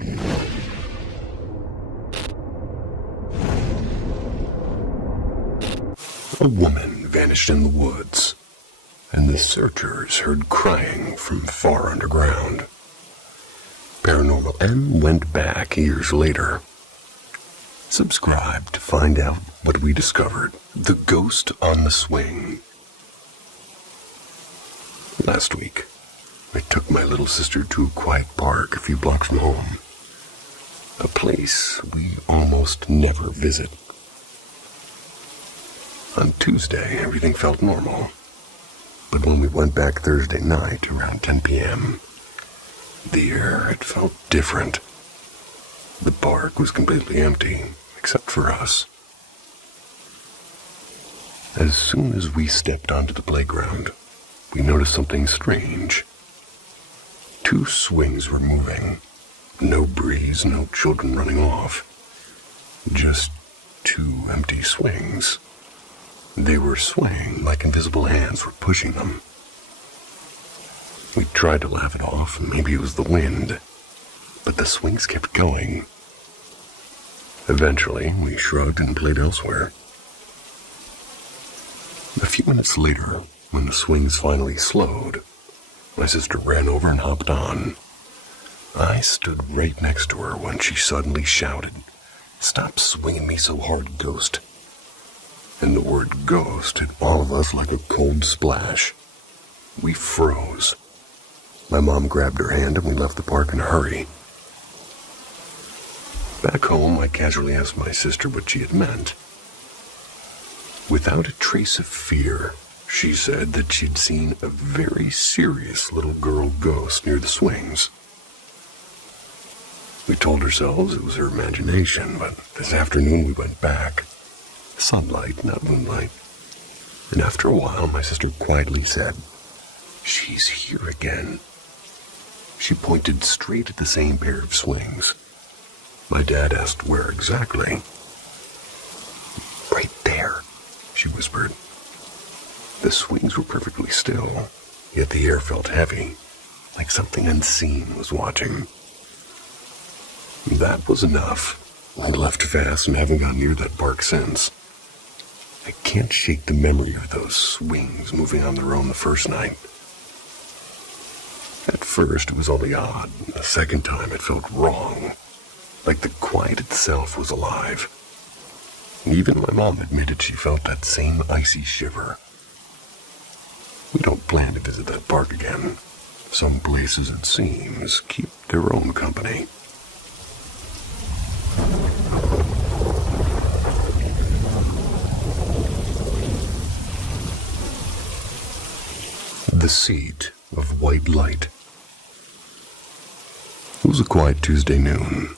A woman vanished in the woods, and the searchers heard crying from far underground. Paranormal M went back years later. Subscribe to find out what we discovered. The Ghost on the Swing. Last week, I took my little sister to a quiet park a few blocks from home. A place we almost never visit. On Tuesday, everything felt normal. But when we went back Thursday night around 10 p.m., the air had felt different. The park was completely empty, except for us. As soon as we stepped onto the playground, we noticed something strange. 2 swings were moving. No breeze, no children running off. Just 2 empty swings. They were swaying like invisible hands were pushing them. We tried to laugh it off, maybe it was the wind, but the swings kept going. Eventually, we shrugged and played elsewhere. A few minutes later, when the swings finally slowed, my sister ran over and hopped on. I stood right next to her when she suddenly shouted, "Stop swinging me so hard, ghost." And the word ghost hit all of us like a cold splash. We froze. My mom grabbed her hand and we left the park in a hurry. Back home, I casually asked my sister what she had meant. Without a trace of fear, she said that she'd seen a very serious little girl ghost near the swings. We told ourselves it was her imagination, but this afternoon we went back. Sunlight, not moonlight. And after a while, my sister quietly said, "She's here again." She pointed straight at the same pair of swings. My dad asked where exactly. "Right there," she whispered. The swings were perfectly still, yet the air felt heavy, like something unseen was watching. That was enough. I left fast and haven't gone near that park since. I can't shake the memory of those swings moving on their own the first night. At first, it was only odd. The second time, it felt wrong, like the quiet itself was alive. Even my mom admitted she felt that same icy shiver. We don't plan to visit that park again. Some places, it seems, keep their own company. The Seat of White Light. It was a quiet Tuesday noon,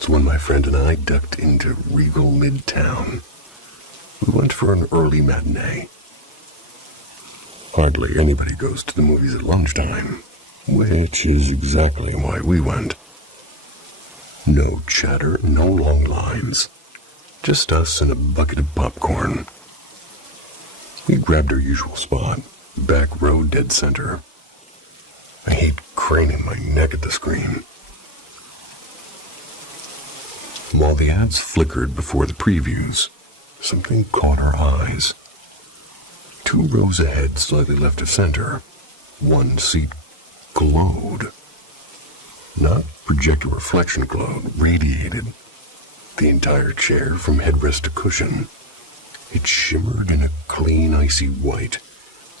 so when my friend and I ducked into Regal Midtown, we went for an early matinee. Hardly anybody goes to the movies at lunchtime, which is exactly why we went. No chatter, no long lines, just us and a bucket of popcorn. We grabbed our usual spot. Back row, dead center. I hate craning my neck at the screen. While the ads flickered before the previews, something caught our eyes. 2 rows ahead, slightly left of center, one seat glowed. Not projector reflection glowed, radiated. The entire chair from headrest to cushion. It shimmered in a clean, icy white,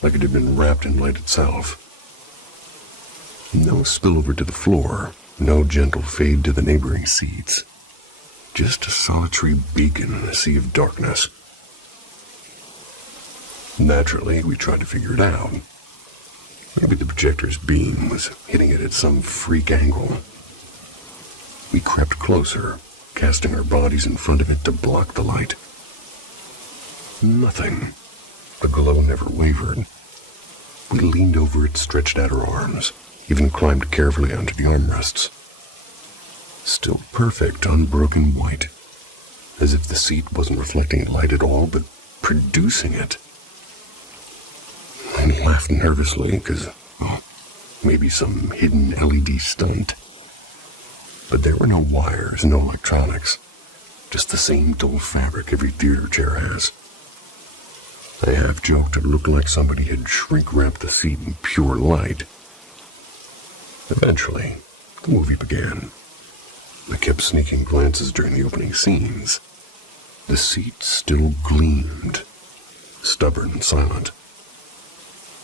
like it had been wrapped in light itself. No spillover to the floor, no gentle fade to the neighboring seats. Just a solitary beacon in a sea of darkness. Naturally, we tried to figure it out. Maybe the projector's beam was hitting it at some freak angle. We crept closer, casting our bodies in front of it to block the light. Nothing. The glow never wavered. We leaned over it, stretched out our arms, even climbed carefully onto the armrests. Still perfect, unbroken white, as if the seat wasn't reflecting light at all, but producing it. And he laughed nervously, because, well, maybe some hidden LED stunt. But there were no wires, no electronics. Just the same dull fabric every theater chair has. I half joked it looked like somebody had shrink-wrapped the seat in pure light. Eventually, the movie began. I kept sneaking glances during the opening scenes. The seat still gleamed, stubborn and silent.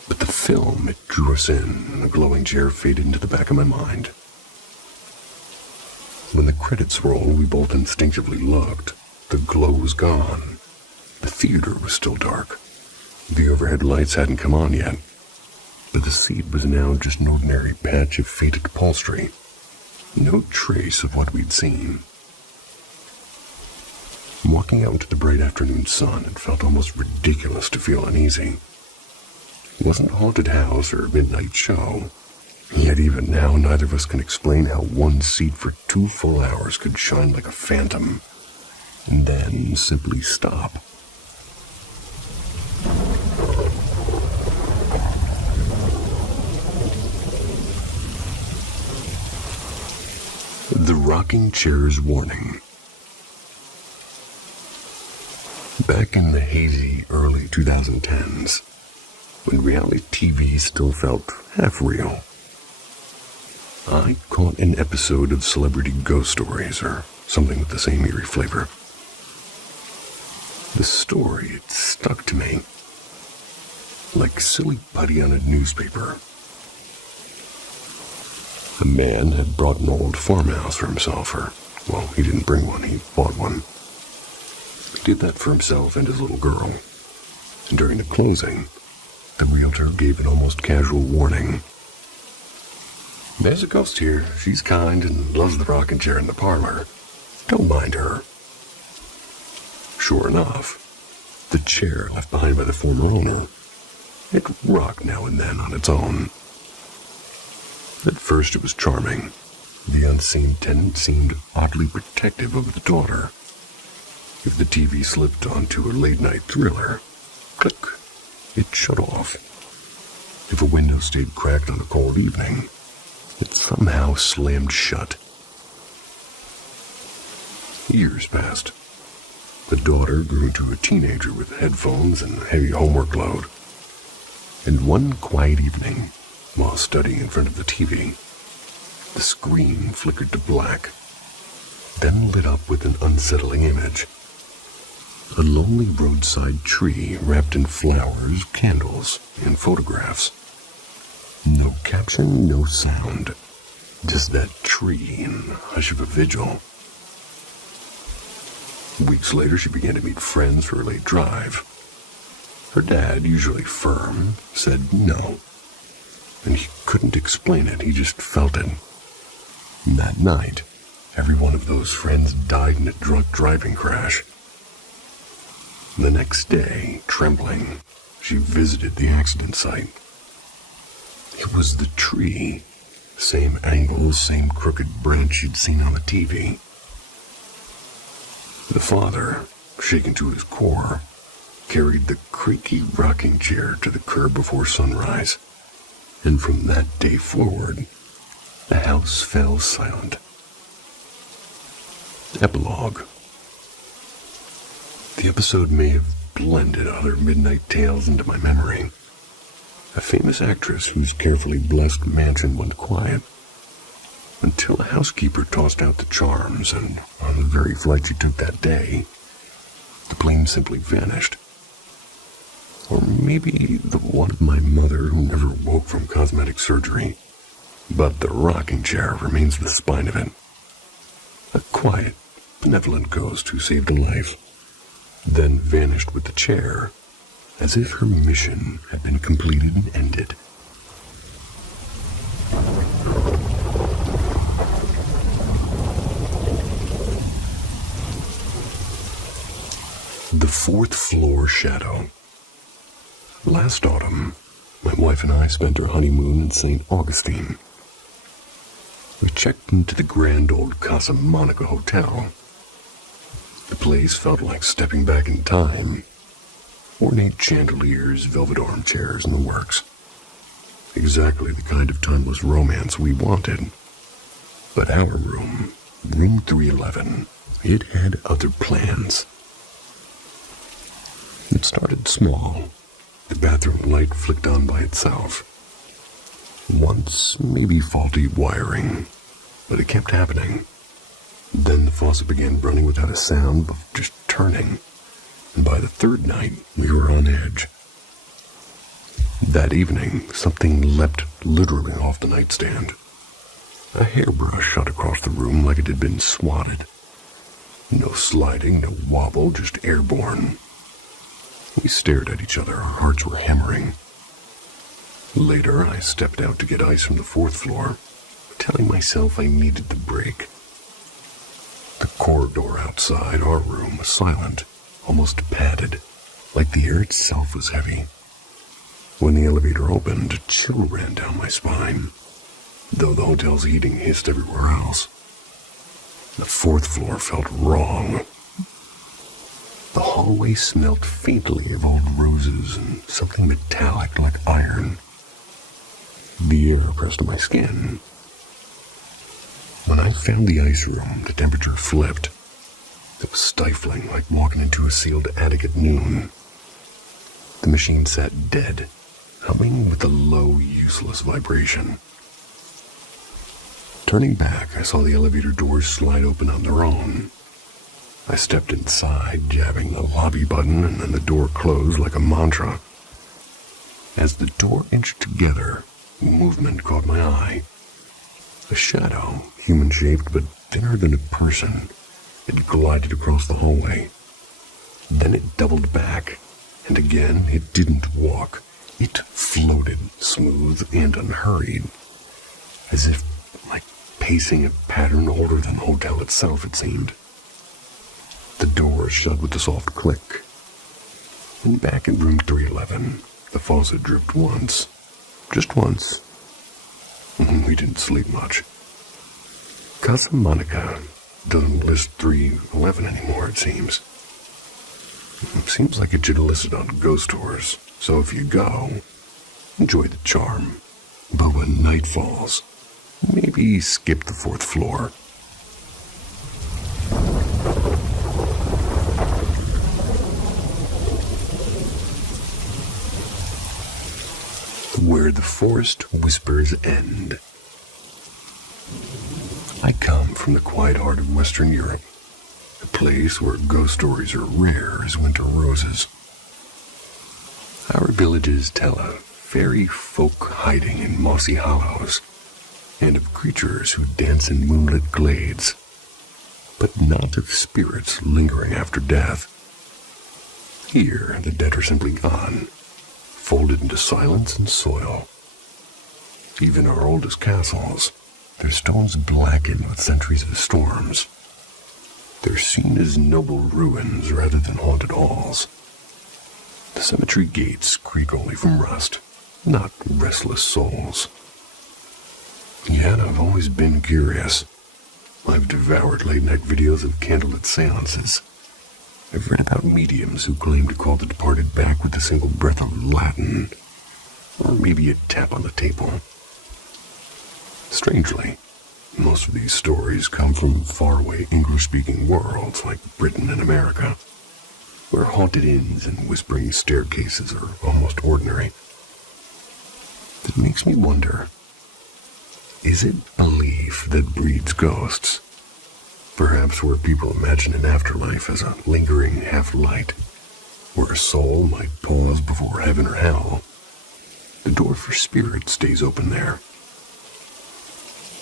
But the film, it drew us in, and the glowing chair faded into the back of my mind. When the credits rolled, we both instinctively looked. The glow was gone. The theater was still dark. The overhead lights hadn't come on yet. But the seat was now just an ordinary patch of faded upholstery. No trace of what we'd seen. Walking out into the bright afternoon sun, it felt almost ridiculous to feel uneasy. It wasn't a haunted house or a midnight show. Yet even now, neither of us can explain how one seat for 2 full hours could shine like a phantom, and then simply stop. The Rocking Chair's Warning. Back in the hazy early 2010s, when reality TV still felt half real, I caught an episode of Celebrity Ghost Stories, or something with the same eerie flavor. The story, it stuck to me like silly putty on a newspaper. A man had brought an old farmhouse for himself, well, he didn't bring one, he bought one. He did that for himself and his little girl. And during the closing, the realtor gave an almost casual warning. There's a ghost here. She's kind and loves the rocking chair in the parlor. Don't mind her. Sure enough, the chair left behind by the former owner, it rocked now and then on its own. At first it was charming. The unseen tenant seemed oddly protective of the daughter. If the TV slipped onto a late-night thriller, click, it shut off. If a window stayed cracked on a cold evening, it somehow slammed shut. Years passed. The daughter grew into a teenager with headphones and a heavy homework load. And one quiet evening, while studying in front of the TV, the screen flickered to black, then lit up with an unsettling image. A lonely roadside tree wrapped in flowers, candles, and photographs. No caption, no sound. Just that tree in the hush of a vigil. Weeks later, she began to meet friends for a late drive. Her dad, usually firm, said no. And he couldn't explain it, he just felt it. And that night, every one of those friends died in a drunk driving crash. The next day, trembling, she visited the accident site. It was the tree. Same angles, same crooked branch she'd seen on the TV. The father, shaken to his core, carried the creaky rocking chair to the curb before sunrise. And from that day forward, the house fell silent. Epilogue. The episode may have blended other midnight tales into my memory. A famous actress whose carefully blessed mansion went quiet, until a housekeeper tossed out the charms, and on the very flight she took that day, the plane simply vanished. Or maybe the one of my mother who never woke from cosmetic surgery, but the rocking chair remains the spine of it. A quiet, benevolent ghost who saved a life, then vanished with the chair, as if her mission had been completed and ended. The Fourth Floor Shadow. Last autumn, my wife and I spent our honeymoon in St. Augustine. We checked into the grand old Casa Monica Hotel. The place felt like stepping back in time. Ornate chandeliers, velvet armchairs, and the works. Exactly the kind of timeless romance we wanted. But our room 311, it had other plans. It started small. The bathroom light flicked on by itself. Once, maybe faulty wiring, but it kept happening. Then the faucet began running without a sound, but just turning. And by the third night, we were on edge. That evening, something leapt literally off the nightstand. A hairbrush shot across the room like it had been swatted. No sliding, no wobble, just airborne. We stared at each other, our hearts were hammering. Later, I stepped out to get ice from the 4th floor, telling myself I needed the break. The corridor outside our room was silent, almost padded, like the air itself was heavy. When the elevator opened, a chill ran down my spine, though the hotel's heating hissed everywhere else. The 4th floor felt wrong. The hallway smelt faintly of old roses and something metallic like iron. The air pressed to my skin. When I found the ice room, the temperature flipped. It was stifling, like walking into a sealed attic at noon. The machine sat dead, humming with a low, useless vibration. Turning back, I saw the elevator doors slide open on their own. I stepped inside, jabbing the lobby button, and then the door closed like a mantra. As the door inched together, movement caught my eye. A shadow, human-shaped but thinner than a person, it glided across the hallway. Then it doubled back, and again it didn't walk. It floated, smooth and unhurried, as if like pacing a pattern older than the hotel itself, it seemed. The door shut with a soft click. And back in room 311, the faucet dripped once. Just once. We didn't sleep much. Casa Monica doesn't list 311 anymore, it seems. It seems like it should have listed on ghost tours, so if you go, enjoy the charm. But when night falls, maybe skip the 4th floor. Where the forest whispers end. I come from the quiet heart of Western Europe, a place where ghost stories are rare as winter roses. Our villages tell of fairy folk hiding in mossy hollows, and of creatures who dance in moonlit glades, but not of spirits lingering after death. Here, the dead are simply gone, folded into silence and soil. Even our oldest castles, their stones blackened with centuries of storms. They're seen as noble ruins rather than haunted halls. The cemetery gates creak only from rust, not restless souls. Yet I've always been curious. I've devoured late-night videos of candlelit seances. I've read about mediums who claim to call the departed back with a single breath of Latin, or maybe a tap on the table. Strangely, most of these stories come from faraway English-speaking worlds like Britain and America, where haunted inns and whispering staircases are almost ordinary. It makes me wonder, is it belief that breeds ghosts? Perhaps where people imagine an afterlife as a lingering half-light, where a soul might pause before heaven or hell. The door for spirit stays open there.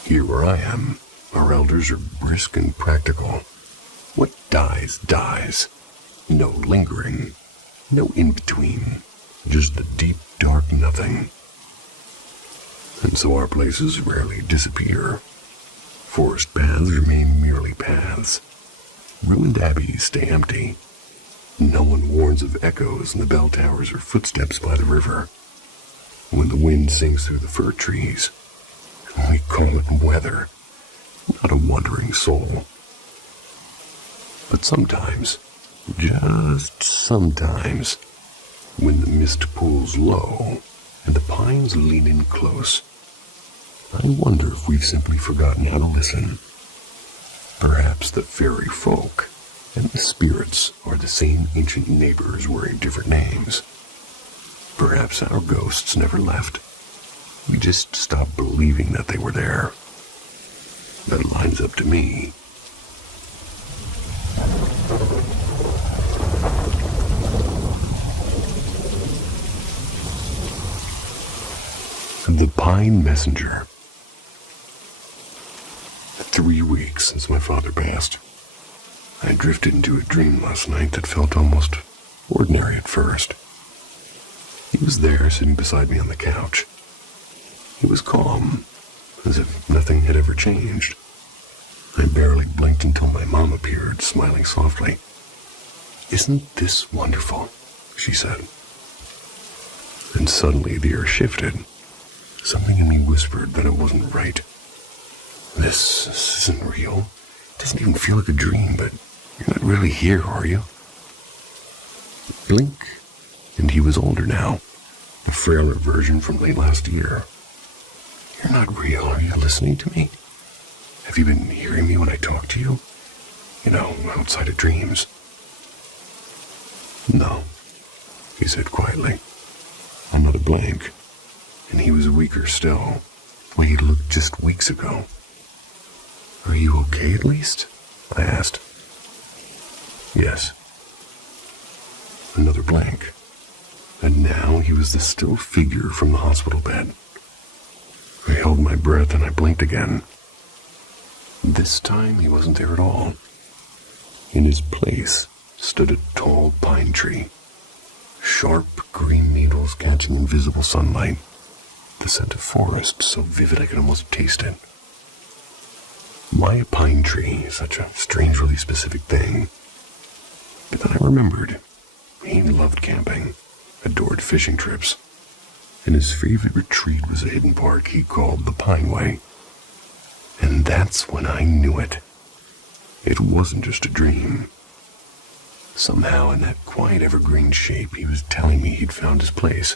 Here where I am, our elders are brisk and practical. What dies, dies. No lingering, no in-between, just the deep, dark nothing. And so our places rarely disappear. Forest paths remain merely paths. Ruined abbeys stay empty. No one warns of echoes in the bell towers or footsteps by the river. When the wind sings through the fir trees, we call it weather, not a wandering soul. But sometimes, just sometimes, when the mist pools low and the pines lean in close, I wonder if we've simply forgotten how to listen. Perhaps the fairy folk and the spirits are the same ancient neighbors wearing different names. Perhaps our ghosts never left. We just stopped believing that they were there. That lines up to me. The Pine Messenger. 3 weeks since my father passed. I drifted into a dream last night that felt almost ordinary at first. He was there, sitting beside me on the couch. He was calm, as if nothing had ever changed. I barely blinked until my mom appeared, smiling softly. "Isn't this wonderful?" she said. And suddenly the air shifted. Something in me whispered that it wasn't right. This isn't real. It doesn't even feel like a dream, but you're not really here, are you? Blink, and he was older now, a frailer version from late last year. "You're not real, are you listening to me? Have you been hearing me when I talk to you? You know, outside of dreams?" "No," he said quietly. Another blank, and he was weaker still, the way he looked just weeks ago. "Are you okay at least?" I asked. "Yes." Another blank, and now he was the still figure from the hospital bed. I held my breath and I blinked again. This time he wasn't there at all. In his place stood a tall pine tree, sharp green needles catching invisible sunlight, the scent of forest so vivid I could almost taste it. Why a pine tree? Such a strangely specific thing. But then I remembered. He loved camping, adored fishing trips, and his favorite retreat was a hidden park he called the Pine Way. And that's when I knew it. It wasn't just a dream. Somehow, in that quiet evergreen shape, he was telling me he'd found his place.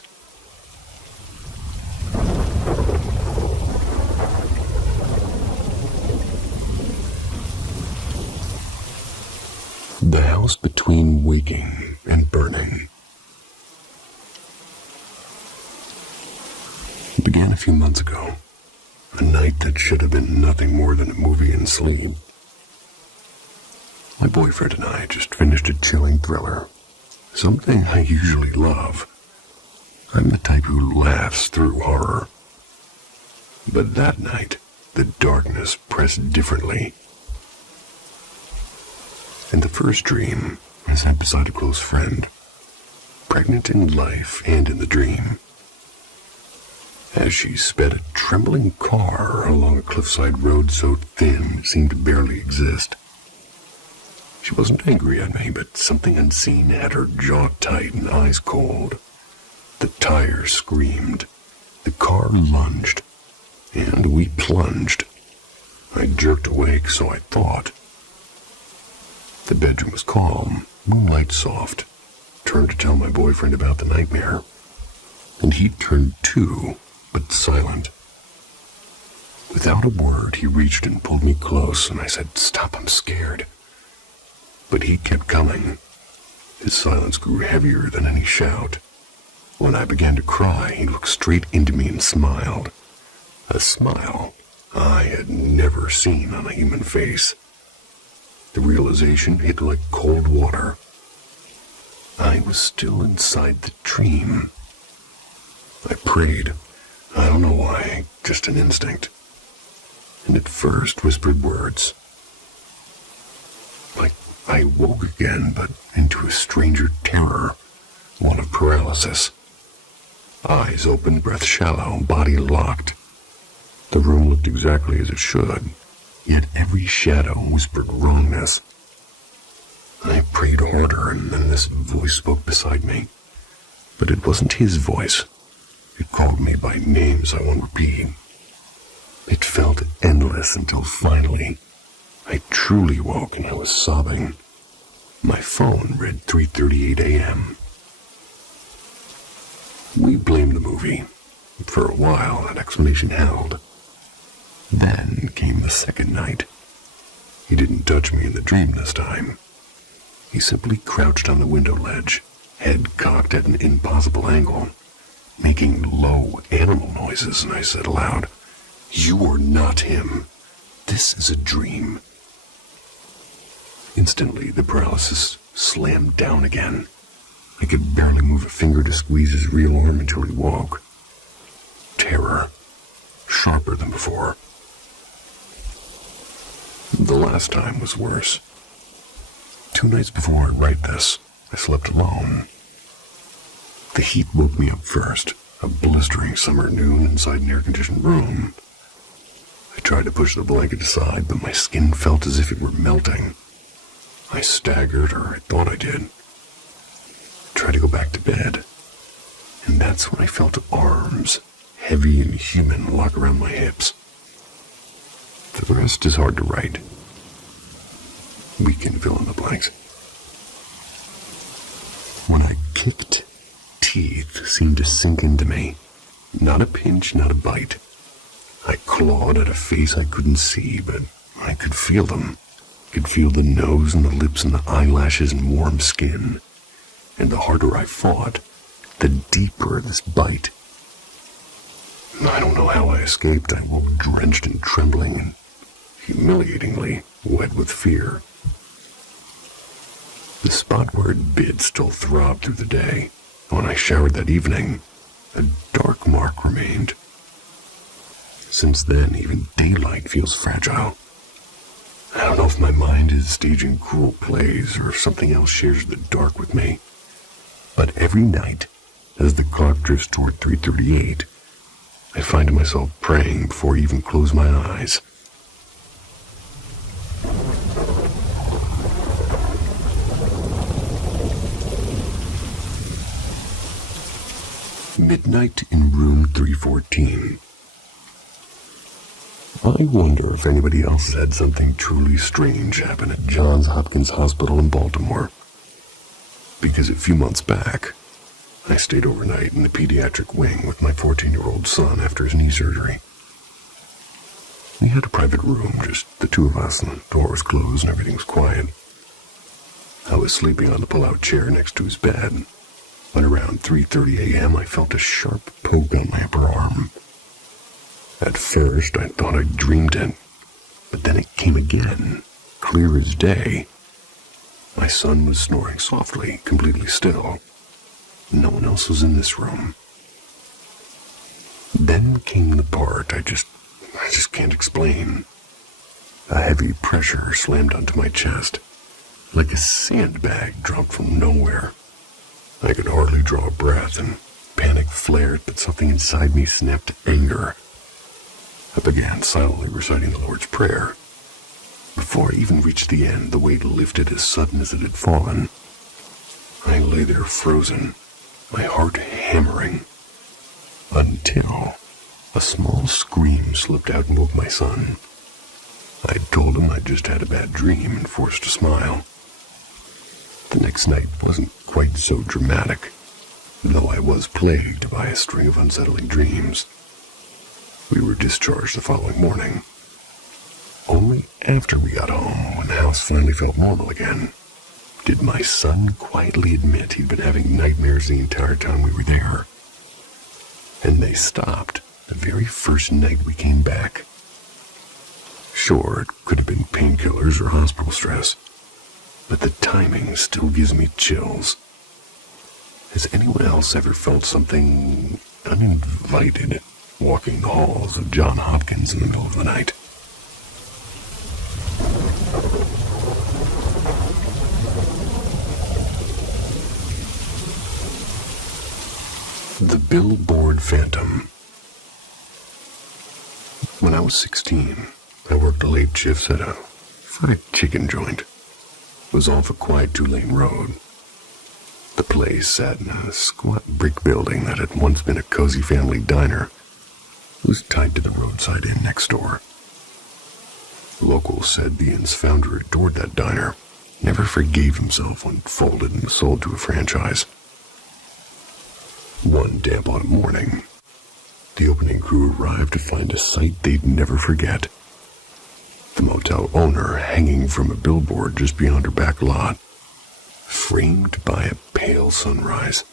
The house between waking and burning. It began a few months ago, a night that should have been nothing more than a movie and sleep. My boyfriend and I just finished a chilling thriller, something I usually love. I'm the type who laughs through horror. But that night, the darkness pressed differently. In the first dream, I sat beside a close friend, pregnant in life and in the dream, as she sped a trembling car along a cliffside road so thin it seemed to barely exist. She wasn't angry at me, but something unseen had her jaw tight and eyes cold. The tires screamed, the car lunged, and we plunged. I jerked awake, so I thought. The bedroom was calm, moonlight soft. Turned to tell my boyfriend about the nightmare, and he turned too, but silent. Without a word, he reached and pulled me close, and I said, "Stop, I'm scared." But he kept coming. His silence grew heavier than any shout. When I began to cry, he looked straight into me and smiled. A smile I had never seen on a human face. The realization hit like cold water. I was still inside the dream. I prayed. I don't know why, just an instinct. And at first whispered words. I woke again, but into a stranger terror, one of paralysis. Eyes open, breath shallow, body locked. The room looked exactly as it should, yet every shadow whispered wrongness. I prayed harder, and then this voice spoke beside me. But it wasn't his voice. It called me by names I won't repeat. It felt endless until finally, I truly woke and I was sobbing. My phone read 3:38 a.m. We blamed the movie. For a while, that explanation held. Then came the second night. He didn't touch me in the dream this time. He simply crouched on the window ledge, head cocked at an impossible angle, making low animal noises, and I said aloud, "You are not him. This is a dream." Instantly, the paralysis slammed down again. I could barely move a finger to squeeze his real arm until he woke. Terror, sharper than before. The last time was worse. 2 nights before I write this, I slept alone. The heat woke me up first, a blistering summer noon inside an air-conditioned room. I tried to push the blanket aside, but my skin felt as if it were melting. I staggered, or I thought I did. Tried to go back to bed, and that's when I felt arms, heavy and human, lock around my hips. The rest is hard to write. We can fill in the blanks. When I kicked, teeth seemed to sink into me. Not a pinch, not a bite. I clawed at a face I couldn't see, but I could feel them. Could feel the nose and the lips and the eyelashes and warm skin. And the harder I fought, the deeper this bite. I don't know how I escaped. I woke drenched and trembling and humiliatingly wet with fear. The spot where it bit still throbbed through the day. When I showered that evening, a dark mark remained. Since then, even daylight feels fragile. I don't know if my mind is staging cruel plays or if something else shares the dark with me. But every night, as the clock drifts toward 3:38, I find myself praying before I even close my eyes. Midnight in room 314. I wonder if anybody else has had something truly strange happen at Johns Hopkins Hospital in Baltimore. Because a few months back, I stayed overnight in the pediatric wing with my 14-year-old son after his knee surgery. We had a private room, just the two of us, and the door was closed and everything was quiet. I was sleeping on the pull-out chair next to his bed. But around 3:30 a.m., I felt a sharp poke on my upper arm. At first, I thought I dreamed it, but then it came again, clear as day. My son was snoring softly, completely still. No one else was in this room. Then came the part I just can't explain. A heavy pressure slammed onto my chest, like a sandbag dropped from nowhere. I could hardly draw a breath, and panic flared, but something inside me snapped to anger. I began silently reciting the Lord's Prayer. Before I even reached the end, the weight lifted as sudden as it had fallen. I lay there frozen, my heart hammering, until a small scream slipped out and woke my son. I told him I'd just had a bad dream and forced a smile. The next night wasn't quite so dramatic, though I was plagued by a string of unsettling dreams. We were discharged the following morning. Only after we got home, when the house finally felt normal again, did my son quietly admit he'd been having nightmares the entire time we were there. And they stopped the very first night we came back. Sure, it could have been painkillers or hospital stress, but the timing still gives me chills. Has anyone else ever felt something uninvited walking the halls of Johns Hopkins in the middle of the night? The Billboard Phantom. When I was 16, I worked late shifts at a fried chicken joint. It was off a quiet 2-lane road. The place sat in a squat brick building that had once been a cozy family diner. It was tied to the roadside inn next door. Locals said the inn's founder adored that diner, never forgave himself when it folded and sold to a franchise. One damp autumn morning, the opening crew arrived to find a sight they'd never forget. The motel owner hanging from a billboard just beyond her back lot, framed by a pale sunrise.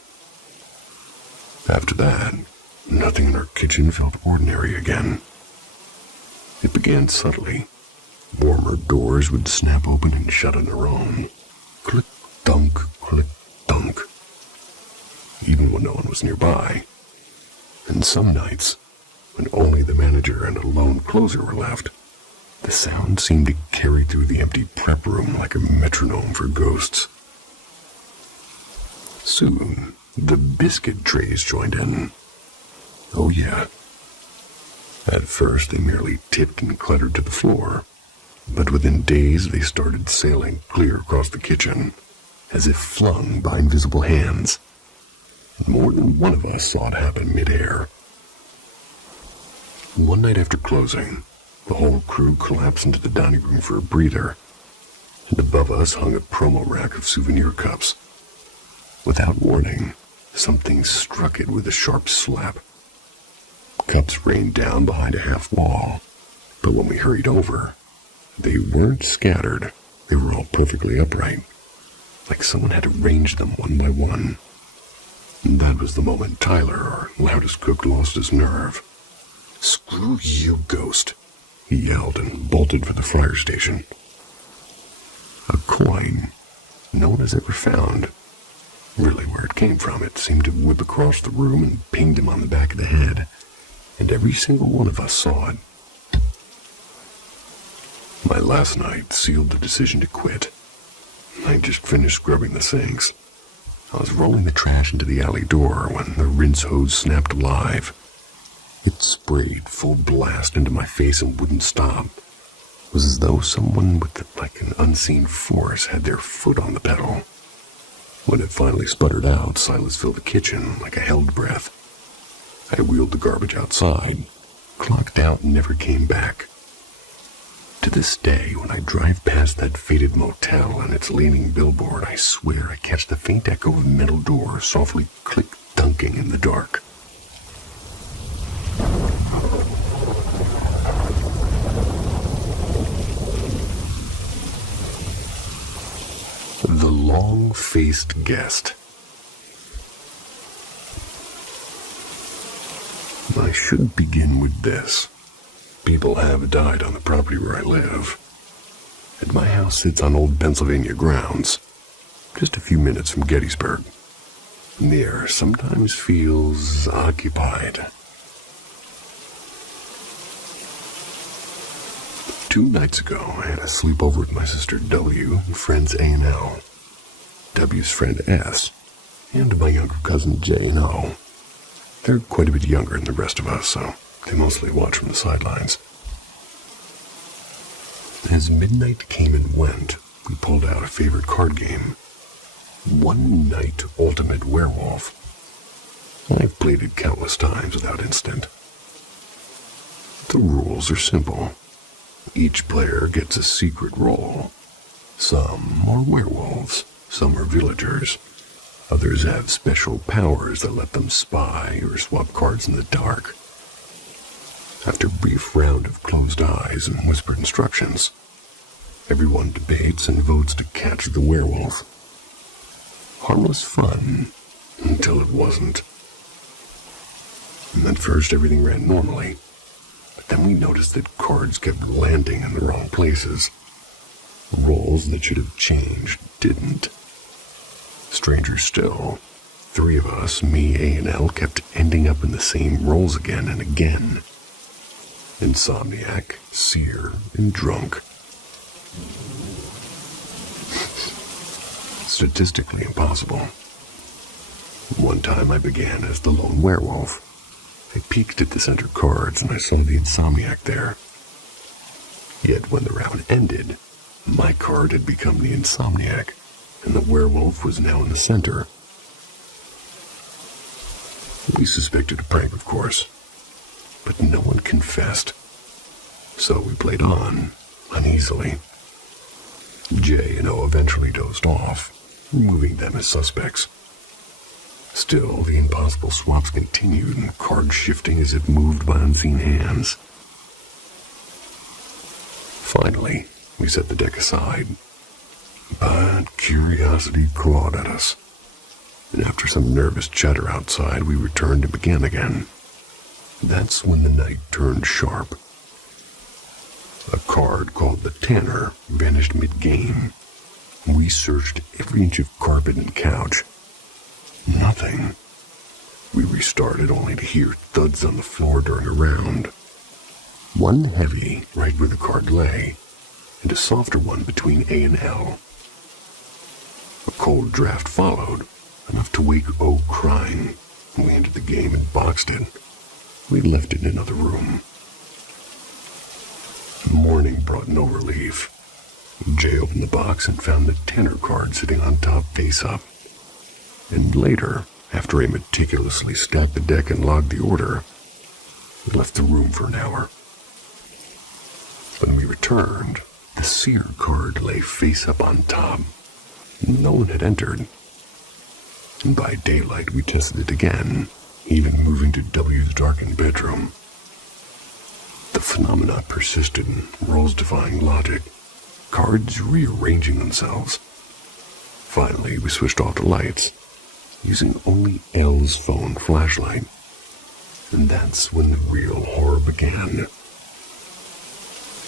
After that, nothing in our kitchen felt ordinary again. It began subtly. Warmer doors would snap open and shut on their own. Click, dunk, click, dunk. Even when no one was nearby. And some nights, when only the manager and a lone closer were left, the sound seemed to carry through the empty prep room like a metronome for ghosts. Soon, the biscuit trays joined in. Oh yeah. At first, they merely tipped and clattered to the floor, but within days they started sailing clear across the kitchen, as if flung by invisible hands. More than one of us saw it happen midair. One night after closing, the whole crew collapsed into the dining room for a breather, and above us hung a promo rack of souvenir cups. Without warning, something struck it with a sharp slap. Cups rained down behind a half wall, but when we hurried over, they weren't scattered. They were all perfectly upright, like someone had arranged them one by one. And that was the moment Tyler, our loudest cook, lost his nerve. "Screw you, ghost," he yelled and bolted for the fryer station. A coin no one has ever found. Really where it came from, it seemed to whip across the room and pinged him on the back of the head, and every single one of us saw it. My last night sealed the decision to quit. I just finished scrubbing the sinks. I was rolling the trash into the alley door when the rinse hose snapped alive. It sprayed full blast into my face and wouldn't stop. It was as though someone with an unseen force had their foot on the pedal. When it finally sputtered out, silence filled the kitchen like a held breath. I wheeled the garbage outside, clocked out, and never came back. To this day, when I drive past that faded motel and its leaning billboard, I swear I catch the faint echo of metal doors softly click-dunking in the dark. The long-faced guest. I should begin with this. People have died on the property where I live. And my house sits on old Pennsylvania grounds, just a few minutes from Gettysburg. And the air sometimes feels occupied. 2 nights ago, I had a sleepover with my sister W and friends A and L, W's friend S, and my younger cousin J and O. They're quite a bit younger than the rest of us, so they mostly watch from the sidelines. As midnight came and went, we pulled out a favorite card game, One Night Ultimate Werewolf. I've played it countless times without incident. The rules are simple. Each player gets a secret role. Some are werewolves, some are villagers. Others have special powers that let them spy or swap cards in the dark. After a brief round of closed eyes and whispered instructions, everyone debates and votes to catch the werewolf. Harmless fun, until it wasn't. And at first everything ran normally. But then we noticed that cards kept landing in the wrong places. Rolls that should have changed didn't. Stranger still, 3 of us, me, A, and L, kept ending up in the same rolls again and again. Insomniac, seer, and drunk. Statistically impossible. One time I began as the lone werewolf. I peeked at the center cards and I saw the Insomniac there. Yet when the round ended, my card had become the Insomniac, and the werewolf was now in the center. We suspected a prank, of course, but no one confessed. So we played on, uneasily. J and O eventually dozed off, removing them as suspects. Still, the impossible swaps continued, and cards shifting as if moved by unseen hands. Finally, we set the deck aside, but curiosity clawed at us, and after some nervous chatter outside, we returned and began again. That's when the night turned sharp. A card called the Tanner vanished mid-game. We searched every inch of carpet and couch. Nothing. We restarted only to hear thuds on the floor during a round. One heavy right where the card lay, and a softer one between A and L. A cold draft followed, enough to wake O crying. We entered the game and boxed it. We left it in another room. Morning brought no relief. Jay opened the box and found the Tanner card sitting on top face up. And later, after I meticulously stacked the deck and logged the order, we left the room for an hour. When we returned, the Seer card lay face up on top. No one had entered. And by daylight, we tested it again, even moving to W's darkened bedroom. The phenomena persisted, rules defying logic, cards rearranging themselves. Finally, we switched off the lights, using only L's phone flashlight. And that's when the real horror began.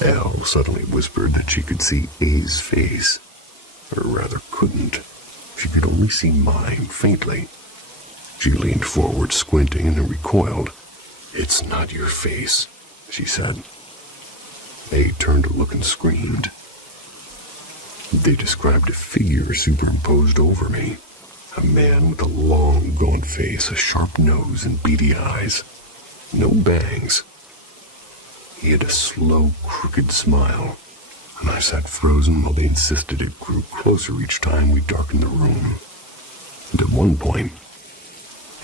L suddenly whispered that she could see A's face, or rather couldn't. She could only see mine faintly. She leaned forward, squinting, and then recoiled. "It's not your face," she said. A turned to look and screamed. They described a figure superimposed over me. A man with a long, gaunt face, a sharp nose, and beady eyes. No bangs. He had a slow, crooked smile, and I sat frozen while they insisted it grew closer each time we darkened the room. And at one point,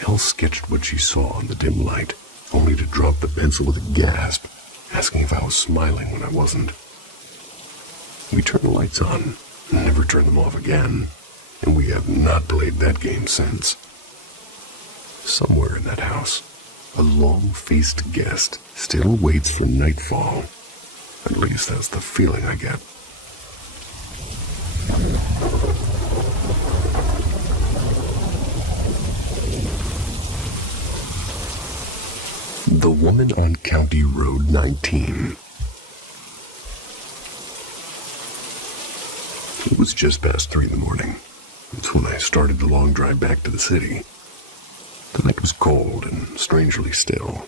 Elle sketched what she saw in the dim light, only to drop the pencil with a gasp, asking if I was smiling when I wasn't. We turned the lights on, and never turned them off again, and we have not played that game since. Somewhere in that house, a long-faced guest still waits for nightfall. At least that's the feeling I get. The Woman on County Road 19. It was just past 3 in the morning. It's when I started the long drive back to the city. The night was cold and strangely still.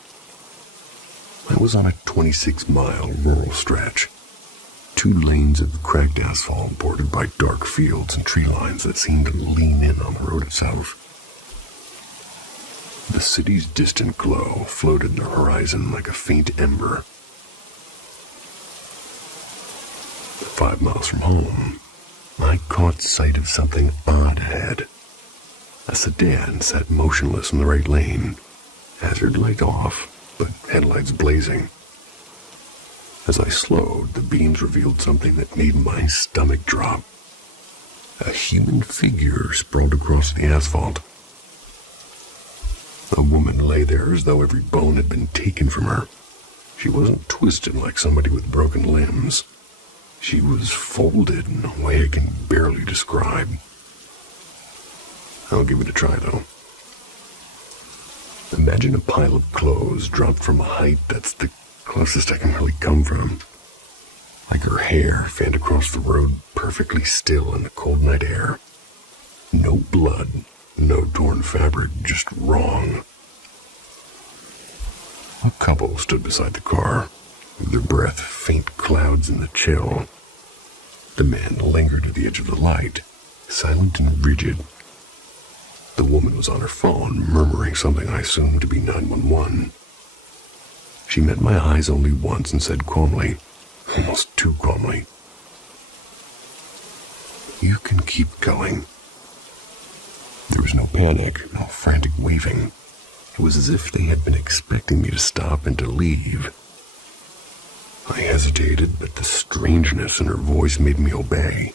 I was on a 26-mile rural stretch. 2 lanes of cracked asphalt bordered by dark fields and tree lines that seemed to lean in on the road itself. The city's distant glow floated in the horizon like a faint ember. 5 miles from home, I caught sight of something odd ahead. A sedan sat motionless in the right lane, hazard light off, but headlights blazing. As I slowed, the beams revealed something that made my stomach drop. A human figure sprawled across the asphalt. A woman lay there as though every bone had been taken from her. She wasn't twisted like somebody with broken limbs. She was folded in a way I can barely describe. I'll give it a try, though. Imagine a pile of clothes dropped from a height that's the closest I can really come from. Like her hair fanned across the road, perfectly still in the cold night air. No blood, no torn fabric, just wrong. A couple stood beside the car, with their breath faint clouds in the chill. The man lingered at the edge of the light, silent and rigid. The woman was on her phone, murmuring something I assumed to be 911. She met my eyes only once and said calmly, almost too calmly, "You can keep going." There was no panic, no frantic waving. It was as if they had been expecting me to stop and to leave. I hesitated, but the strangeness in her voice made me obey.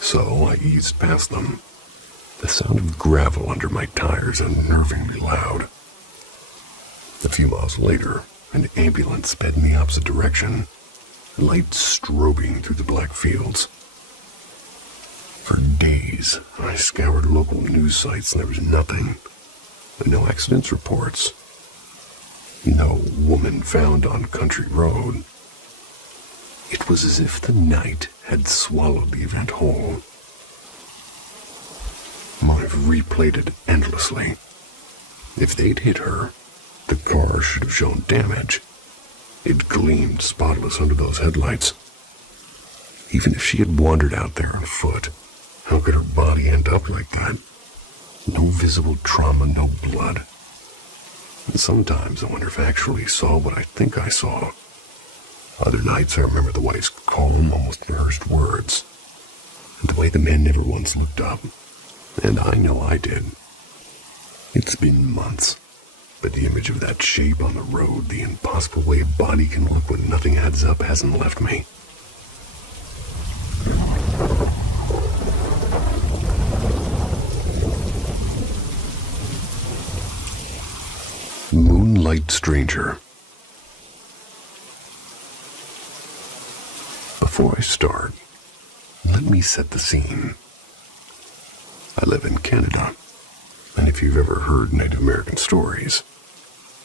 So I eased past them. The sound of gravel under my tires unnervingly loud. A few miles later, an ambulance sped in the opposite direction, lights strobing through the black fields. For days, I scoured local news sites and there was nothing. No accidents reports. No woman found on country road. It was as if the night had swallowed the event whole. I've replayed it endlessly. If they'd hit her, the car should have shown damage. It gleamed spotless under those headlights. Even if she had wandered out there on foot, how could her body end up like that? No visible trauma, no blood. And sometimes I wonder if I actually saw what I think I saw. Other nights I remember the wife's calm, almost rehearsed words, and the way the man never once looked up. And I know I did. It's been months, but the image of that shape on the road, the impossible way a body can look when nothing adds up, hasn't left me. Moonlight Stranger. Before I start, let me set the scene. I live in Canada, and if you've ever heard Native American stories,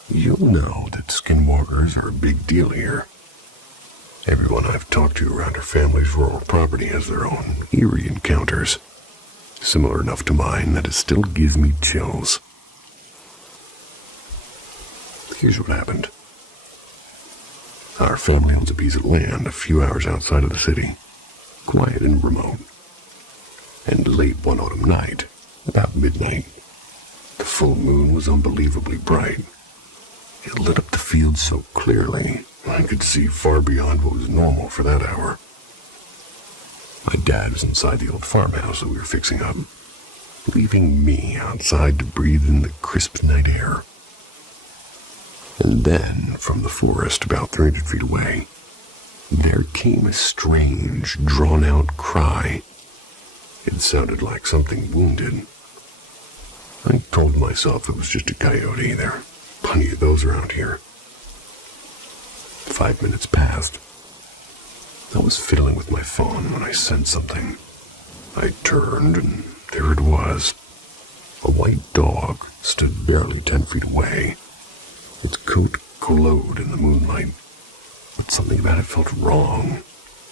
you'll know that skinwalkers are a big deal here. Everyone I've talked to around our family's rural property has their own eerie encounters, similar enough to mine that it still gives me chills. Here's what happened. Our family owns a piece of land a few hours outside of the city, quiet and remote. And late one autumn night, about midnight, the full moon was unbelievably bright. It lit up the field so clearly, I could see far beyond what was normal for that hour. My dad was inside the old farmhouse that we were fixing up, leaving me outside to breathe in the crisp night air. And then, from the forest about 300 feet away, there came a strange, drawn-out cry. It sounded like something wounded. I told myself it was just a coyote. There are plenty of those around here. 5 minutes passed. I was fiddling with my phone when I sensed something. I turned, and there it was. A white dog stood barely 10 feet away. Its coat glowed in the moonlight, but something about it felt wrong,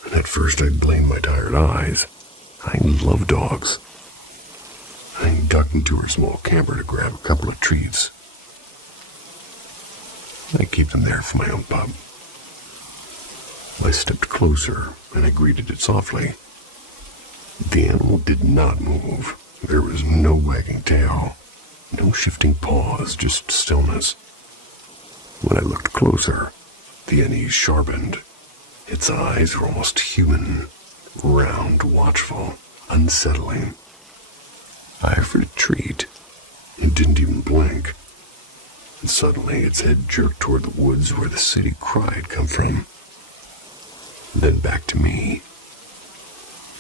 and at first I blamed my tired eyes. I love dogs. I ducked into her small camper to grab a couple of treats. I keep them there for my own pup. I stepped closer, and I greeted it softly. The animal did not move. There was no wagging tail, no shifting paws, just stillness. When I looked closer, the unease sharpened. Its eyes were almost human, round, watchful, unsettling. I offered a treat. It didn't even blink. And suddenly its head jerked toward the woods where the city cry had come from. Then back to me.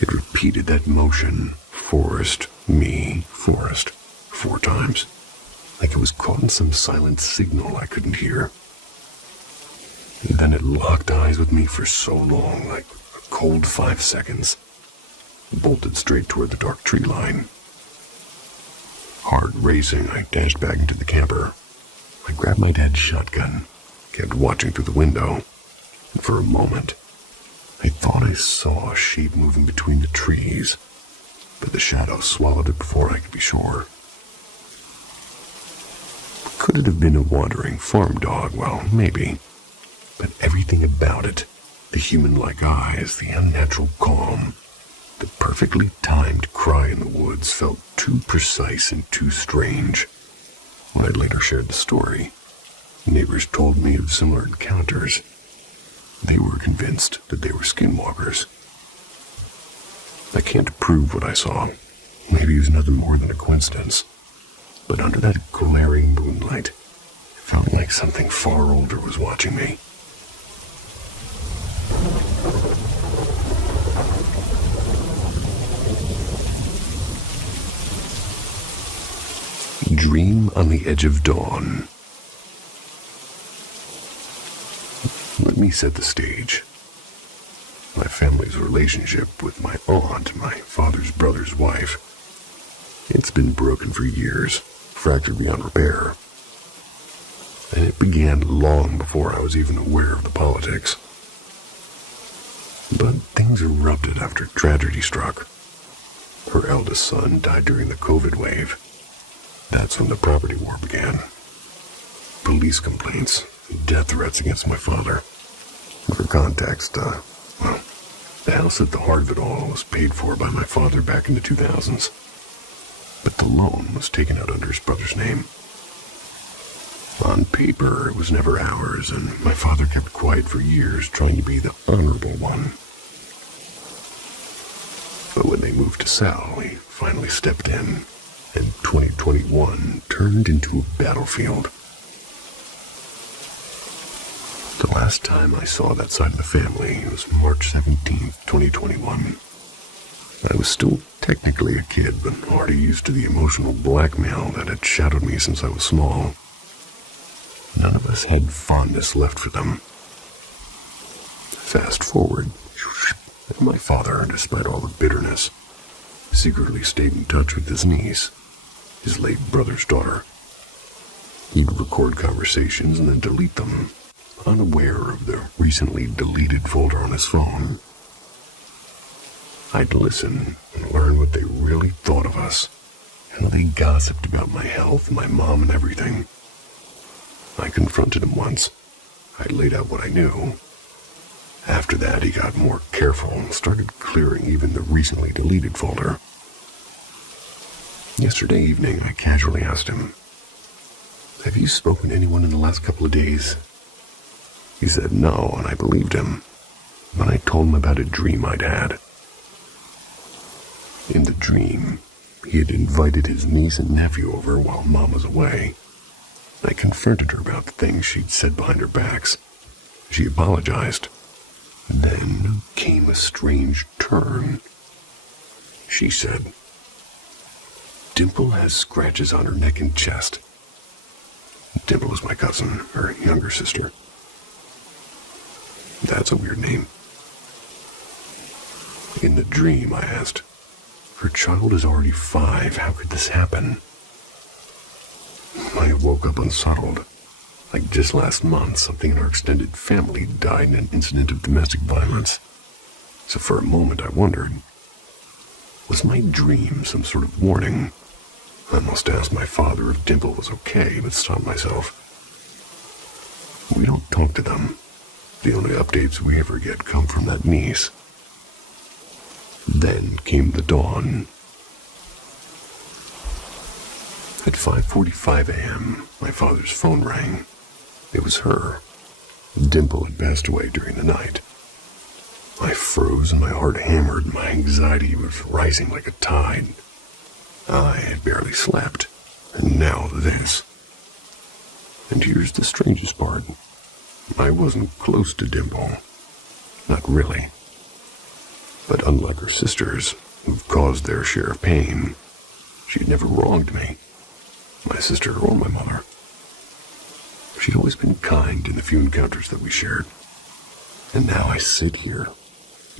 It repeated that motion, forest, me, forest, 4 times. Like it was caught in some silent signal I couldn't hear. And then it locked eyes with me for so long, like a cold 5 seconds. Bolted straight toward the dark tree line. Heart racing, I dashed back into the camper. I grabbed my dad's shotgun, kept watching through the window, and for a moment, I thought I saw a shape moving between the trees, but the shadow swallowed it before I could be sure. Could it have been a wandering farm dog? Well, maybe. But everything about it, the human-like eyes, the unnatural calm, the perfectly timed cry in the woods felt too precise and too strange. When I later shared the story, neighbors told me of similar encounters. They were convinced that they were skinwalkers. I can't prove what I saw. Maybe it was nothing more than a coincidence. But under that glaring moonlight, it felt like something far older was watching me. Dream on the Edge of Dawn. Let me set the stage. My family's relationship with my aunt, my father's brother's wife, it's been broken for years, fractured beyond repair. And it began long before I was even aware of the politics. But things erupted after tragedy struck. Her eldest son died during the COVID wave. That's when the property war began. Police complaints, death threats against my father. For context, the house at the heart of it all was paid for by my father back in the 2000s. But the loan was taken out under his brother's name. On paper, it was never ours, and my father kept quiet for years, trying to be the honorable one. But when they moved to sell, he finally stepped in, and 2021 turned into a battlefield. The last time I saw that side of the family was March 17th, 2021. I was still technically a kid, but already used to the emotional blackmail that had shadowed me since I was small. None of us had fondness left for them. Fast forward, and my father, despite all the bitterness, secretly stayed in touch with his niece, his late brother's daughter. He'd record conversations and then delete them, unaware of the recently deleted folder on his phone. I'd listen and learn what they really thought of us, and how they gossiped about my health, my mom, and everything. I confronted him once. I laid out what I knew. After that, he got more careful and started clearing even the recently deleted folder. Yesterday evening, I casually asked him, "Have you spoken to anyone in the last couple of days?" He said no, and I believed him. But I told him about a dream I'd had. In the dream, he had invited his niece and nephew over while Mom was away. I confronted her about the things she'd said behind her backs. She apologized. Then came a strange turn. She said, "Dimple has scratches on her neck and chest." Dimple is my cousin, her younger sister. That's a weird name. In the dream, I asked, "Her child is already 5. How could this happen?" I woke up unsettled. Like just last month, something in our extended family died in an incident of domestic violence. So for a moment, I wondered, was my dream some sort of warning? I almost asked my father if Dimple was okay, but stopped myself. We don't talk to them. The only updates we ever get come from that niece. Then came the dawn. At 5:45 a.m., my father's phone rang. It was her. Dimple had passed away during the night. I froze and my heart hammered. My anxiety was rising like a tide. I had barely slept, and now this. And here's the strangest part. I wasn't close to Dimple. Not really. But unlike her sisters, who've caused their share of pain, she'd never wronged me, my sister or my mother. She'd always been kind in the few encounters that we shared. And now I sit here,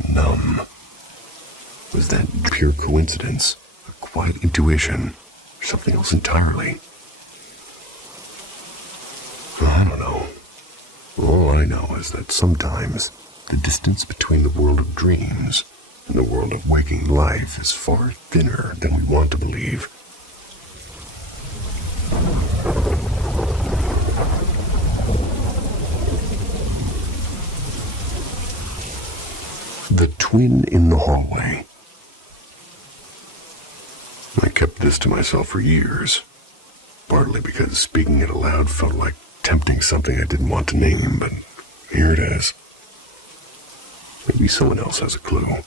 numb. Was that pure coincidence, a quiet intuition, or something else entirely? I don't know. All I know is that sometimes the distance between the world of dreams and the world of waking life is far thinner than we want to believe. The twin in the hallway. I kept this to myself for years, partly because speaking it aloud felt like tempting something I didn't want to name, but here it is. Maybe someone else has a clue.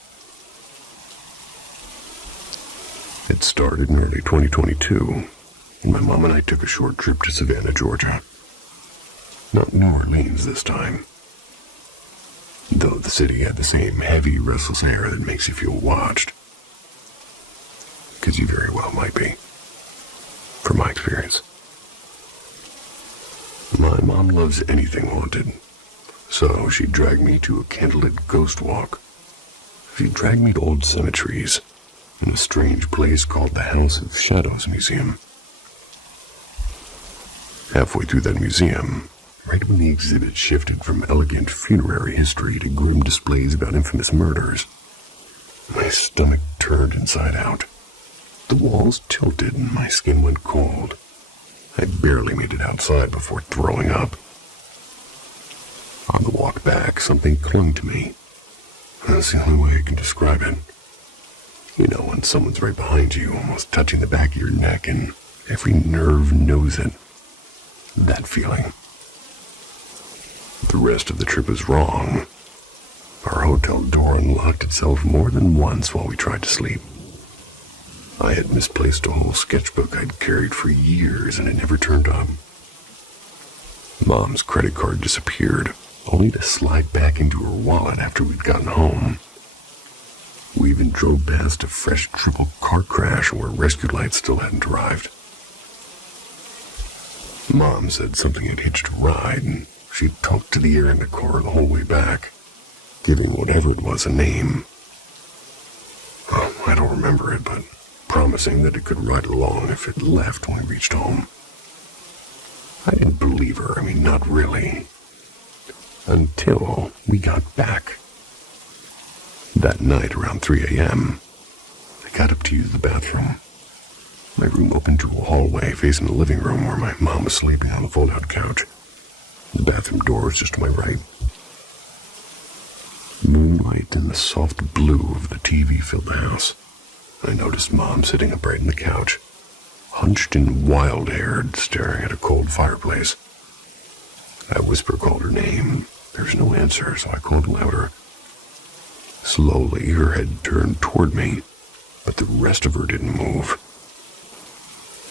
It started in early 2022, and my mom and I took a short trip to Savannah, Georgia. Not New Orleans this time, though the city had the same heavy, restless air that makes you feel watched. Because you very well might be. from my experience. My mom loves anything haunted, so she dragged me to a candlelit ghost walk. She dragged me to old cemeteries in a strange place called the House of Shadows Museum. Halfway through that museum, right when the exhibit shifted from elegant funerary history to grim displays about infamous murders, my stomach turned inside out. The walls tilted and my skin went cold. I barely made it outside before throwing up. On the walk back, something clung to me. That's the only way I can describe it. You know, when someone's right behind you, almost touching the back of your neck, and every nerve knows it. That feeling. The rest of the trip was wrong. Our hotel door unlocked itself more than once while we tried to sleep. I had misplaced a whole sketchbook I'd carried for years and it never turned up. Mom's credit card disappeared, only to slide back into her wallet after we'd gotten home. We even drove past a fresh triple car crash where rescue lights still hadn't arrived. Mom said something had hitched a ride, and she talked to the air in the car the whole way back, giving whatever it was a name. Oh, I don't remember it, but promising that it could ride along if it left when we reached home. I didn't believe her, not really. Until we got back. That night around 3 a.m., I got up to use the bathroom. My room opened to a hallway facing the living room where my mom was sleeping on the fold-out couch. The bathroom door was just to my right. Moonlight and the soft blue of the TV filled the house. I noticed Mom sitting upright on the couch, hunched and wild-haired, staring at a cold fireplace. I whisper-called her name. There was no answer, so I called louder. Slowly, her head turned toward me, but the rest of her didn't move.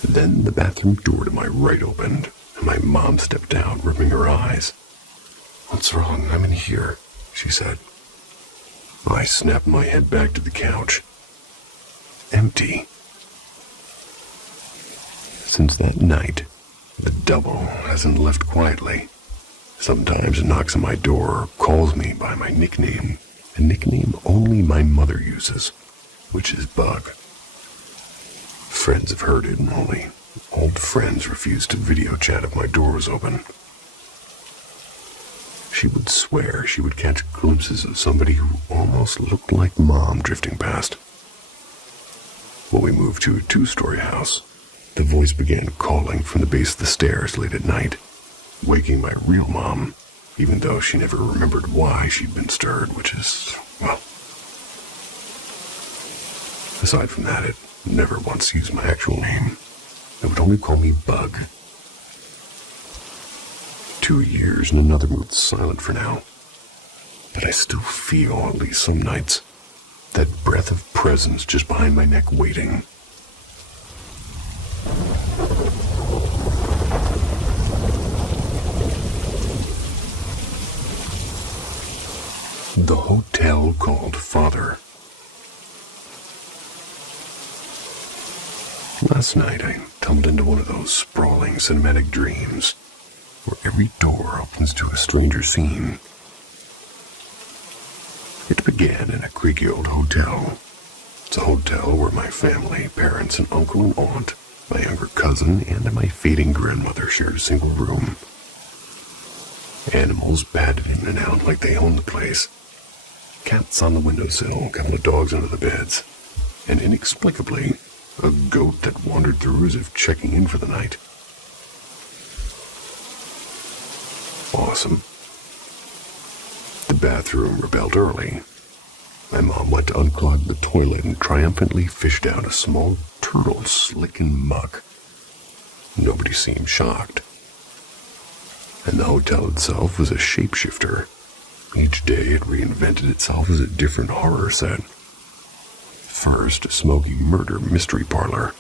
Then the bathroom door to my right opened, and my mom stepped out, rubbing her eyes. "What's wrong? I'm in here," she said. I snapped my head back to the couch. Empty. Since that night, the double hasn't left quietly. Sometimes it knocks on my door or calls me by my nickname, a nickname only my mother uses, which is Bug. Friends have heard it, and only old friends refused to video chat if my door was open. She would swear she would catch glimpses of somebody who almost looked like Mom drifting past. When we moved to a 2-story house, the voice began calling from the base of the stairs late at night, waking my real mom, even though she never remembered why she'd been stirred, which is, well... Aside from that, it never once used my actual name. It would only call me Bug. 2 years and another moved silent for now. But I still feel, at least some nights, that breath of presence just behind my neck waiting. The hotel called Father. Last night I tumbled into one of those sprawling cinematic dreams where every door opens to a stranger scene. It began in a creaky old hotel. It's a hotel where my family, parents, and uncle and aunt, my younger cousin, and my fading grandmother shared a single room. Animals padded in and out like they owned the place. Cats on the windowsill, a couple of dogs under the beds, and inexplicably, a goat that wandered through as if checking in for the night. Awesome. The bathroom rebelled early. My mom went to unclog the toilet and triumphantly fished out a small turtle slick in muck. Nobody seemed shocked. And the hotel itself was a shapeshifter. Each day it reinvented itself as a different horror set. First, a smoky murder mystery parlor.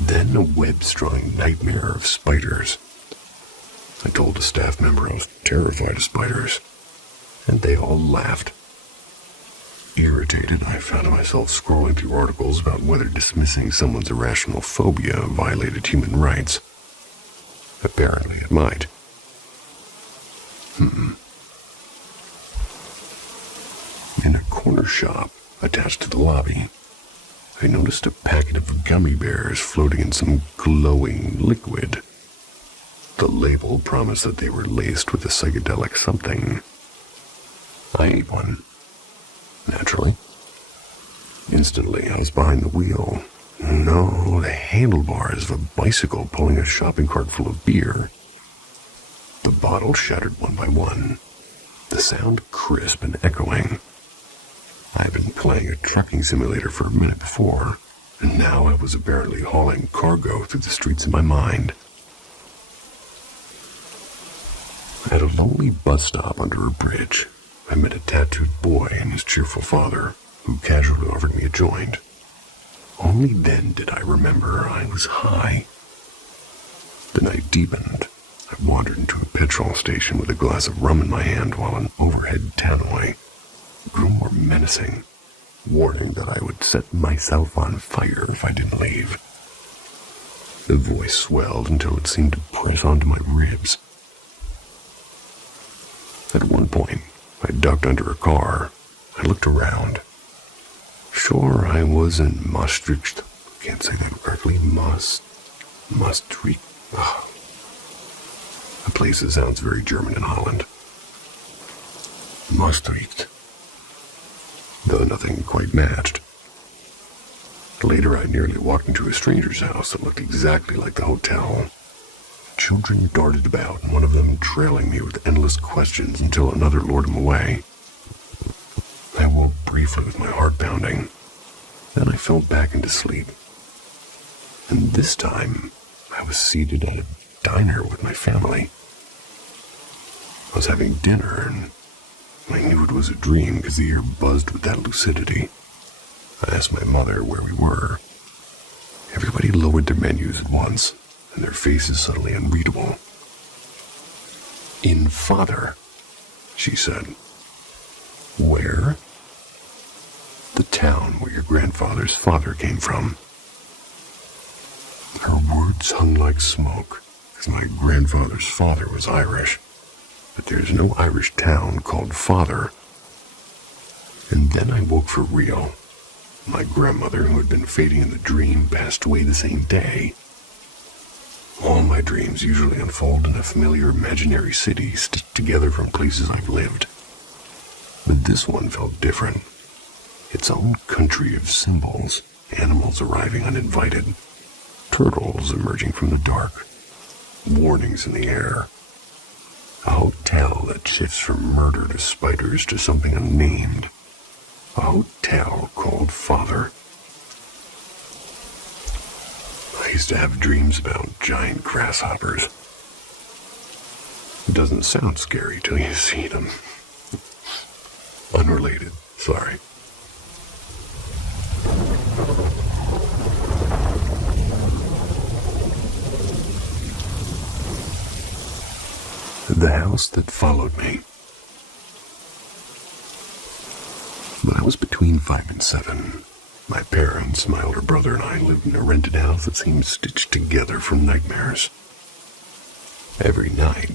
Then a web-strung nightmare of spiders. I told a staff member I was terrified of spiders, and they all laughed. Irritated, I found myself scrolling through articles about whether dismissing someone's irrational phobia violated human rights. Apparently it might. In a corner shop attached to the lobby, I noticed a packet of gummy bears floating in some glowing liquid. The label promised that they were laced with a psychedelic something. I ate one. Naturally. Instantly, I was behind the wheel. No, the handlebars of a bicycle pulling a shopping cart full of beer. The bottles shattered one by one, the sound crisp and echoing. I had been playing a trucking simulator for a minute before, and now I was apparently hauling cargo through the streets of my mind. At a lonely bus stop under a bridge, I met a tattooed boy and his cheerful father, who casually offered me a joint. Only then did I remember I was high. The night deepened. I wandered into a petrol station with a glass of rum in my hand while an overhead tannoy grew more menacing, warning that I would set myself on fire if I didn't leave. The voice swelled until it seemed to press onto my ribs. At one point, I ducked under a car. I looked around. Sure, I was in Maastricht. Can't say that correctly. Maastricht. A place that sounds very German in Holland. Maastricht. Though nothing quite matched. Later, I nearly walked into a stranger's house that looked exactly like the hotel. Children darted about, one of them trailing me with endless questions until another lured him away. I woke briefly with my heart pounding. Then I fell back into sleep. And this time, I was seated at a diner with my family. I was having dinner, and I knew it was a dream because the air buzzed with that lucidity. I asked my mother where we were. Everybody lowered their menus at once, and their faces suddenly unreadable. "In father," she said. "Where?" "The town where your grandfather's father came from." Her words hung like smoke, because my grandfather's father was Irish, but there's no Irish town called Father. And then I woke for real. My grandmother, who had been fading in the dream, passed away the same day. All my dreams usually unfold in a familiar imaginary city stitched together from places I've lived. But this one felt different. Its own country of symbols, animals arriving uninvited, turtles emerging from the dark, warnings in the air. A hotel that shifts from murder to spiders to something unnamed. A hotel called Father. I used to have dreams about giant grasshoppers. It doesn't sound scary till you see them. Unrelated, sorry. The house that followed me. When I was between 5 and 7, my parents, my older brother, and I lived in a rented house that seemed stitched together from nightmares. Every night,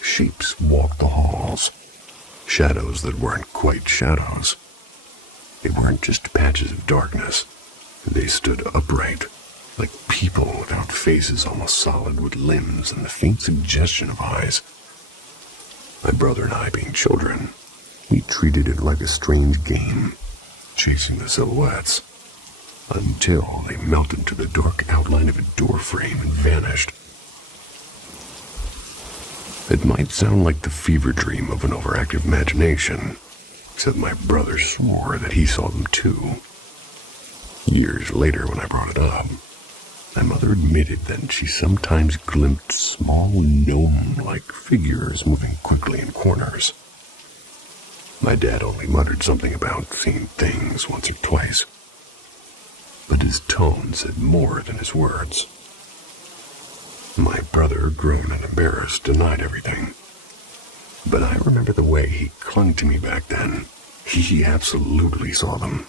shapes walked the halls, shadows that weren't quite shadows. They weren't just patches of darkness. They stood upright, like people without faces, almost solid with limbs and the faint suggestion of eyes. My brother and I, being children, we treated it like a strange game, chasing the silhouettes, until they melted to the dark outline of a door frame and vanished. It might sound like the fever dream of an overactive imagination, except my brother swore that he saw them too. Years later, when I brought it up, my mother admitted that she sometimes glimpsed small gnome-like figures moving quickly in corners. My dad only muttered something about seeing things once or twice, but his tone said more than his words. My brother, grown and embarrassed, denied everything, but I remember the way he clung to me back then, He absolutely saw them.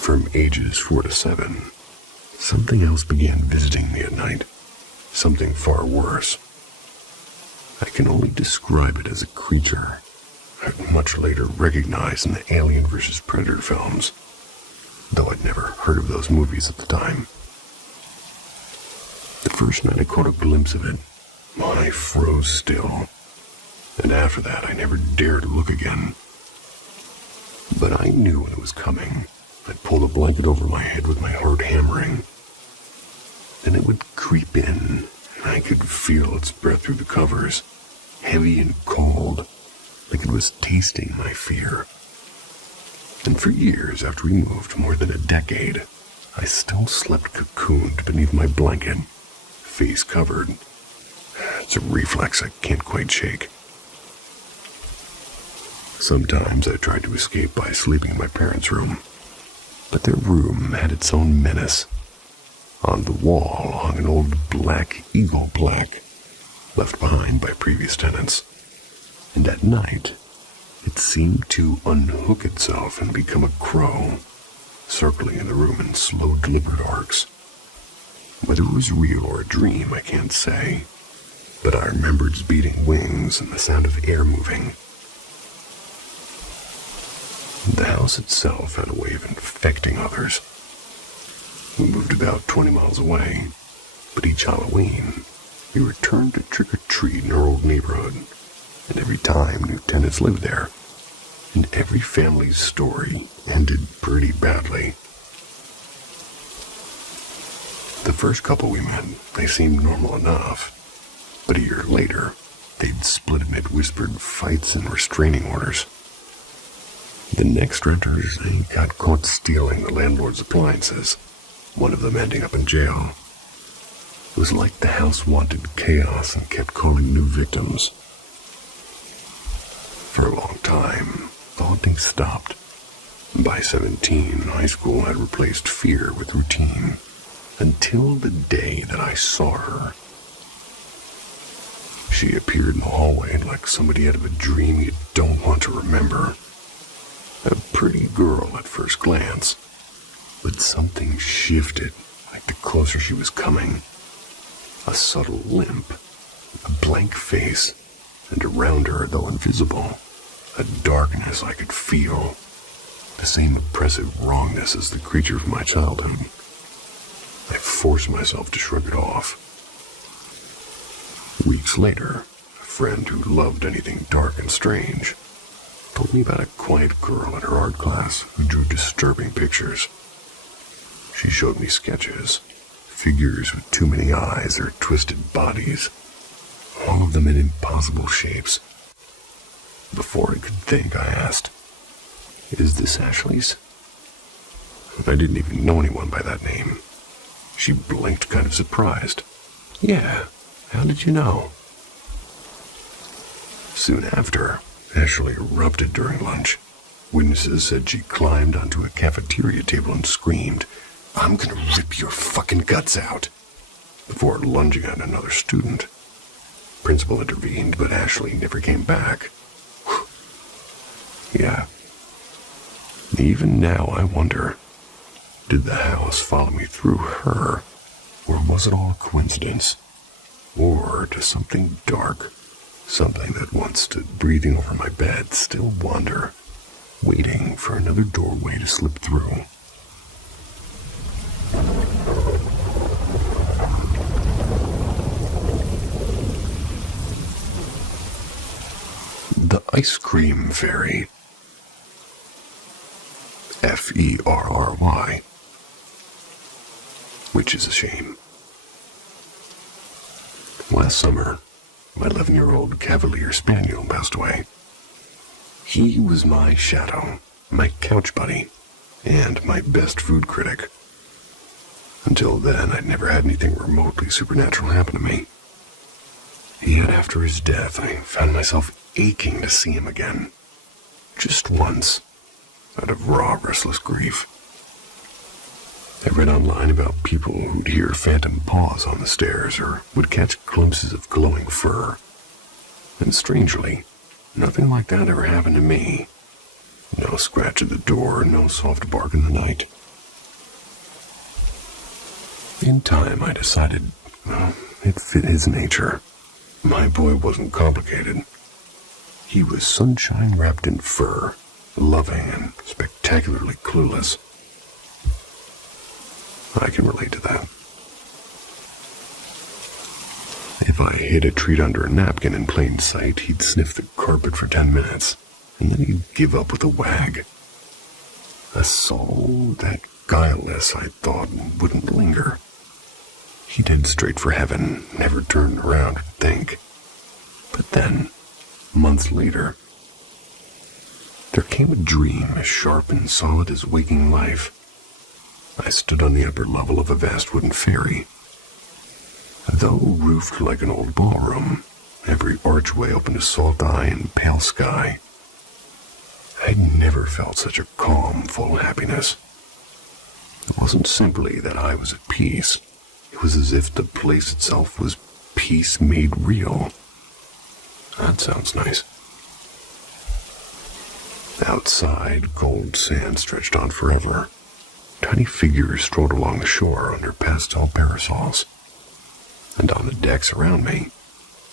From ages 4 to 7, something else began visiting me at night. Something far worse. I can only describe it as a creature I'd much later recognized in the Alien vs. Predator films, though I'd never heard of those movies at the time. The first night I caught a glimpse of it, I froze still, and after that I never dared look again. But I knew when it was coming. I'd pull the blanket over my head with my heart hammering. Then it would creep in, and I could feel its breath through the covers, heavy and cold, like it was tasting my fear. And for years after we moved, more than a decade, I still slept cocooned beneath my blanket, face covered. It's a reflex I can't quite shake. Sometimes I tried to escape by sleeping in my parents' room, but their room had its own menace. On the wall hung an old black eagle plaque, left behind by previous tenants, and at night it seemed to unhook itself and become a crow, circling in the room in slow, deliberate arcs. Whether it was real or a dream, I can't say, but I remember its beating wings and the sound of air moving. The house itself had a way of infecting others. We moved about 20 miles away, but each Halloween, we returned to trick-or-treat in our old neighborhood, and every time new tenants lived there, and every family's story ended pretty badly. The first couple we met, they seemed normal enough, but a year later, they'd split amid whispered fights and restraining orders. The next renters, they got caught stealing the landlord's appliances, one of them ending up in jail. It was like the house wanted chaos and kept calling new victims. For a long time, the haunting stopped. By 17, high school had replaced fear with routine, until the day that I saw her. She appeared in the hallway like somebody out of a dream you don't want to remember. A pretty girl at first glance, but something shifted like the closer she was coming. A subtle limp, a blank face, and around her, though invisible, a darkness I could feel. The same oppressive wrongness as the creature from my childhood. I forced myself to shrug it off. Weeks later, a friend who loved anything dark and strange told me about a quiet girl at her art class who drew disturbing pictures. She showed me sketches, figures with too many eyes or twisted bodies, all of them in impossible shapes. Before I could think, I asked, "Is this Ashley's?" I didn't even know anyone by that name. She blinked, kind of surprised. "Yeah, how did you know?" Soon after, Ashley erupted during lunch. Witnesses said she climbed onto a cafeteria table and screamed, "I'm gonna rip your fucking guts out," before lunging at another student. Principal intervened, but Ashley never came back. Whew. Yeah. Even now I wonder, did the house follow me through her, or was it all a coincidence? Or does something dark, something that once stood breathing over my bed, still wander, waiting for another doorway to slip through? The Ice Cream Fairy. Ferry. Which is a shame. Last summer, my 11-year-old Cavalier Spaniel passed away. He was my shadow, my couch buddy, and my best food critic. Until then, I'd never had anything remotely supernatural happen to me. Yet after his death, I found myself aching to see him again. Just once, out of raw, restless grief. I read online about people who'd hear phantom paws on the stairs or would catch glimpses of glowing fur. And strangely, Nothing like that ever happened to me. No scratch at the door, no soft bark in the night. In time, I decided, it fit his nature. My boy wasn't complicated. He was sunshine wrapped in fur, loving and spectacularly clueless. I can relate to that. If I hid a treat under a napkin in plain sight, he'd sniff the carpet for 10 minutes, and then he'd give up with a wag. A soul that guileless, I thought, wouldn't linger. He'd head straight for heaven, never turned around to think. But then, months later, there came a dream as sharp and solid as waking life. I stood on the upper level of a vast wooden ferry. Though roofed like an old ballroom, every archway opened to salt eye and pale sky. I'd never felt such a calm, full happiness. It wasn't simply that I was at peace. It was as if the place itself was peace made real. That sounds nice. Outside, cold sand stretched on forever. Tiny figures strolled along the shore under pastel parasols. And on the decks around me,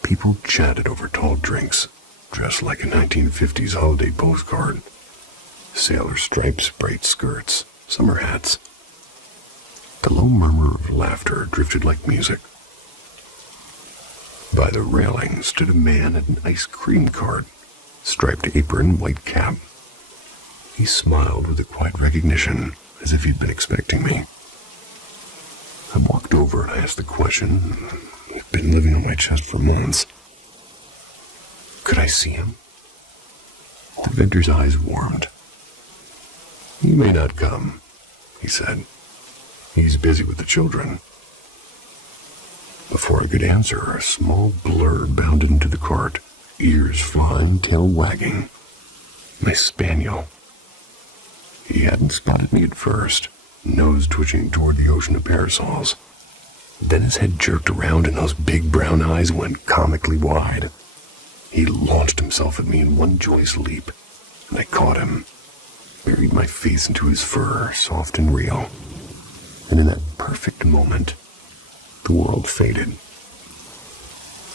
people chatted over tall drinks, dressed like a 1950s holiday postcard. Sailor stripes, bright skirts, summer hats. The low murmur of laughter drifted like music. By the railing stood a man at an ice cream cart, striped apron, white cap. He smiled with a quiet recognition, as if he'd been expecting me. I walked over and I asked the question that had been living on my chest for months. Could I see him? The vendor's eyes warmed. He may not come, he said. He's busy with the children. Before I could answer, a small blur bounded into the cart, ears flying, tail wagging. My spaniel. He hadn't spotted me at first, nose twitching toward the ocean of parasols. Then his head jerked around and those big brown eyes went comically wide. He launched himself at me in one joyous leap, and I caught him, buried my face into his fur, soft and real. And in that perfect moment, the world faded.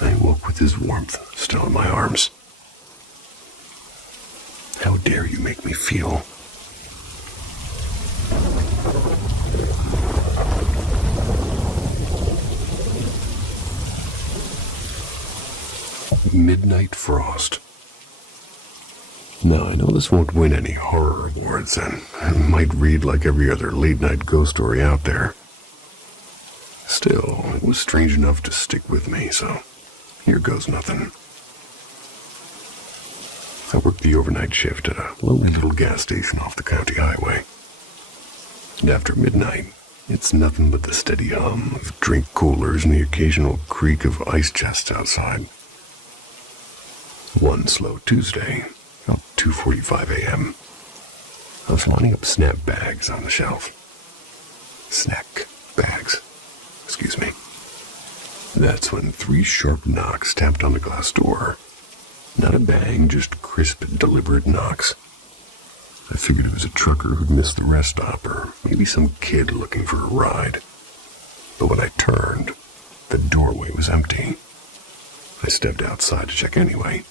I woke with his warmth still in my arms. How dare you make me feel? Midnight Frost. Now, I know this won't win any horror awards, and it might read like every other late-night ghost story out there. Still, it was strange enough to stick with me, so here goes nothing. I worked the overnight shift at a lonely little gas station off the county highway. And after midnight, it's nothing but the steady hum of drink coolers and the occasional creak of ice chests outside. One slow Tuesday, about 2:45 a.m., I was lining up snap bags on the shelf. Snack bags. Excuse me. That's when 3 sharp knocks tapped on the glass door. Not a bang, just crisp, deliberate knocks. I figured it was a trucker who'd missed the rest stop, or maybe some kid looking for a ride. But when I turned, the doorway was empty. I stepped outside to check anyway.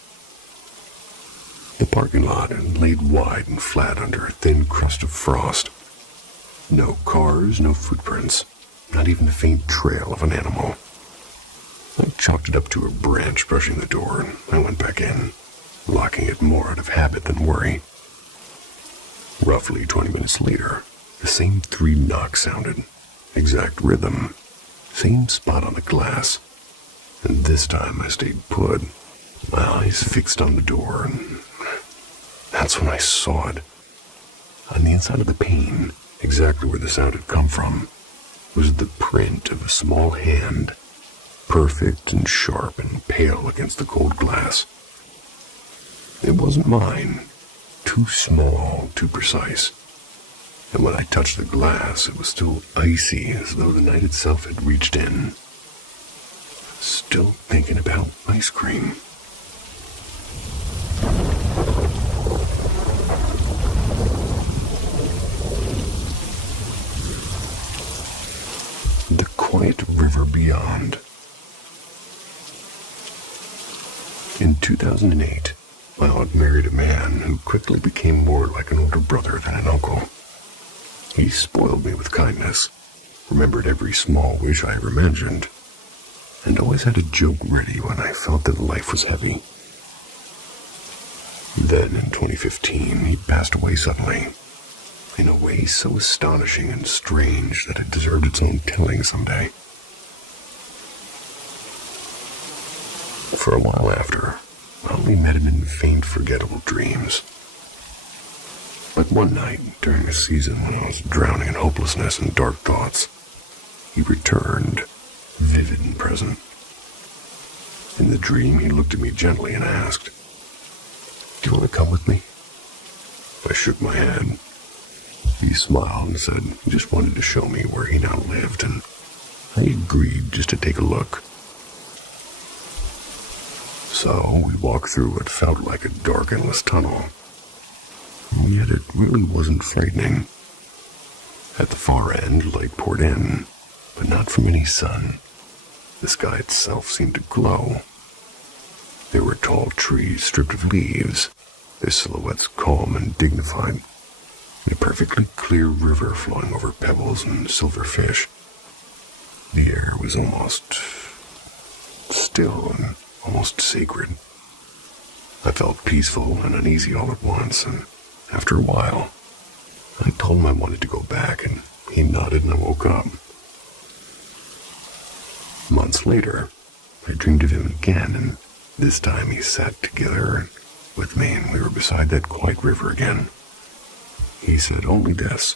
The parking lot had laid wide and flat under a thin crust of frost. No cars, no footprints, not even a faint trail of an animal. I chalked it up to a branch brushing the door, and I went back in, locking it more out of habit than worry. Roughly 20 minutes later, the same 3 knocks sounded, exact rhythm, same spot on the glass, and this time I stayed put, my eyes fixed on the door, and that's when I saw it. On the inside of the pane, exactly where the sound had come from, was the print of a small hand, perfect and sharp and pale against the cold glass. It wasn't mine. Too small, too precise. And when I touched the glass, it was still icy, as though the night itself had reached in. Still thinking about ice cream. quiet river beyond. In 2008, my aunt married a man who quickly became more like an older brother than an uncle. He spoiled me with kindness, remembered every small wish I ever mentioned, and always had a joke ready when I felt that life was heavy. Then, in 2015, he passed away suddenly, in a way so astonishing and strange that it deserved its own telling someday. For a while after, I only met him in faint, forgettable dreams. But one night, during a season when I was drowning in hopelessness and dark thoughts, he returned, vivid and present. In the dream, he looked at me gently and asked, "Do you want to come with me?" I shook my head. He smiled and said he just wanted to show me where he now lived, and I agreed just to take a look. So we walked through what felt like a dark, endless tunnel. Yet it really wasn't frightening. At the far end, light poured in, but not from any sun. The sky itself seemed to glow. There were tall trees stripped of leaves, their silhouettes calm and dignified. A perfectly clear river flowing over pebbles and silver fish. The air was almost still and almost sacred. I felt peaceful and uneasy all at once, and after a while, I told him I wanted to go back, and he nodded and I woke up. Months later, I dreamed of him again, and this time he sat together with me and we were beside that quiet river again. He said only this: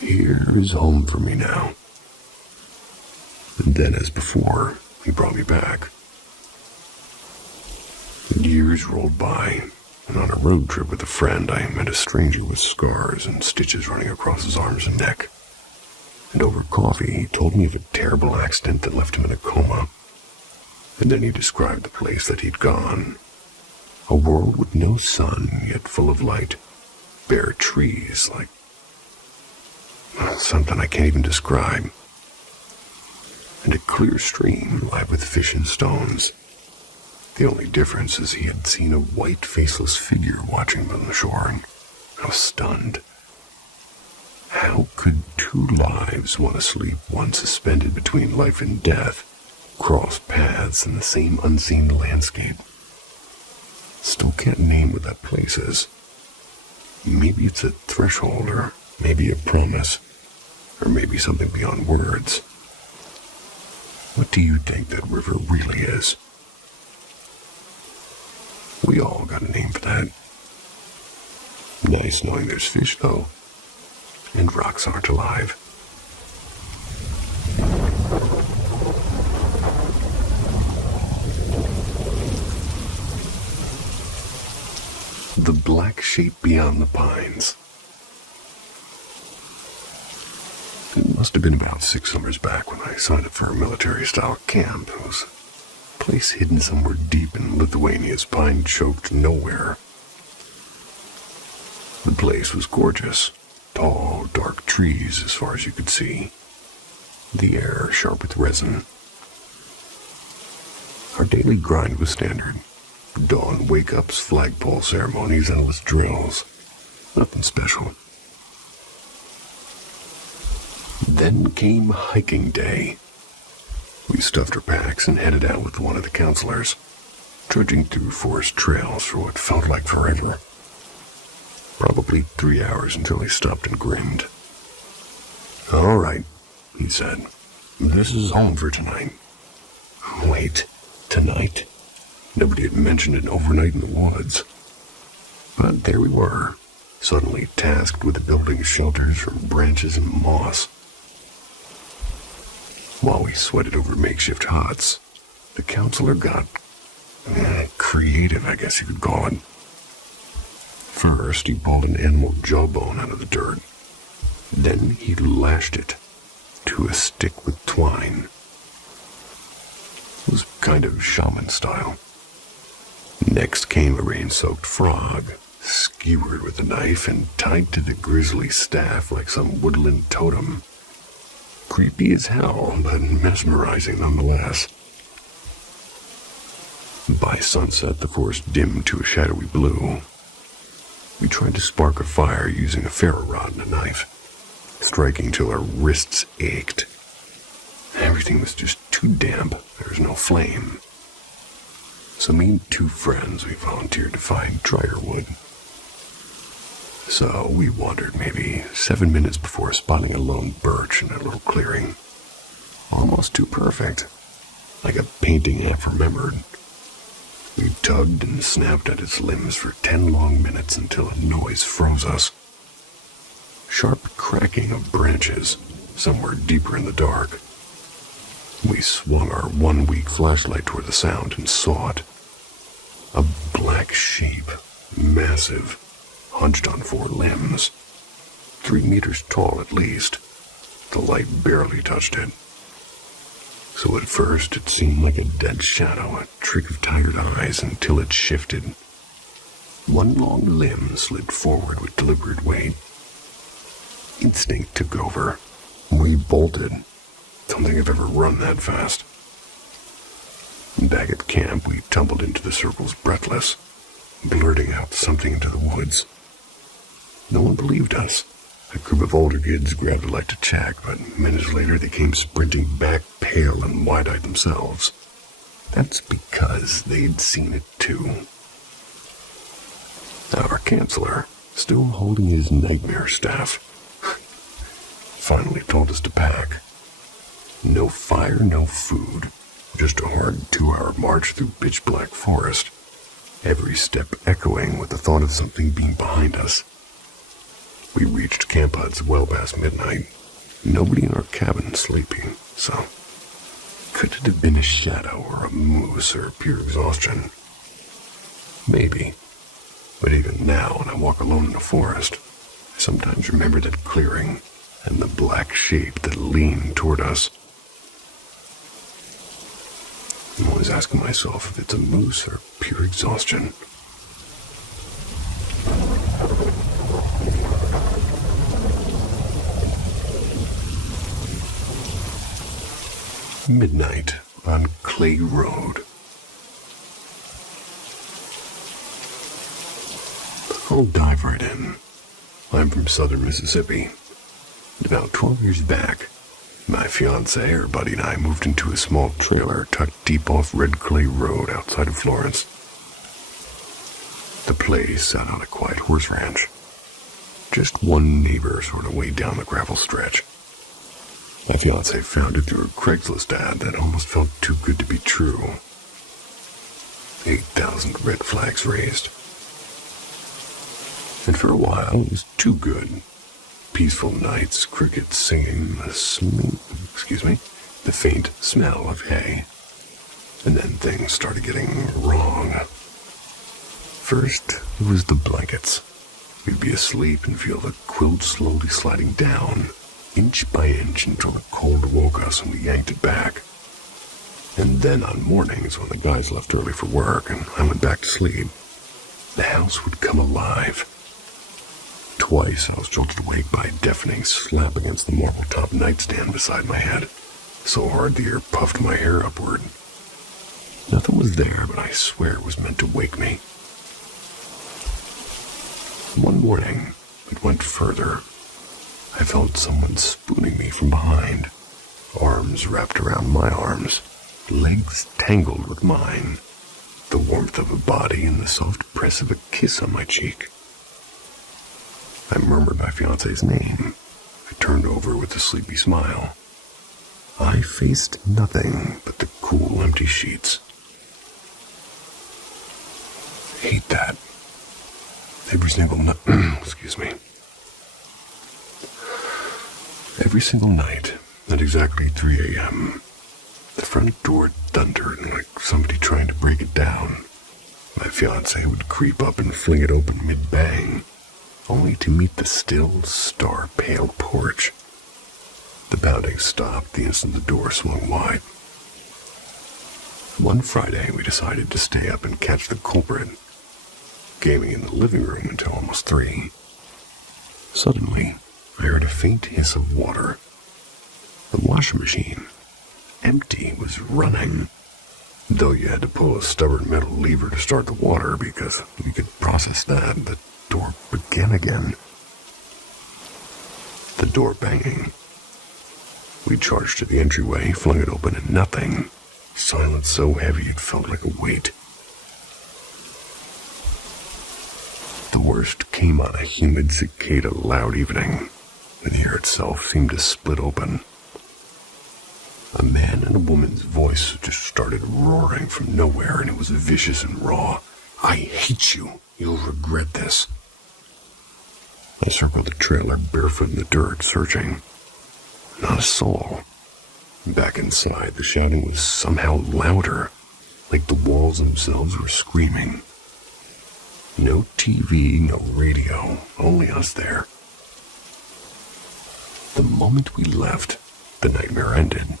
"Here is home for me now." And then, as before, he brought me back. Years rolled by, and on a road trip with a friend, I met a stranger with scars and stitches running across his arms and neck. And over coffee, he told me of a terrible accident that left him in a coma. And then he described the place that he'd gone. A world with no sun, yet full of light. Bare trees, like something I can't even describe. And a clear stream alive with fish and stones. The only difference is he had seen a white, faceless figure watching from the shore, and I was stunned. How could two lives, one asleep, one suspended between life and death, cross paths in the same unseen landscape? Still can't name what that place is. Maybe it's a threshold, or maybe a promise, or maybe something beyond words. What do you think that river really is? We all got a name for that. Nice knowing there's fish, though, and rocks aren't alive. The black shape beyond the pines. It must have been about 6 summers back when I signed up for a military-style camp. It was a place hidden somewhere deep in Lithuania's pine-choked nowhere. The place was gorgeous. Tall, dark trees as far as you could see. The air sharp with resin. Our daily grind was standard. Dawn wake-ups, flagpole ceremonies, endless drills. Nothing special. Then came hiking day. We stuffed our packs and headed out with one of the counselors, trudging through forest trails for what felt like forever. Probably 3 hours until he stopped and grinned. "All right," he said. "This is home for tonight." Wait, tonight? Nobody had mentioned an overnight in the woods. But there we were, suddenly tasked with building shelters from branches and moss. While we sweated over makeshift huts, the counselor got creative, I guess you could call it. First, he pulled an animal jawbone out of the dirt. Then he lashed it to a stick with twine. It was kind of shaman style. Next came a rain-soaked frog, skewered with a knife and tied to the grisly staff like some woodland totem. Creepy as hell, but mesmerizing nonetheless. By sunset, the forest dimmed to a shadowy blue. We tried to spark a fire using a ferro rod and a knife, striking till our wrists ached. Everything was just too damp. There was no flame. So me and 2 friends, we volunteered to find drier wood. So we wandered maybe 7 minutes before spotting a lone birch in a little clearing. Almost too perfect, like a painting half remembered. We tugged and snapped at its limbs for 10 long minutes until a noise froze us. Sharp cracking of branches somewhere deeper in the dark. We swung our 1 weak flashlight toward the sound and saw it. A black shape, massive, hunched on 4 limbs, 3 meters tall at least. The light barely touched it. So at first it seemed like a dead shadow, a trick of tired eyes, until it shifted. 1 long limb slid forward with deliberate weight. Instinct took over. We bolted. Don't think I've ever run that fast. Back at camp, we tumbled into the circles breathless, blurting out something into the woods. No one believed us. A group of older kids grabbed a light to check, but minutes later they came sprinting back, pale and wide-eyed themselves. That's because they'd seen it too. Our counselor, still holding his nightmare staff, finally told us to pack. No fire, no food. Just a hard 2-hour march through pitch-black forest. Every step echoing with the thought of something being behind us. We reached camp huts well past midnight. Nobody in our cabin sleeping, so could it have been a shadow or a moose or pure exhaustion? Maybe. But even now, when I walk alone in the forest, I sometimes remember that clearing and the black shape that leaned toward us. I'm always asking myself if it's a moose or pure exhaustion. Midnight on Clay Road. I'll dive right in. I'm from southern Mississippi. About 12 years back, my fiancée, her buddy, and I moved into a small trailer tucked deep off Red Clay Road outside of Florence. The place sat on a quiet horse ranch. Just one neighbor sort of way down the gravel stretch. My fiancée found it through a Craigslist ad that almost felt too good to be true. 8,000 red flags raised. And for a while, it was too good. Peaceful nights, crickets singing, the faint smell of hay. And then things started getting wrong. First, it was the blankets. We'd be asleep and feel the quilt slowly sliding down, inch by inch, until the cold woke us and we yanked it back. And then on mornings, when the guys left early for work and I went back to sleep, the house would come alive. Twice I was jolted awake by a deafening slap against the marble-top nightstand beside my head, so hard the air puffed my hair upward. Nothing was there, but I swear it was meant to wake me. One morning, it went further. I felt someone spooning me from behind, arms wrapped around my arms, legs tangled with mine, the warmth of a body and the soft press of a kiss on my cheek. I murmured my fiancé's name. I turned over with a sleepy smile. I faced nothing but the cool, empty sheets. I hate that. Every single night, Every single night, at exactly 3 a.m., the front door thundered like somebody trying to break it down. My fiancé would creep up and fling it open mid-bang, only to meet the still, star-pale porch. The pounding stopped the instant the door swung wide. One Friday, we decided to stay up and catch the culprit, gaming in the living room until almost 3. Suddenly, I heard a faint hiss of water. The washing machine, empty, was running, though you had to pull a stubborn metal lever to start the water because we could process that. The door began again. The door banging. We charged to the entryway, flung it open, and nothing. Silence so heavy it felt like a weight. The worst came on a humid, cicada-loud evening, when the air itself seemed to split open. A man and a woman's voice just started roaring from nowhere, and it was vicious and raw. "I hate you. You'll regret this." I circled the trailer, barefoot in the dirt, searching. Not a soul. Back inside, the shouting was somehow louder, like the walls themselves were screaming. No TV, no radio, only us there. The moment we left, the nightmare ended.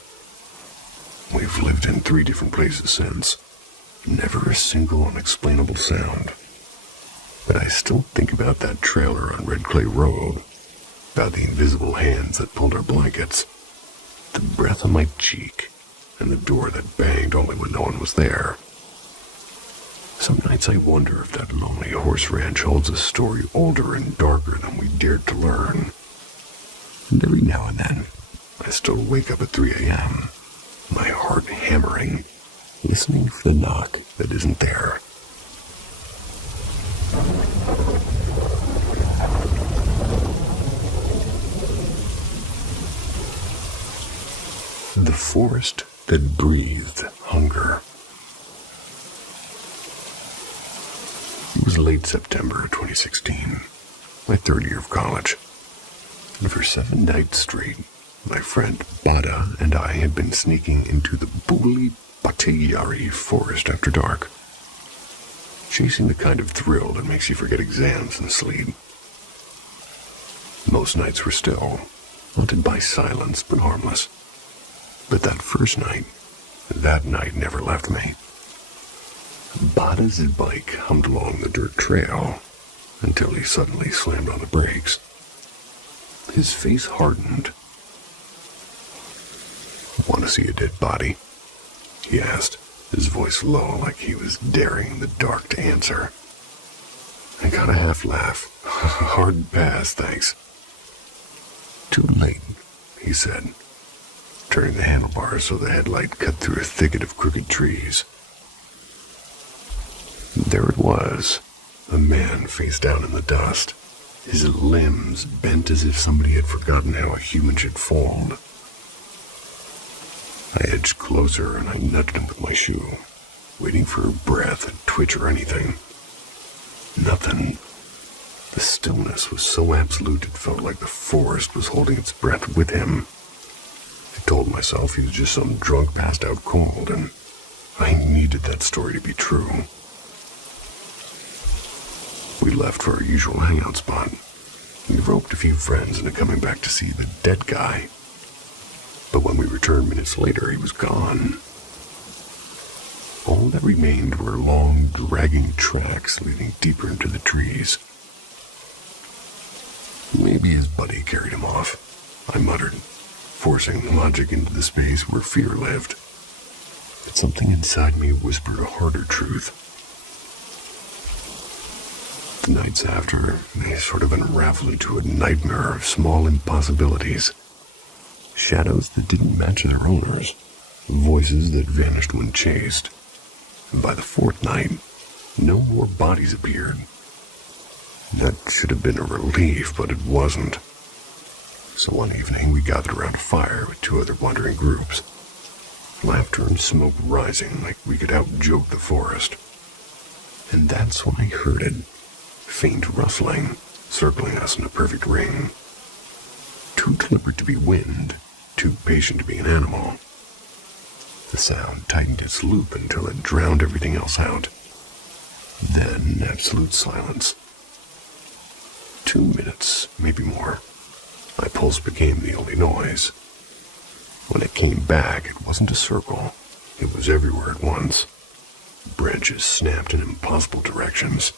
We've lived in 3 different places since. Never a single unexplainable sound. But I still think about that trailer on Red Clay Road, about the invisible hands that pulled our blankets, the breath on my cheek, and the door that banged only when no one was there. Some nights I wonder if that lonely horse ranch holds a story older and darker than we dared to learn. And every now and then, I still wake up at 3 a.m., my heart hammering, listening for the knock that isn't there. The forest that breathed hunger. It was late September 2016, my 3rd year of college, and for 7 nights straight, my friend Bada and I had been sneaking into the Buli Batayari forest after dark, chasing the kind of thrill that makes you forget exams and sleep. Most nights were still, haunted by silence but harmless. But that night never left me. Bada's bike hummed along the dirt trail until he suddenly slammed on the brakes. His face hardened. "Want to see a dead body?" he asked, his voice low like he was daring the dark to answer. I got a half laugh. "Hard pass, thanks." "Too late," he said, turning the handlebars so the headlight cut through a thicket of crooked trees. There it was, a man face down in the dust, his limbs bent as if somebody had forgotten how a human should fold. I edged closer and I nudged him with my shoe, waiting for a breath, a twitch or anything. Nothing. The stillness was so absolute it felt like the forest was holding its breath with him. I told myself he was just some drunk passed out cold, and I needed that story to be true. We left for our usual hangout spot. We roped a few friends into coming back to see the dead guy. But when we returned minutes later, he was gone. All that remained were long, dragging tracks leading deeper into the trees. Maybe his buddy carried him off, I muttered, forcing logic into the space where fear lived. But something inside me whispered a harder truth. The nights after, they sort of unraveled into a nightmare of small impossibilities. Shadows that didn't match their owners, voices that vanished when chased. And by the 4th night, no more bodies appeared. That should have been a relief, but it wasn't. So one evening, we gathered around a fire with 2 other wandering groups. Laughter and smoke rising like we could out-joke the forest. And that's when I heard it. Faint rustling, circling us in a perfect ring. Too deliberate to be wind, too patient to be an animal. The sound tightened its loop until it drowned everything else out. Then absolute silence. 2 minutes, maybe more. My pulse became the only noise. When it came back, it wasn't a circle. It was everywhere at once. Branches snapped in impossible directions.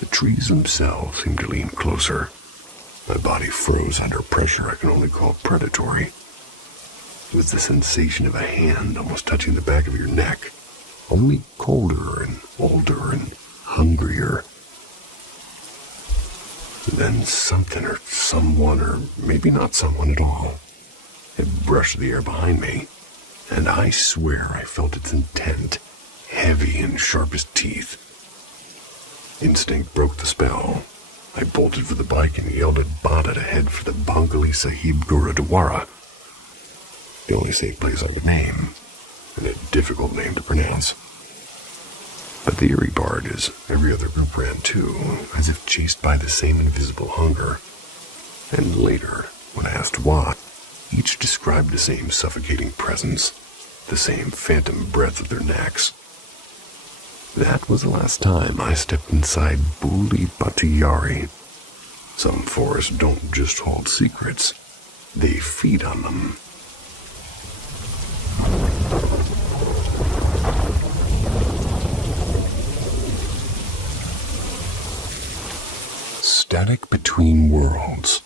The trees themselves seemed to lean closer. My body froze under pressure I can only call predatory. It was the sensation of a hand almost touching the back of your neck, only colder and older and hungrier. Then something or someone, or maybe not someone at all, it brushed the air behind me, and I swear I felt its intent, heavy and sharp as teeth. Instinct broke the spell. I bolted for the bike and yelled at Bada to head for the Bangali Sahib Gurudwara, the only safe place I would name, and a difficult name to pronounce. But the eerie part is every other group ran too, as if chased by the same invisible hunger. And later, when asked why, each described the same suffocating presence, the same phantom breath of their necks. That was the last time I stepped inside Buli Batiyari. Some forests don't just hold secrets, they feed on them. Static between worlds.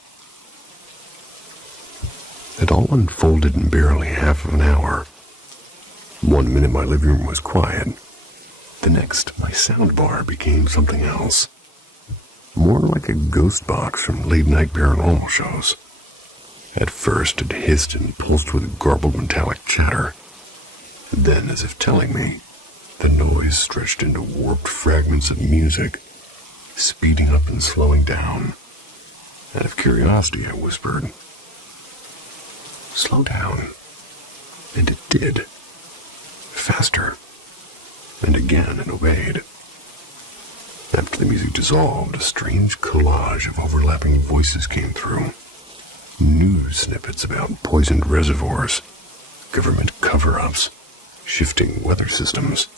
It all unfolded in barely half of an hour. 1 minute my living room was quiet. The next, my soundbar became something else. More like a ghost box from late-night paranormal shows. At first, it hissed and pulsed with garbled metallic chatter. Then, as if telling me, the noise stretched into warped fragments of music, speeding up and slowing down. Out of curiosity, I whispered, "Slow down." And it did. Faster. And again it obeyed. After the music dissolved, a strange collage of overlapping voices came through. News snippets about poisoned reservoirs, government cover-ups, shifting weather systems.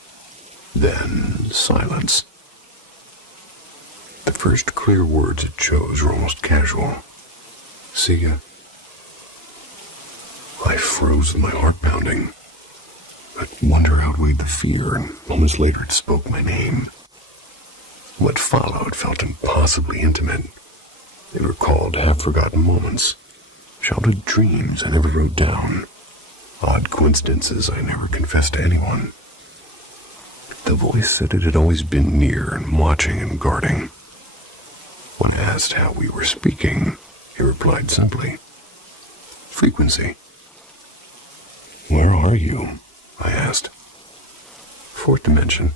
Then silence. The first clear words it chose were almost casual. "See ya." I froze with my heart pounding. But wonder outweighed the fear, and moments later it spoke my name. What followed felt impossibly intimate. It recalled half-forgotten moments, childhood dreams I never wrote down, odd coincidences I never confessed to anyone. The voice said it had always been near and watching and guarding. When asked how we were speaking, he replied simply, "Frequency." "Where are you?" I asked. "Fourth dimension."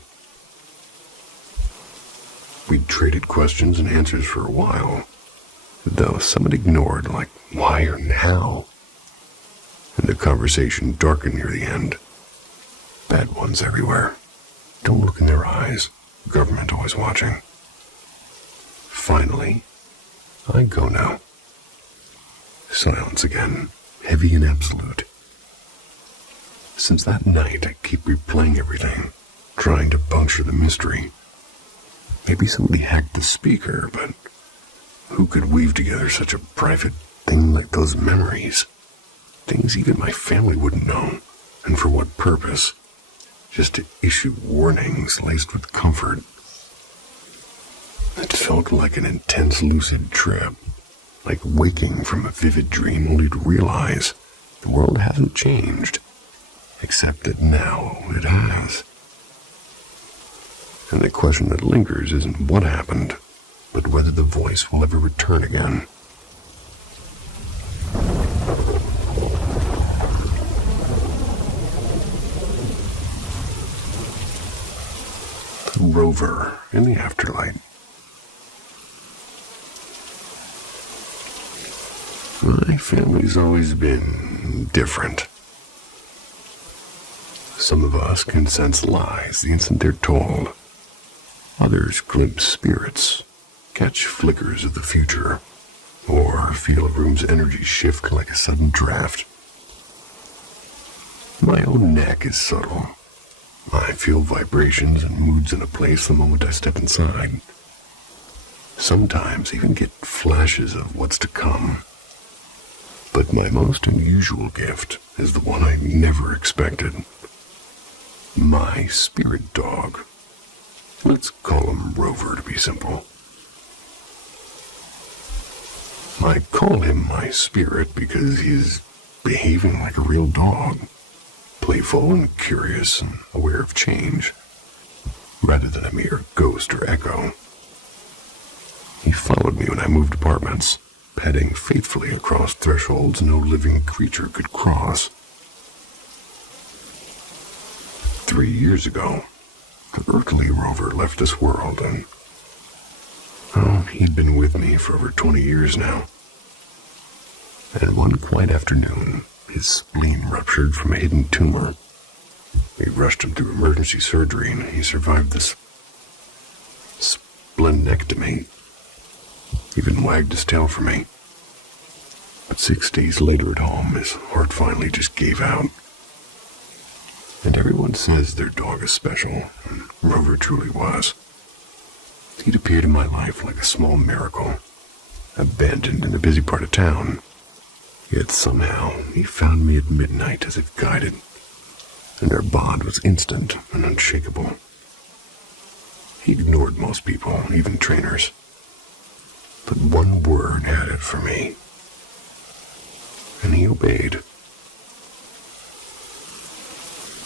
We'd traded questions and answers for a while, though some had ignored, like why or how. And the conversation darkened near the end. Bad ones everywhere. Don't look in their eyes. Government always watching. Finally, I go now. Silence again, heavy and absolute. Since that night, I keep replaying everything, trying to puncture the mystery. Maybe somebody hacked the speaker, but who could weave together such a private thing like those memories? Things even my family wouldn't know, and for what purpose? Just to issue warnings laced with comfort. It felt like an intense lucid trip, like waking from a vivid dream only to realize the world hasn't changed. Except that now it has. And the question that lingers isn't what happened, but whether the voice will ever return again. The rover in the afterlife. My family's always been different. Some of us can sense lies the instant they're told. Others glimpse spirits, catch flickers of the future, or feel a room's energy shift like a sudden draft. My own neck is subtle. I feel vibrations and moods in a place the moment I step inside. Sometimes even get flashes of what's to come. But my most unusual gift is the one I never expected. My spirit dog. Let's call him Rover to be simple. I call him my spirit because he's behaving like a real dog, playful and curious and aware of change, rather than a mere ghost or echo. He followed me when I moved apartments, padding faithfully across thresholds no living creature could cross. 3 years ago, the earthly rover left this world, and, well, he'd been with me for over 20 years now. And one quiet afternoon, his spleen ruptured from a hidden tumor. We rushed him through emergency surgery, and he survived this splenectomy. Even wagged his tail for me. But 6 days later at home, his heart finally just gave out. And everyone says their dog is special, and Rover truly was. He'd appeared in my life like a small miracle, abandoned in a busy part of town. Yet somehow he found me at midnight as if guided, and our bond was instant and unshakable. He ignored most people, even trainers. But one word had it for me, and he obeyed.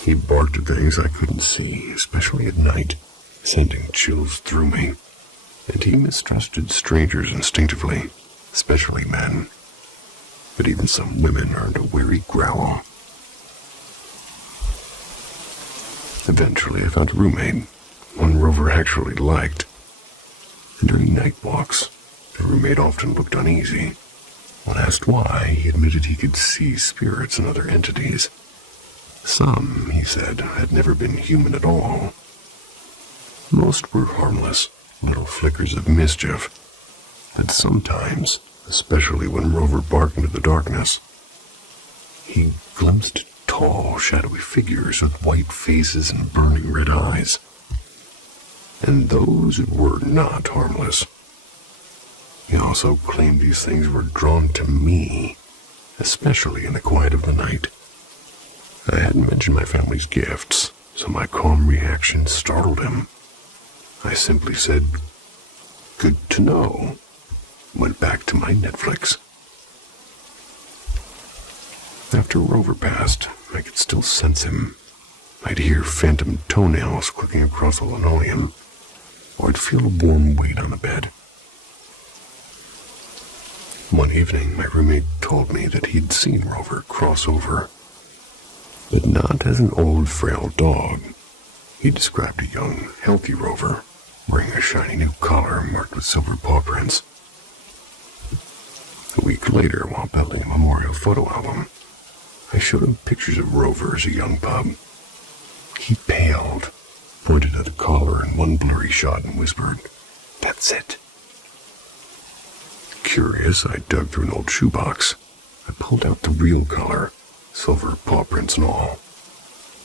He barked at things I couldn't see, especially at night, sending chills through me. And he mistrusted strangers instinctively, especially men. But even some women earned a wary growl. Eventually, I found a roommate, one Rover actually liked. And during night walks, the roommate often looked uneasy. When asked why, he admitted he could see spirits and other entities. Some, he said, had never been human at all. Most were harmless, little flickers of mischief. But sometimes, especially when Rover barked into the darkness, he glimpsed tall, shadowy figures with white faces and burning red eyes. And those were not harmless. He also claimed these things were drawn to me, especially in the quiet of the night. I hadn't mentioned my family's gifts, so my calm reaction startled him. I simply said, "Good to know," went back to my Netflix. After Rover passed, I could still sense him. I'd hear phantom toenails clicking across the linoleum, or I'd feel a warm weight on the bed. One evening, my roommate told me that he'd seen Rover cross over, but not as an old, frail dog. He described a young, healthy Rover, wearing a shiny new collar marked with silver paw prints. A week later, while peddling a memorial photo album, I showed him pictures of Rover as a young pup. He paled, pointed at the collar in one blurry shot, and whispered, "That's it." Curious, I dug through an old shoebox. I pulled out the real collar, silver paw prints and all.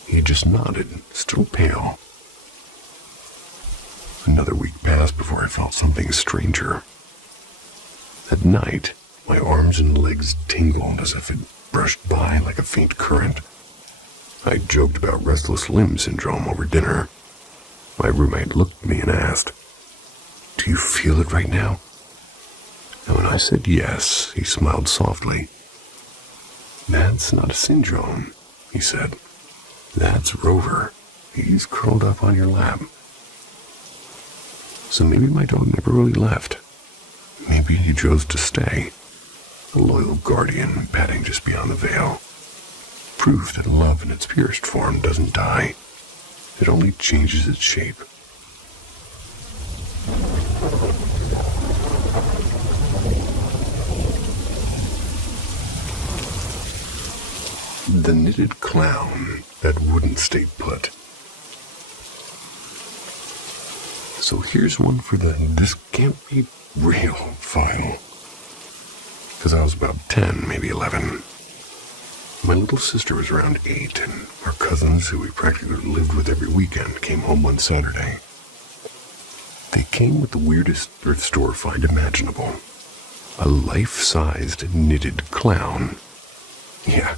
He just nodded, still pale. Another week passed before I felt something stranger. At night, my arms and legs tingled as if it brushed by like a faint current. I joked about restless limb syndrome over dinner. My roommate looked at me and asked, "Do you feel it right now?" And when I said yes, he smiled softly. "That's not a syndrome," he said. "That's Rover. He's curled up on your lap." So maybe my dog never really left. Maybe he chose to stay, a loyal guardian padding just beyond the veil. Proof that love in its purest form doesn't die. It only changes its shape. The knitted clown that wouldn't stay put. So here's one for the "this can't be real" file. Because I was about 10, maybe 11. My little sister was around 8, and our cousins, who we practically lived with every weekend, came home one Saturday. They came with the weirdest thrift store find imaginable. A life-sized knitted clown. Yeah,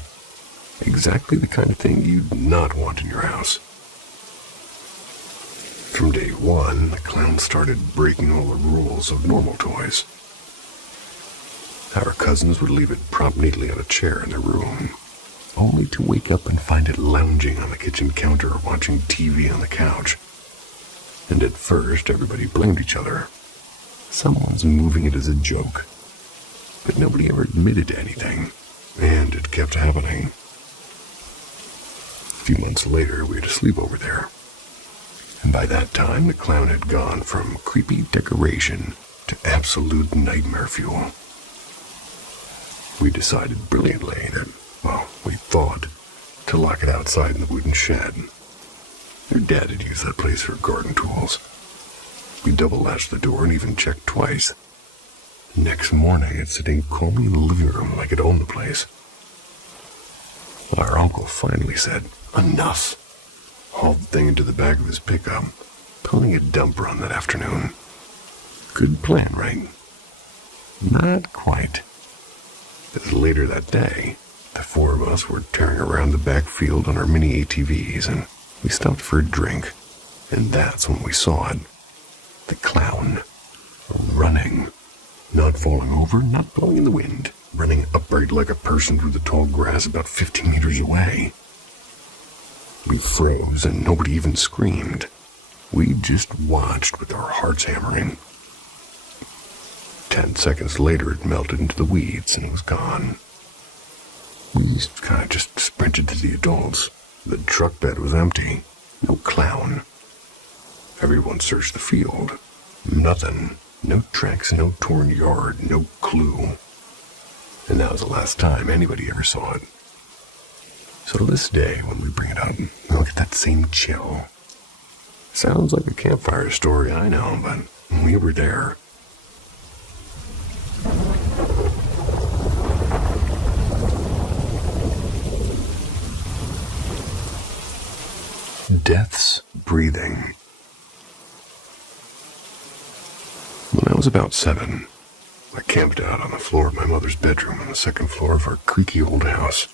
exactly the kind of thing you'd not want in your house. From day one, the clown started breaking all the rules of normal toys. Our cousins would leave it propped neatly on a chair in their room, only to wake up and find it lounging on the kitchen counter or watching TV on the couch. And at first, everybody blamed each other. Someone's moving it as a joke. But nobody ever admitted to anything, and it kept happening. A few months later, we had a sleepover there. And by that time, the clown had gone from creepy decoration to absolute nightmare fuel. We decided brilliantly that, we thought, to lock it outside in the wooden shed. Their dad had used that place for garden tools. We double-latched the door and even checked twice. Next morning, it's sitting calmly in the living room like it owned the place. Our uncle finally said, "Enough!" Hauled the thing into the back of his pickup, pulling a dump run that afternoon. Good plan, right? Not quite. As later that day, the four of us were tearing around the back field on our mini ATVs, and we stopped for a drink, and that's when we saw it. The clown. Running. Not falling over, not blowing in the wind. Running upright like a person through the tall grass about 15 meters away. We froze, and nobody even screamed. We just watched with our hearts hammering. 10 seconds later, it melted into the weeds, and it was gone. We kind of just sprinted to the adults. The truck bed was empty. No clown. Everyone searched the field. Nothing. No tracks, no torn yard, no clue. And that was the last time anybody ever saw it. So to this day, when we bring it up, we'll get that same chill. Sounds like a campfire story, I know, but we were there. Death's breathing. When I was about 7, I camped out on the floor of my mother's bedroom on the second floor of our creaky old house.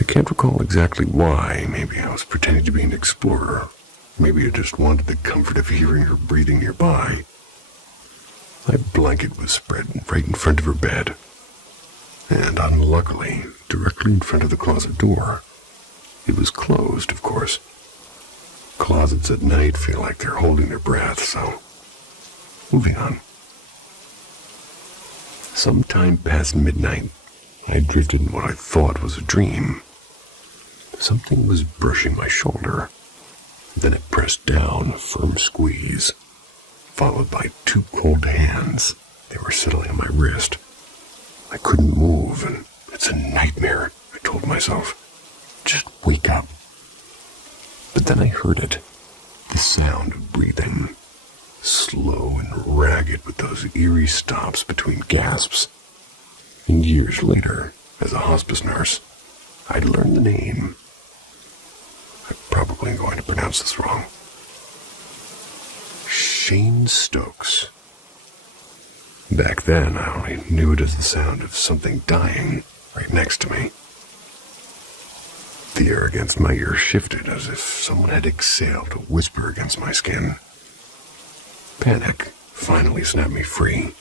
I can't recall exactly why. Maybe I was pretending to be an explorer. Maybe I just wanted the comfort of hearing her breathing nearby. My blanket was spread right in front of her bed, and unluckily, directly in front of the closet door. It was closed, of course. Closets at night feel like they're holding their breath, so moving on. Sometime past midnight, I drifted in what I thought was a dream. Something was brushing my shoulder. Then it pressed down, a firm squeeze, followed by 2 cold hands. They were settling on my wrist. I couldn't move, and it's a nightmare, I told myself. Just wake up. But then I heard it. The sound of breathing. Slow and ragged with those eerie stops between gasps. And years later, as a hospice nurse, I'd learned the name. I'm probably going to pronounce this wrong. Shane Stokes. Back then, I only knew it as the sound of something dying right next to me. The air against my ear shifted as if someone had exhaled a whisper against my skin. Panic finally snapped me free.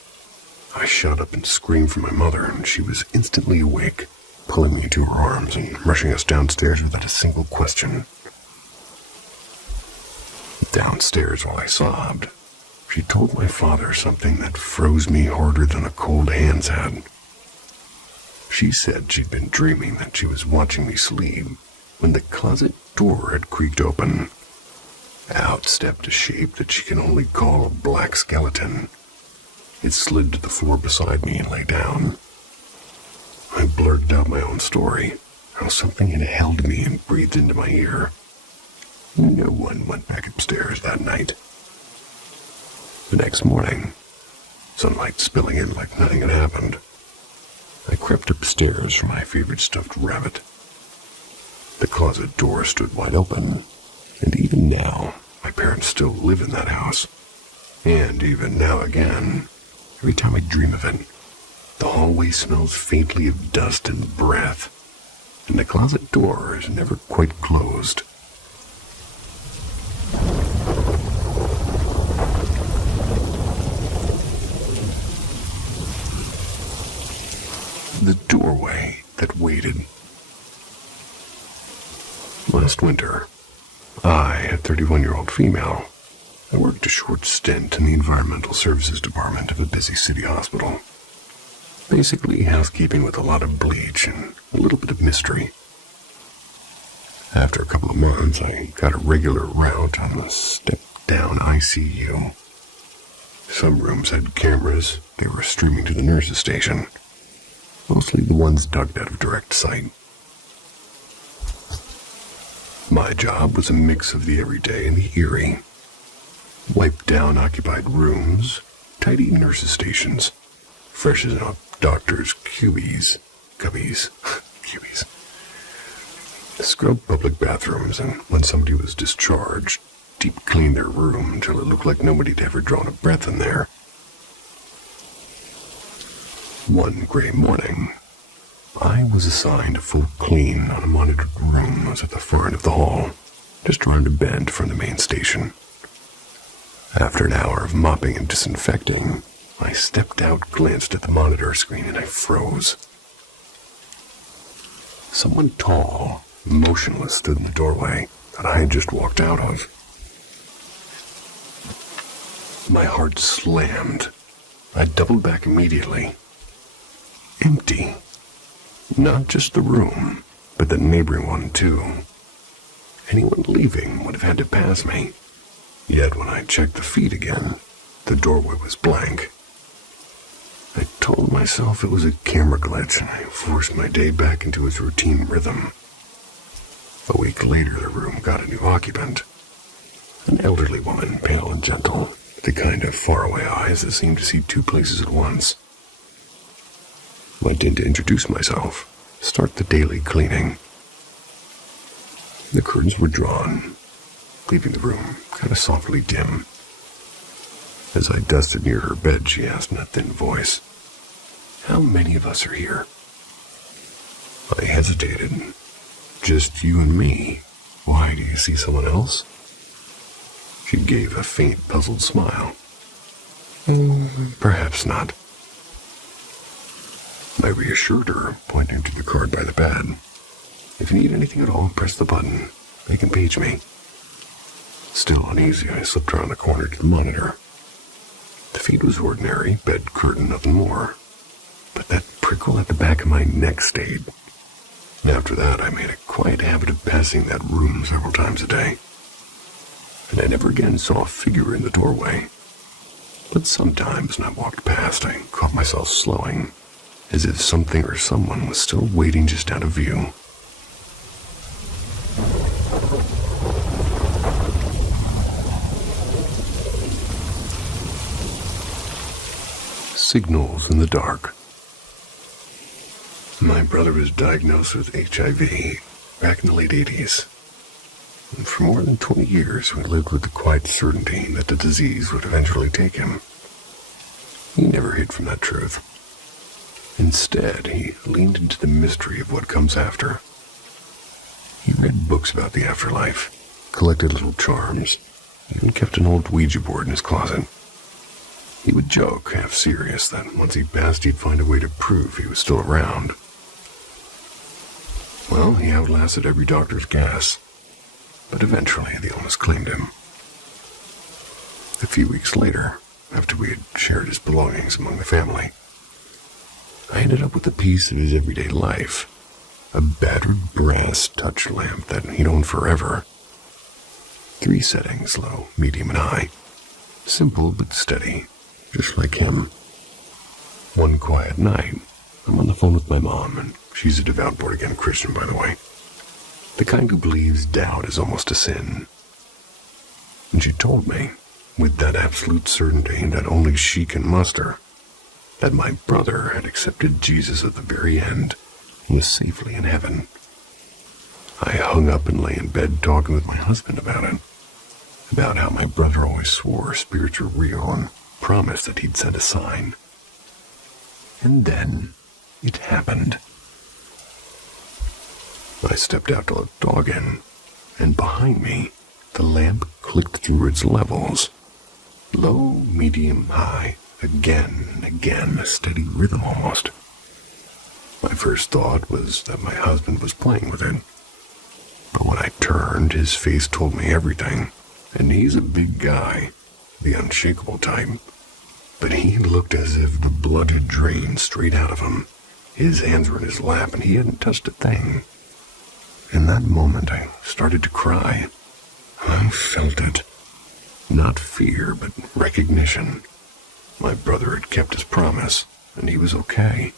I shot up and screamed for my mother, and she was instantly awake, pulling me into her arms and rushing us downstairs without a single question. Downstairs, while I sobbed, she told my father something that froze me harder than a cold hand's had. She said she'd been dreaming that she was watching me sleep when the closet door had creaked open. Out stepped a shape that she can only call a black skeleton. It slid to the floor beside me and lay down. I blurted out my own story, how something had held me and breathed into my ear. No one went back upstairs that night. The next morning, sunlight spilling in like nothing had happened, I crept upstairs for my favorite stuffed rabbit. The closet door stood wide open, and even now, my parents still live in that house. And even now again, every time I dream of it, the hallway smells faintly of dust and breath, and the closet door is never quite closed. The doorway that waited. Last winter, I, a 31-year-old female, I worked a short stint in the environmental services department of a busy city hospital. Basically housekeeping with a lot of bleach and a little bit of mystery. After a couple of months, I got a regular route on the step-down ICU. Some rooms had cameras. They were streaming to the nurses' station. Mostly the ones dug out of direct sight. My job was a mix of the everyday and the eerie. Wipe down occupied rooms, tidy nurses' stations, freshen up doctors' cubbies, scrub public bathrooms, and when somebody was discharged, deep clean their room until it looked like nobody had ever drawn a breath in there. One gray morning, I was assigned a full clean on a monitored room that was at the far end of the hall, just around a bend from the main station. After an hour of mopping and disinfecting, I stepped out, glanced at the monitor screen, and I froze. Someone tall, motionless, stood in the doorway that I had just walked out of. My heart slammed. I doubled back immediately. Empty. Not just the room, but the neighboring one, too. Anyone leaving would have had to pass me. Yet when I checked the feed again, the doorway was blank. I told myself it was a camera glitch, and I forced my day back into its routine rhythm. A week later, the room got a new occupant. An elderly woman, pale and gentle, with the kind of faraway eyes that seemed to see two places at once. Went in to introduce myself, start the daily cleaning. The curtains were drawn, leaving the room kind of softly dim. As I dusted near her bed, she asked in a thin voice, "How many of us are here?" I hesitated. "Just you and me. Why, do you see someone else?" She gave a faint, puzzled smile. Perhaps not." I reassured her, pointing to the card by the bed. "If you need anything at all, press the button. They can page me." Still uneasy, I slipped around the corner to the monitor. The feed was ordinary, bed, curtain, nothing more. But that prickle at the back of my neck stayed. After that, I made a quiet habit of passing that room several times a day. And I never again saw a figure in the doorway. But sometimes when I walked past, I caught myself slowing, as if something or someone was still waiting just out of view. Signals in the dark. My brother was diagnosed with HIV back in the late 80s. And for more than 20 years, we lived with the quiet certainty that the disease would eventually take him. He never hid from that truth. Instead, he leaned into the mystery of what comes after. He read books about the afterlife, collected little charms, even kept an old Ouija board in his closet. He would joke, half serious, that once he passed, he'd find a way to prove he was still around. Well, he outlasted every doctor's guess, but eventually the illness claimed him. A few weeks later, after we had shared his belongings among the family, I ended up with a piece of his everyday life, a battered brass touch lamp that he'd owned forever. 3 settings, low, medium, and high. Simple but steady, just like him. One quiet night, I'm on the phone with my mom, and she's a devout born-again Christian, by the way. The kind who believes doubt is almost a sin. And she told me, with that absolute certainty that only she can muster, that my brother had accepted Jesus at the very end and was safely in heaven. I hung up and lay in bed talking with my husband about it, about how my brother always swore spirits were real and promised that he'd send a sign. And then it happened. I stepped out to let the dog in, and behind me, the lamp clicked through its levels. Low, medium, high, again and again, a steady rhythm almost. My first thought was that my husband was playing with it. But when I turned, his face told me everything. And he's a big guy, the unshakable type. But he looked as if the blood had drained straight out of him. His hands were in his lap and he hadn't touched a thing. In that moment, I started to cry. I felt it. Not fear, but recognition. My brother had kept his promise, and he was okay.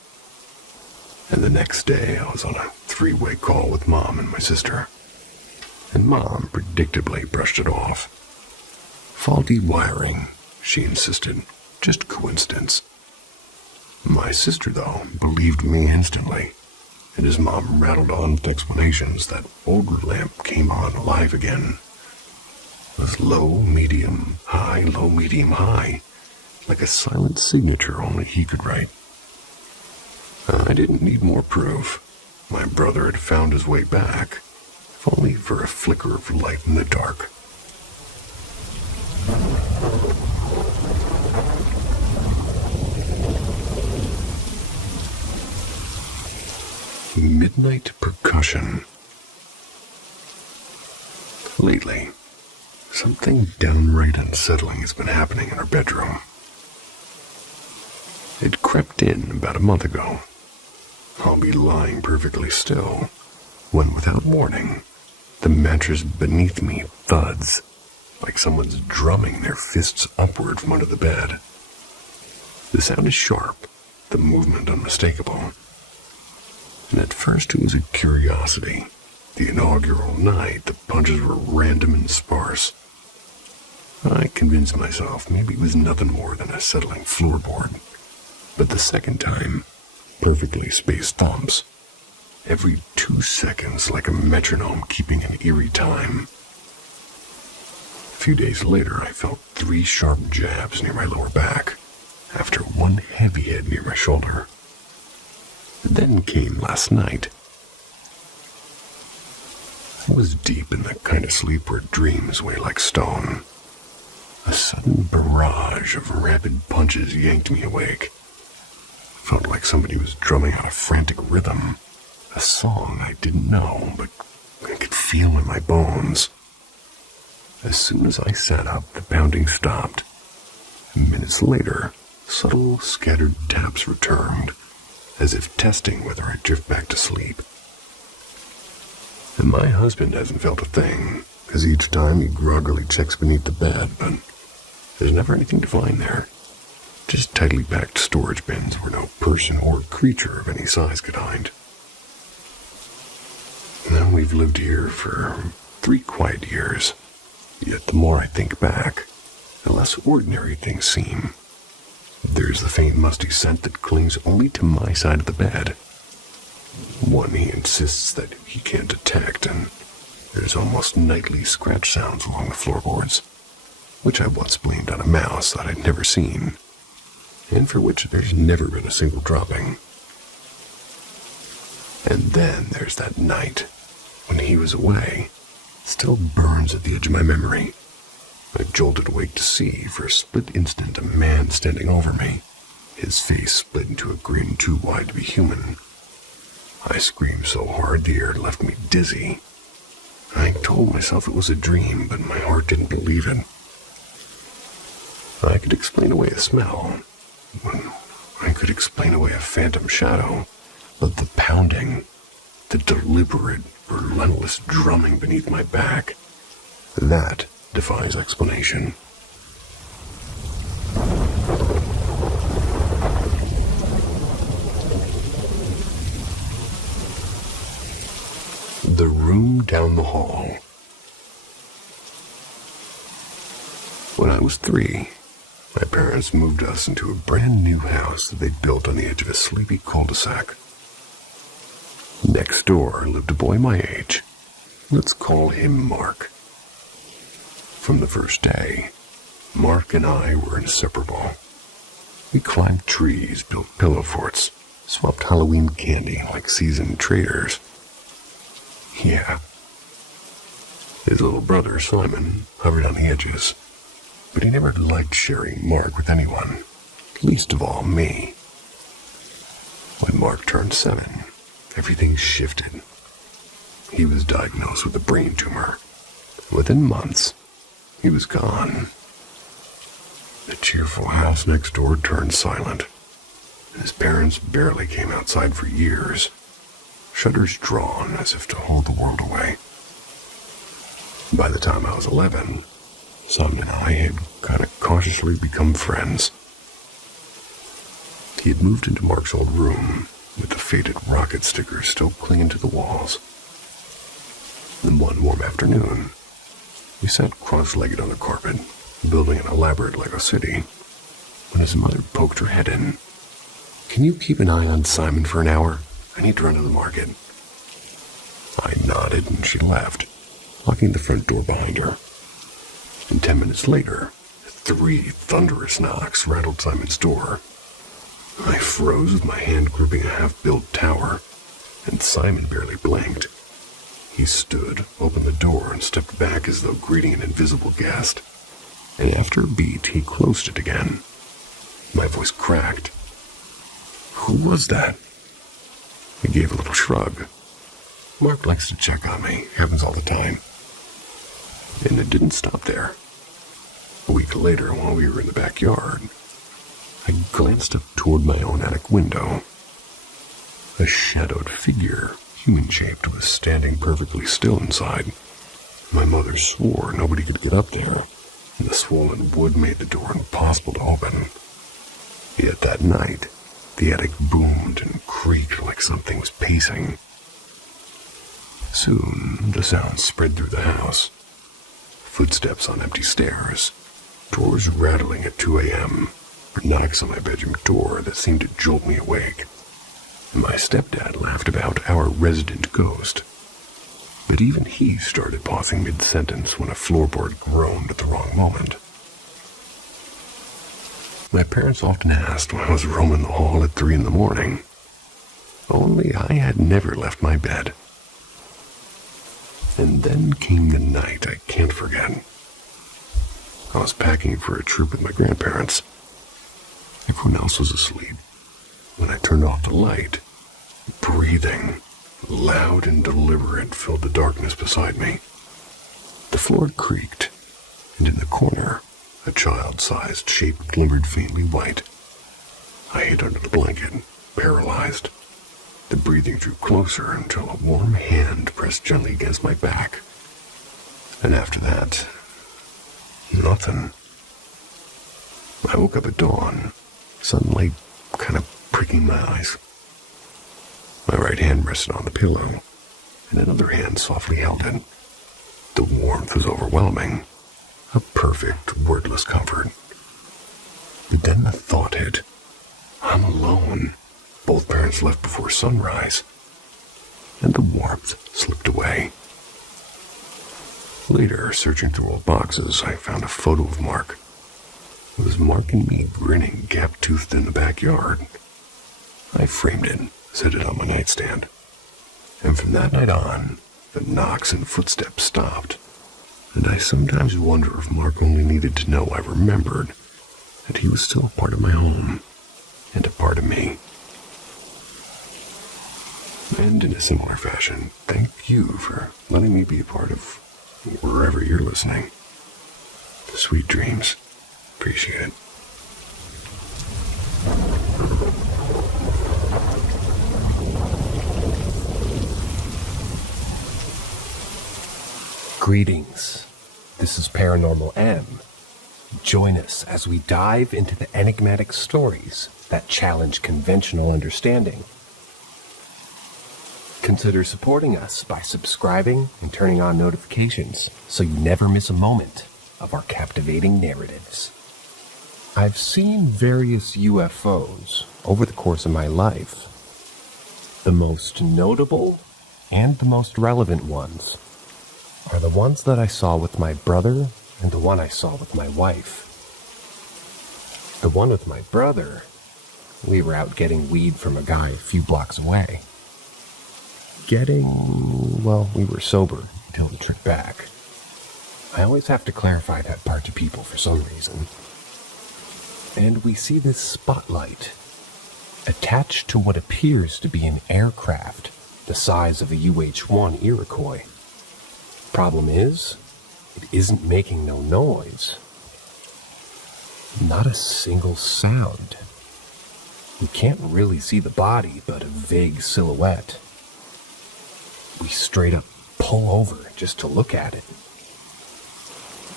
And the next day, I was on a 3-way call with Mom and my sister. And Mom predictably brushed it off. Faulty wiring, she insisted. Just coincidence. My sister, though, believed me instantly. And as Mom rattled on with explanations, that older lamp came on alive again. It was low, medium, high, low, medium, high. Like a silent signature only he could write. I didn't need more proof. My brother had found his way back, if only for a flicker of light in the dark. Midnight percussion. Lately, something downright unsettling has been happening in our bedroom. It crept in about a month ago. I'll be lying perfectly still, when without warning, the mattress beneath me thuds, like someone's drumming their fists upward from under the bed. The sound is sharp, the movement unmistakable. And at first it was a curiosity. The inaugural night, the punches were random and sparse. I convinced myself maybe it was nothing more than a settling floorboard. But the second time, perfectly spaced thumps. Every 2 seconds, like a metronome keeping an eerie time. A few days later, I felt 3 sharp jabs near my lower back, after one heavy hit near my shoulder. Then came last night. I was deep in the kind of sleep where dreams weigh like stone. A sudden barrage of rapid punches yanked me awake. Felt like somebody was drumming out a frantic rhythm. A song I didn't know, but I could feel in my bones. As soon as I sat up, the pounding stopped. Minutes later, subtle, scattered taps returned, as if testing whether I'd drift back to sleep. And my husband hasn't felt a thing, as each time he groggily checks beneath the bed, but there's never anything to find there. Just tightly packed storage bins where no person or creature of any size could hide. Now we've lived here for 3 quiet years, yet the more I think back, the less ordinary things seem. There's the faint musty scent that clings only to my side of the bed. One he insists that he can't detect, and there's almost nightly scratch sounds along the floorboards, which I once blamed on a mouse that I'd never seen, and for which there's never been a single dropping. And then there's that night, when he was away, still burns at the edge of my memory. I jolted awake to see, for a split instant, a man standing over me, his face split into a grin too wide to be human. I screamed so hard the air left me dizzy. I told myself it was a dream, but my heart didn't believe it. I could explain away a smell. I could explain away a phantom shadow, but the pounding, the deliberate, relentless drumming beneath my back, that defies explanation. The room down the hall. When I was 3, my parents moved us into a brand new house that they'd built on the edge of a sleepy cul-de-sac. Next door lived a boy my age. Let's call him Mark. From the first day, Mark and I were inseparable. We climbed trees, built pillow forts, swapped Halloween candy like seasoned traders. Yeah. His little brother, Simon, hovered on the edges, but he never liked sharing Mark with anyone, least of all me. When Mark turned 7, everything shifted. He was diagnosed with a brain tumor. Within months, he was gone. The cheerful house next door turned silent. His parents barely came outside for years, shutters drawn as if to hold the world away. By the time I was 11, Simon and I had kind of cautiously become friends. He had moved into Mark's old room, with the faded rocket stickers still clinging to the walls. Then one warm afternoon, we sat cross-legged on the carpet, building an elaborate Lego city, when his mother poked her head in. "Can you keep an eye on Simon for an hour? I need to run to the market." I nodded and she left, locking the front door behind her. And 10 minutes later, 3 thunderous knocks rattled Simon's door. I froze with my hand gripping a half-built tower, and Simon barely blinked. He stood, opened the door, and stepped back as though greeting an invisible guest. And after a beat, he closed it again. My voice cracked. "Who was that?" He gave a little shrug. "Mark likes to check on me. Happens all the time." And it didn't stop there. A week later, while we were in the backyard, I glanced up toward my own attic window. A shadowed figure, human-shaped, was standing perfectly still inside. My mother swore nobody could get up there, and the swollen wood made the door impossible to open. Yet that night, the attic boomed and creaked like something was pacing. Soon, the sound spread through the house. Footsteps on empty stairs, doors rattling at 2 a.m., knocks on my bedroom door that seemed to jolt me awake. My stepdad laughed about our resident ghost, but even he started pausing mid-sentence when a floorboard groaned at the wrong moment. My parents often asked why I was roaming the hall at 3 in the morning. Only I had never left my bed. And then came the night I can't forget. I was packing for a trip with my grandparents. Everyone else was asleep. When I turned off the light, breathing, loud and deliberate, filled the darkness beside me. The floor creaked, and in the corner, a child-sized shape glimmered faintly white. I hid under the blanket, paralyzed. The breathing drew closer until a warm hand pressed gently against my back. And after that, nothing. I woke up at dawn, sunlight kind of pricking my eyes. My right hand rested on the pillow, and another hand softly held it. The warmth was overwhelming, a perfect, wordless comfort. But then the thought hit. I'm alone. Both parents left before sunrise, and the warmth slipped away. Later, searching through old boxes, I found a photo of Mark. It was Mark and me grinning, gap-toothed in the backyard. I framed it, set it on my nightstand, and from that night on, the knocks and footsteps stopped. And I sometimes wonder if Mark only needed to know I remembered that he was still a part of my home, and a part of me. And in a similar fashion, thank you for letting me be a part of wherever you're listening. Sweet dreams. Appreciate it. Greetings. This is Paranormal M. Join us as we dive into the enigmatic stories that challenge conventional understanding. Consider supporting us by subscribing and turning on notifications so you never miss a moment of our captivating narratives. I've seen various UFOs over the course of my life. The most notable and the most relevant ones are the ones that I saw with my brother and the one I saw with my wife. The one with my brother, we were out getting weed from a guy a few blocks away. We were sober until the trip back. I always have to clarify that part to people for some reason. And we see this spotlight attached to what appears to be an aircraft the size of a UH-1 Iroquois. Problem is, it isn't making no noise. Not a single sound. We can't really see the body, but a vague silhouette. We straight up pull over just to look at it.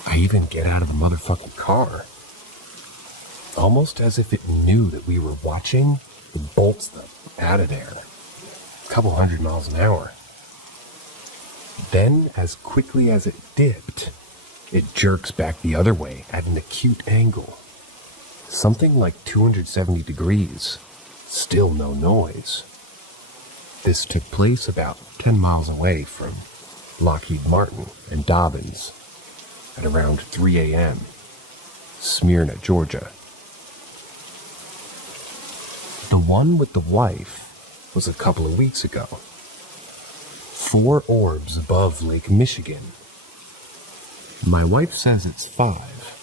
I even get out of the motherfucking car. Almost as if it knew that we were watching, it bolts them out of there. A couple 100 miles an hour. Then, as quickly as it dipped, it jerks back the other way at an acute angle. Something like 270 degrees. Still no noise. This took place about 10 miles away from Lockheed Martin and Dobbins at around 3 a.m. Smyrna, Georgia. The one with the wife was a couple of weeks ago. 4 orbs above Lake Michigan. My wife says it's 5.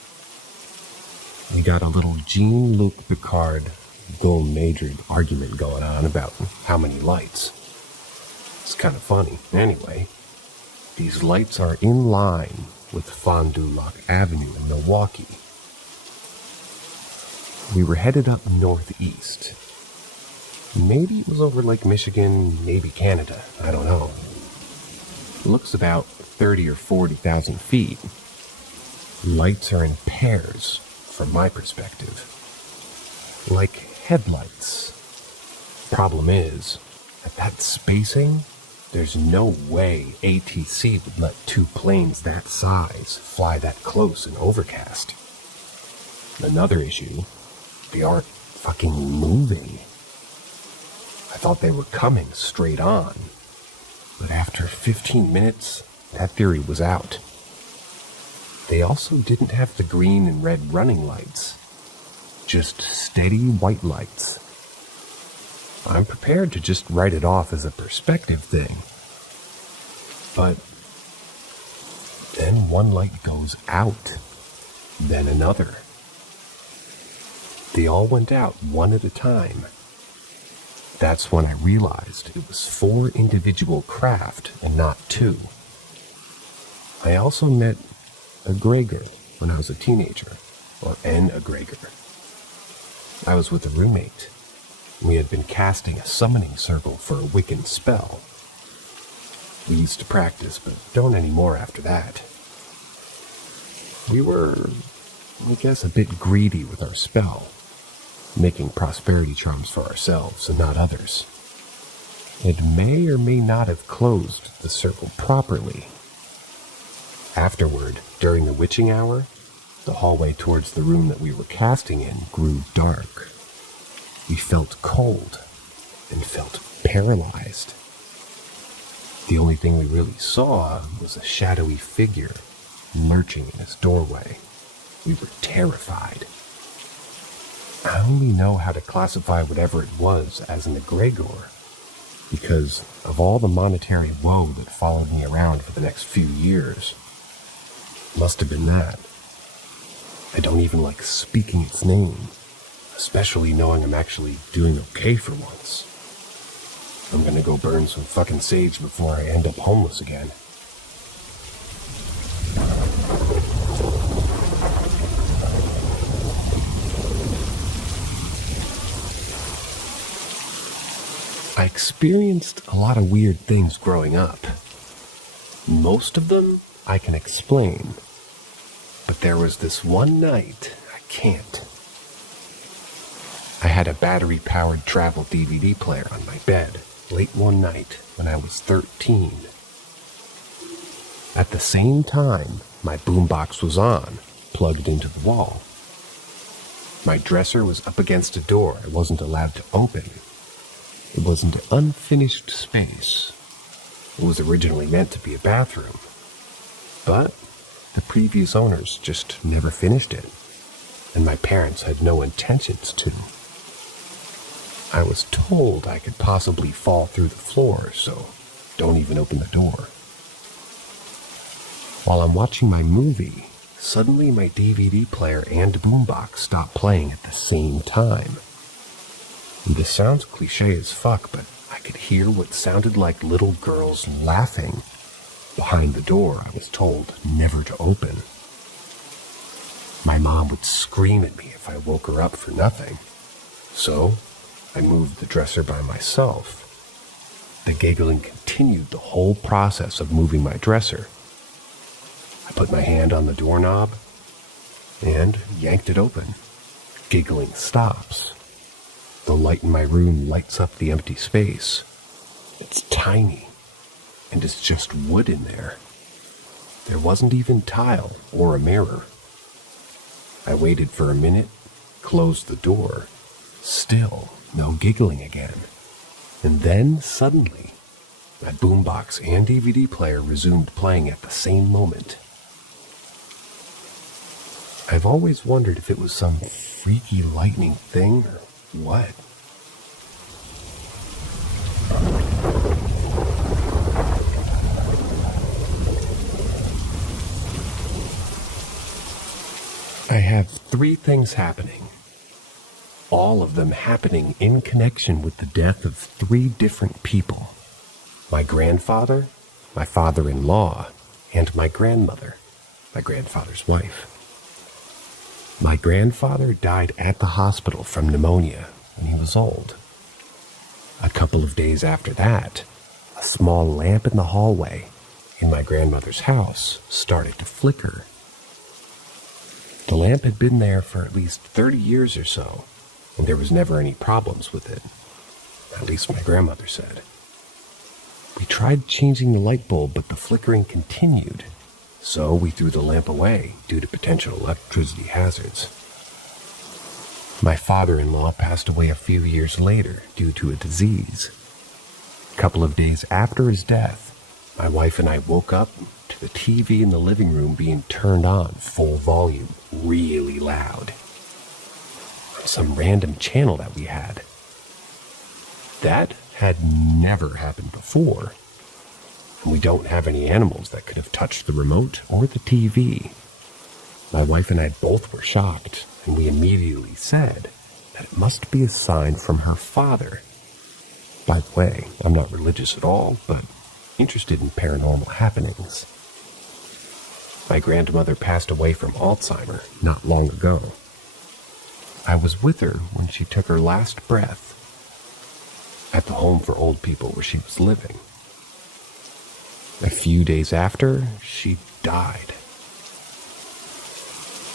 We got a little Jean-Luc Picard gold-majored argument going on about how many lights. It's kind of funny. Anyway, these lights are in line with Fond du Lac Avenue in Milwaukee. We were headed up northeast. Maybe it was over Lake Michigan, maybe Canada, I don't know. It looks about 30 or 40,000 feet. Lights are in pairs, from my perspective. Like headlights. Problem is, at that spacing, there's no way ATC would let 2 planes that size fly that close in overcast. Another issue, they aren't fucking moving. I thought they were coming straight on. But after 15 minutes, that theory was out. They also didn't have the green and red running lights. Just steady white lights. I'm prepared to just write it off as a perspective thing. But then one light goes out, then another. They all went out one at a time. That's when I realized it was 4 individual craft and not 2. I also met a Gregor when I was a teenager, or an egregor. I was with a roommate. We had been casting a summoning circle for a Wiccan spell. We used to practice, but don't anymore after that. We were, I guess, a bit greedy with our spell, making prosperity charms for ourselves and not others. It may or may not have closed the circle properly. Afterward, during the witching hour, the hallway towards the room that we were casting in grew dark. We felt cold and felt paralyzed. The only thing we really saw was a shadowy figure lurching in its doorway. We were terrified. I only know how to classify whatever it was as an egregor because of all the monetary woe that followed me around for the next few years. Must have been that. I don't even like speaking its name, especially knowing I'm actually doing okay for once. I'm gonna go burn some fucking sage before I end up homeless again. I experienced a lot of weird things growing up. Most of them I can explain, but there was this one night I can't. I had a battery-powered travel DVD player on my bed late one night when I was 13. At the same time, my boombox was on, plugged into the wall. My dresser was up against a door I wasn't allowed to open. It was an unfinished space. It was originally meant to be a bathroom, but the previous owners just never finished it, and my parents had no intentions to. I was told I could possibly fall through the floor, so don't even open the door. While I'm watching my movie, suddenly my DVD player and boombox stop playing at the same time. This sounds cliche as fuck, but I could hear what sounded like little girls laughing behind the door I was told never to open. My mom would scream at me if I woke her up for nothing, so I moved the dresser by myself. The giggling continued the whole process of moving my dresser. I put my hand on the doorknob and yanked it open. Giggling stops. The light in my room lights up the empty space. It's tiny, and it's just wood in there. There wasn't even tile or a mirror. I waited for a minute, closed the door. Still no giggling again. And then, suddenly, my boombox and DVD player resumed playing at the same moment. I've always wondered if it was some freaky lightning thing or what. I have 3 things happening. All of them happening in connection with the death of 3 different people. My grandfather, my father-in-law, and my grandmother, my grandfather's wife. My grandfather died at the hospital from pneumonia when he was old. A couple of days after that, a small lamp in the hallway in my grandmother's house started to flicker. The lamp had been there for at least 30 years or so, and there was never any problems with it. At least my grandmother said. We tried changing the light bulb, but the flickering continued, so we threw the lamp away due to potential electricity hazards. My father-in-law passed away a few years later due to a disease. A couple of days after his death, my wife and I woke up to the TV in the living room being turned on full volume, really loud. Some random channel that we had. That had never happened before. And we don't have any animals that could have touched the remote or the TV. My wife and I both were shocked, and we immediately said that it must be a sign from her father. By the way, I'm not religious at all, but interested in paranormal happenings. My grandmother passed away from Alzheimer's not long ago. I was with her when she took her last breath at the home for old people where she was living. A few days after, she died.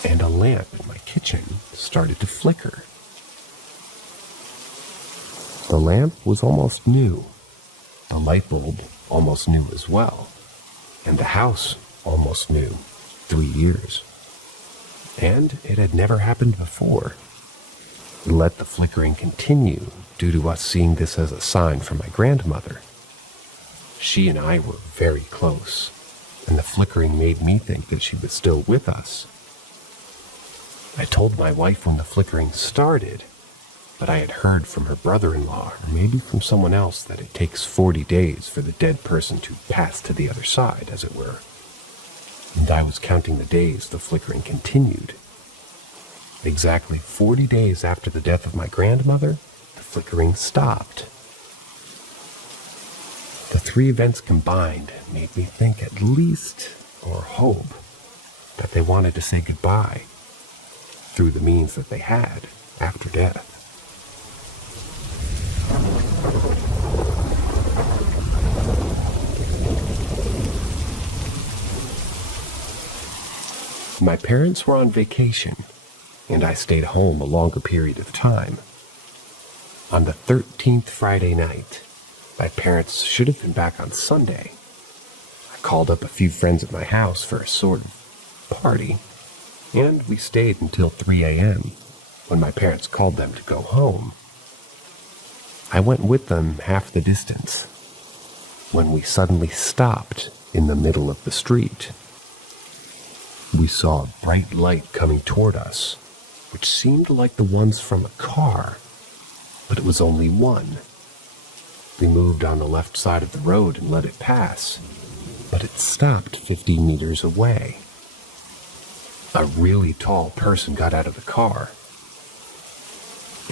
And a lamp in my kitchen started to flicker. The lamp was almost new. The light bulb almost new as well. And the house almost new. 3 years. And it had never happened before. We let the flickering continue due to us seeing this as a sign from my grandmother. She and I were very close, and the flickering made me think that she was still with us. I told my wife when the flickering started, but I had heard from her brother-in-law, or maybe from someone else, that it takes 40 days for the dead person to pass to the other side, as it were. And I was counting the days the flickering continued. Exactly 40 days after the death of my grandmother, the flickering stopped. The 3 events combined made me think at least, or hope, that they wanted to say goodbye through the means that they had after death. My parents were on vacation, and I stayed home a longer period of time. On the 13th Friday night, my parents should have been back on Sunday. I called up a few friends at my house for a sort of party, and we stayed until 3 a.m. when my parents called them to go home. I went with them half the distance when we suddenly stopped in the middle of the street. We saw a bright light coming toward us, which seemed like the ones from a car, but it was only one. We moved on the left side of the road and let it pass, but it stopped 50 meters away. A really tall person got out of the car.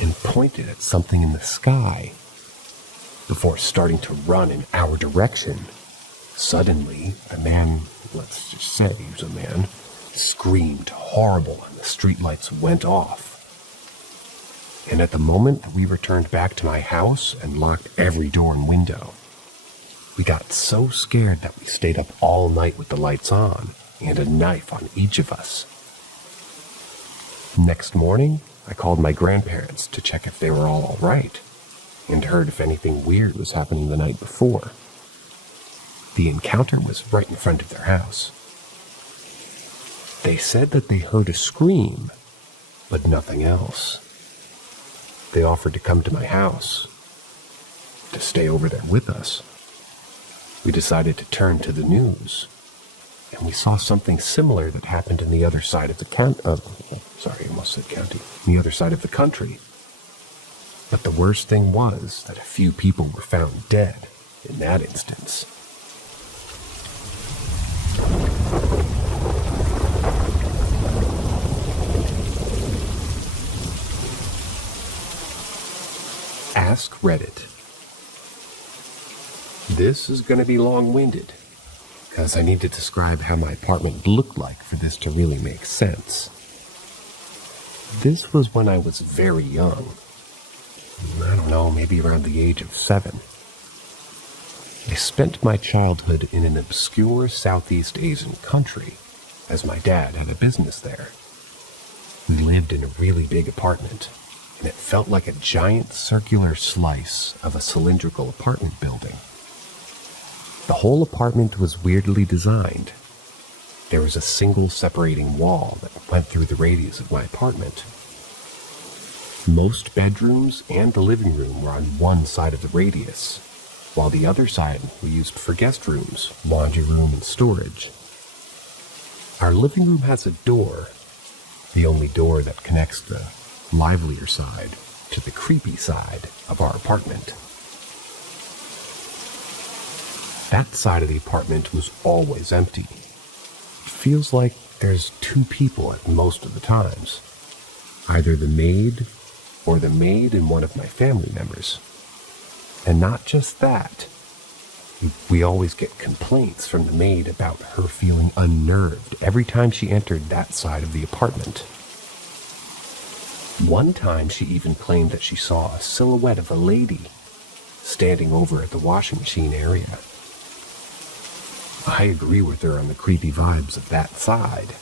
and pointed at something in the sky before starting to run in our direction. Suddenly, a man, let's just say he was a man, screamed horrible and the streetlights went off. And at the moment that we returned back to my house and locked every door and window, we got so scared that we stayed up all night with the lights on and a knife on each of us. Next morning, I called my grandparents to check if they were all right and heard if anything weird was happening the night before. The encounter was right in front of their house. They said that they heard a scream, but nothing else. They offered to come to my house, to stay over there with us. We decided to turn to the news, and we saw something similar that happened in the other side of the the other side of the country. But the worst thing was that a few people were found dead in that instance. Ask Reddit. This is going to be long-winded, because I need to describe how my apartment looked like for this to really make sense. This was when I was very young. I don't know, maybe around the age of 7. I spent my childhood in an obscure Southeast Asian country, as my dad had a business there. We lived in a really big apartment, and it felt like a giant circular slice of a cylindrical apartment building. The whole apartment was weirdly designed. There was a single separating wall that went through the radius of my apartment. Most bedrooms and the living room were on one side of the radius, while the other side we used for guest rooms, laundry room, and storage. Our living room has a door, the only door that connects the livelier side to the creepy side of our apartment. That side of the apartment was always empty. It feels like there's 2 people at most of the times, either the maid or the maid and one of my family members. And not just that, we always get complaints from the maid about her feeling unnerved every time she entered that side of the apartment. One time she even claimed that she saw a silhouette of a lady standing over at the washing machine area. I agree with her on the creepy vibes of that side,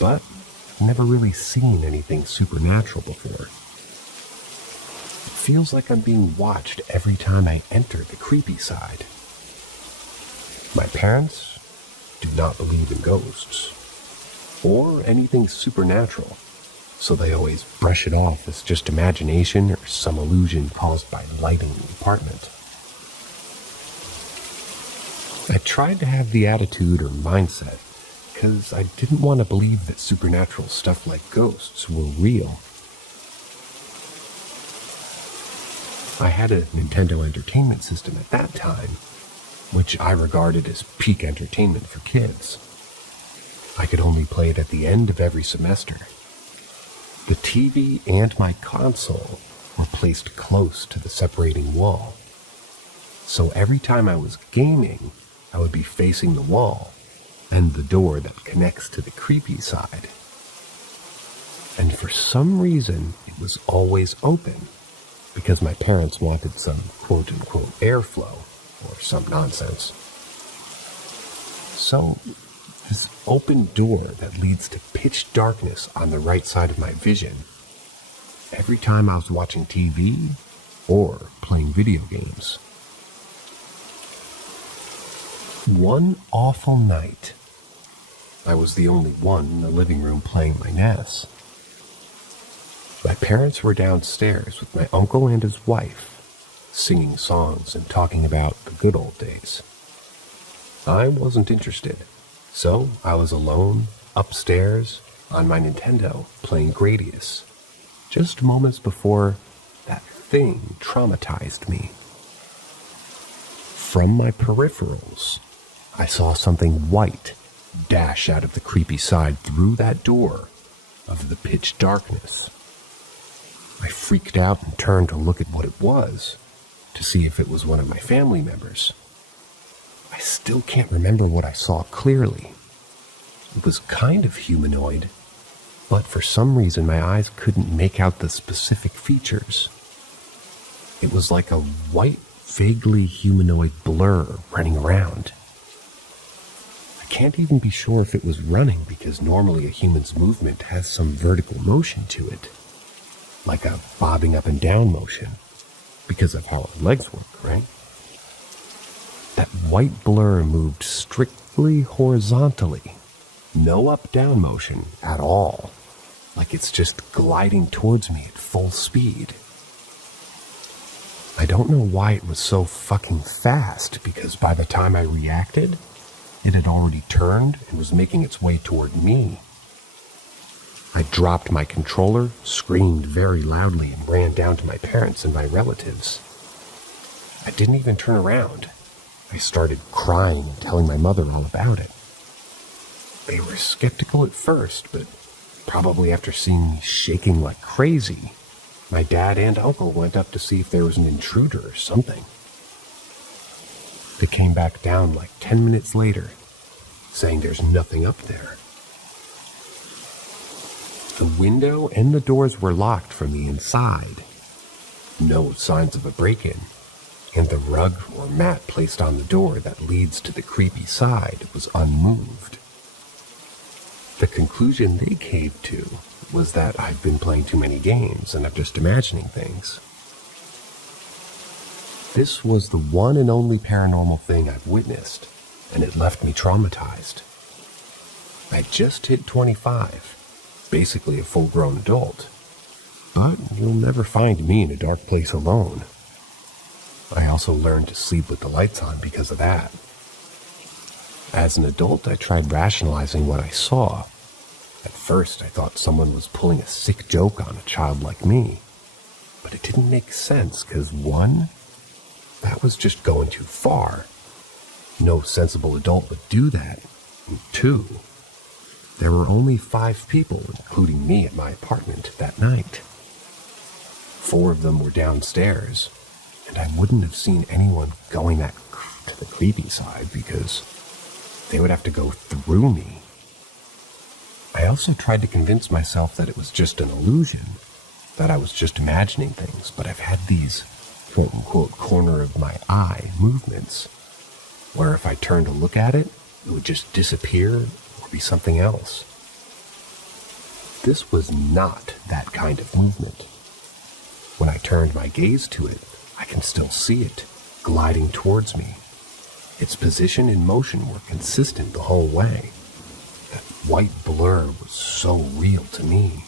but I've never really seen anything supernatural before. It feels like I'm being watched every time I enter the creepy side. My parents do not believe in ghosts or anything supernatural, so they always brush it off as just imagination or some illusion caused by lighting the apartment. I tried to have the attitude or mindset because I didn't want to believe that supernatural stuff like ghosts were real. I had a Nintendo Entertainment System at that time, which I regarded as peak entertainment for kids. I could only play it at the end of every semester. The TV and my console were placed close to the separating wall, so every time I was gaming, I would be facing the wall and the door that connects to the creepy side. And for some reason, it was always open because my parents wanted some quote-unquote airflow or some nonsense. So, this open door that leads to pitch darkness on the right side of my vision every time I was watching TV or playing video games. One awful night, I was the only one in the living room playing my NES. My parents were downstairs with my uncle and his wife, singing songs and talking about the good old days. I wasn't interested, so I was alone, upstairs, on my Nintendo, playing Gradius, just moments before that thing traumatized me. From my peripherals, I saw something white dash out of the creepy side through that door of the pitch darkness. I freaked out and turned to look at what it was, to see if it was one of my family members. I still can't remember what I saw clearly. It was kind of humanoid, but for some reason my eyes couldn't make out the specific features. It was like a white, vaguely humanoid blur running around. I can't even be sure if it was running because normally a human's movement has some vertical motion to it, like a bobbing up and down motion, because of how our legs work, right? That white blur moved strictly horizontally, no up-down motion at all, like it's just gliding towards me at full speed. I don't know why it was so fucking fast, because by the time I reacted, it had already turned and was making its way toward me. I dropped my controller, screamed very loudly, and ran down to my parents and my relatives. I didn't even turn around. I started crying and telling my mother all about it. They were skeptical at first, but probably after seeing me shaking like crazy, my dad and uncle went up to see if there was an intruder or something. They came back down like 10 minutes later, saying there's nothing up there. The window and the doors were locked from the inside. No signs of a break-in, and the rug or mat placed on the door that leads to the creepy side was unmoved. The conclusion they came to was that I've been playing too many games and I'm just imagining things. This was the one and only paranormal thing I've witnessed, and it left me traumatized. I just hit 25. Basically a full-grown adult. But you'll never find me in a dark place alone. I also learned to sleep with the lights on because of that. As an adult, I tried rationalizing what I saw. At first, I thought someone was pulling a sick joke on a child like me. But it didn't make sense, because one, that was just going too far. No sensible adult would do that. And two, there were only 5 people, including me, at my apartment that night. 4 of them were downstairs, and I wouldn't have seen anyone going that to the creepy side because they would have to go through me. I also tried to convince myself that it was just an illusion, that I was just imagining things, but I've had these quote-unquote corner of my eye movements, where if I turned to look at it, it would just disappear or be something else. This was not that kind of movement. When I turned my gaze to it, I can still see it, gliding towards me. Its position and motion were consistent the whole way. That white blur was so real to me.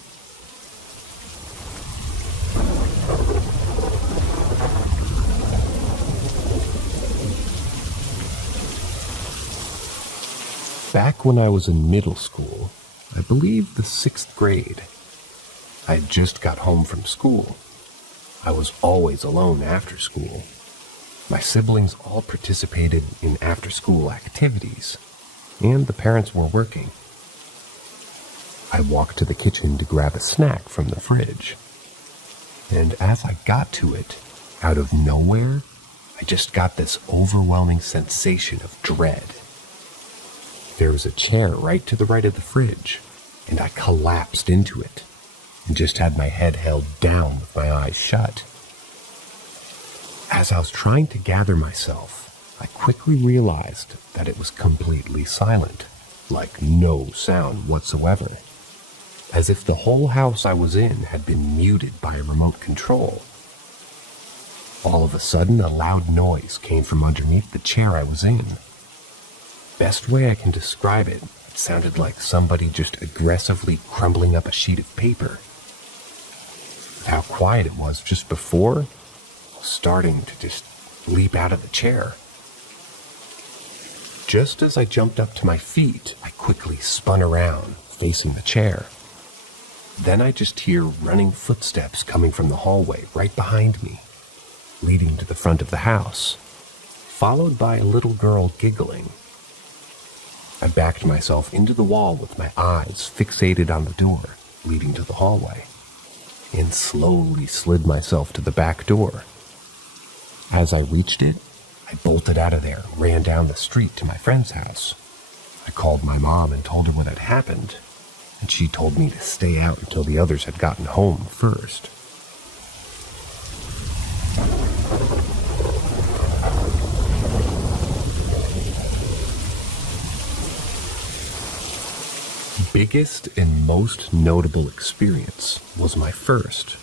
Back when I was in middle school, I believe the 6th grade, I had just got home from school. I was always alone after school. My siblings all participated in after-school activities, and the parents were working. I walked to the kitchen to grab a snack from the fridge. And as I got to it, out of nowhere, I just got this overwhelming sensation of dread. There was a chair right to the right of the fridge, and I collapsed into it, and just had my head held down with my eyes shut. As I was trying to gather myself, I quickly realized that it was completely silent, like no sound whatsoever, as if the whole house I was in had been muted by a remote control. All of a sudden, a loud noise came from underneath the chair I was in. Best way I can describe it, it sounded like somebody just aggressively crumbling up a sheet of paper. How quiet it was just before, I was starting to just leap out of the chair. Just as I jumped up to my feet, I quickly spun around, facing the chair. Then I just hear running footsteps coming from the hallway right behind me, leading to the front of the house, followed by a little girl giggling. I backed myself into the wall with my eyes fixated on the door leading to the hallway. and slowly slid myself to the back door. As I reached it, I bolted out of there and ran down the street to my friend's house. I called my mom and told her what had happened, and she told me to stay out until the others had gotten home first. The biggest and most notable experience was my first.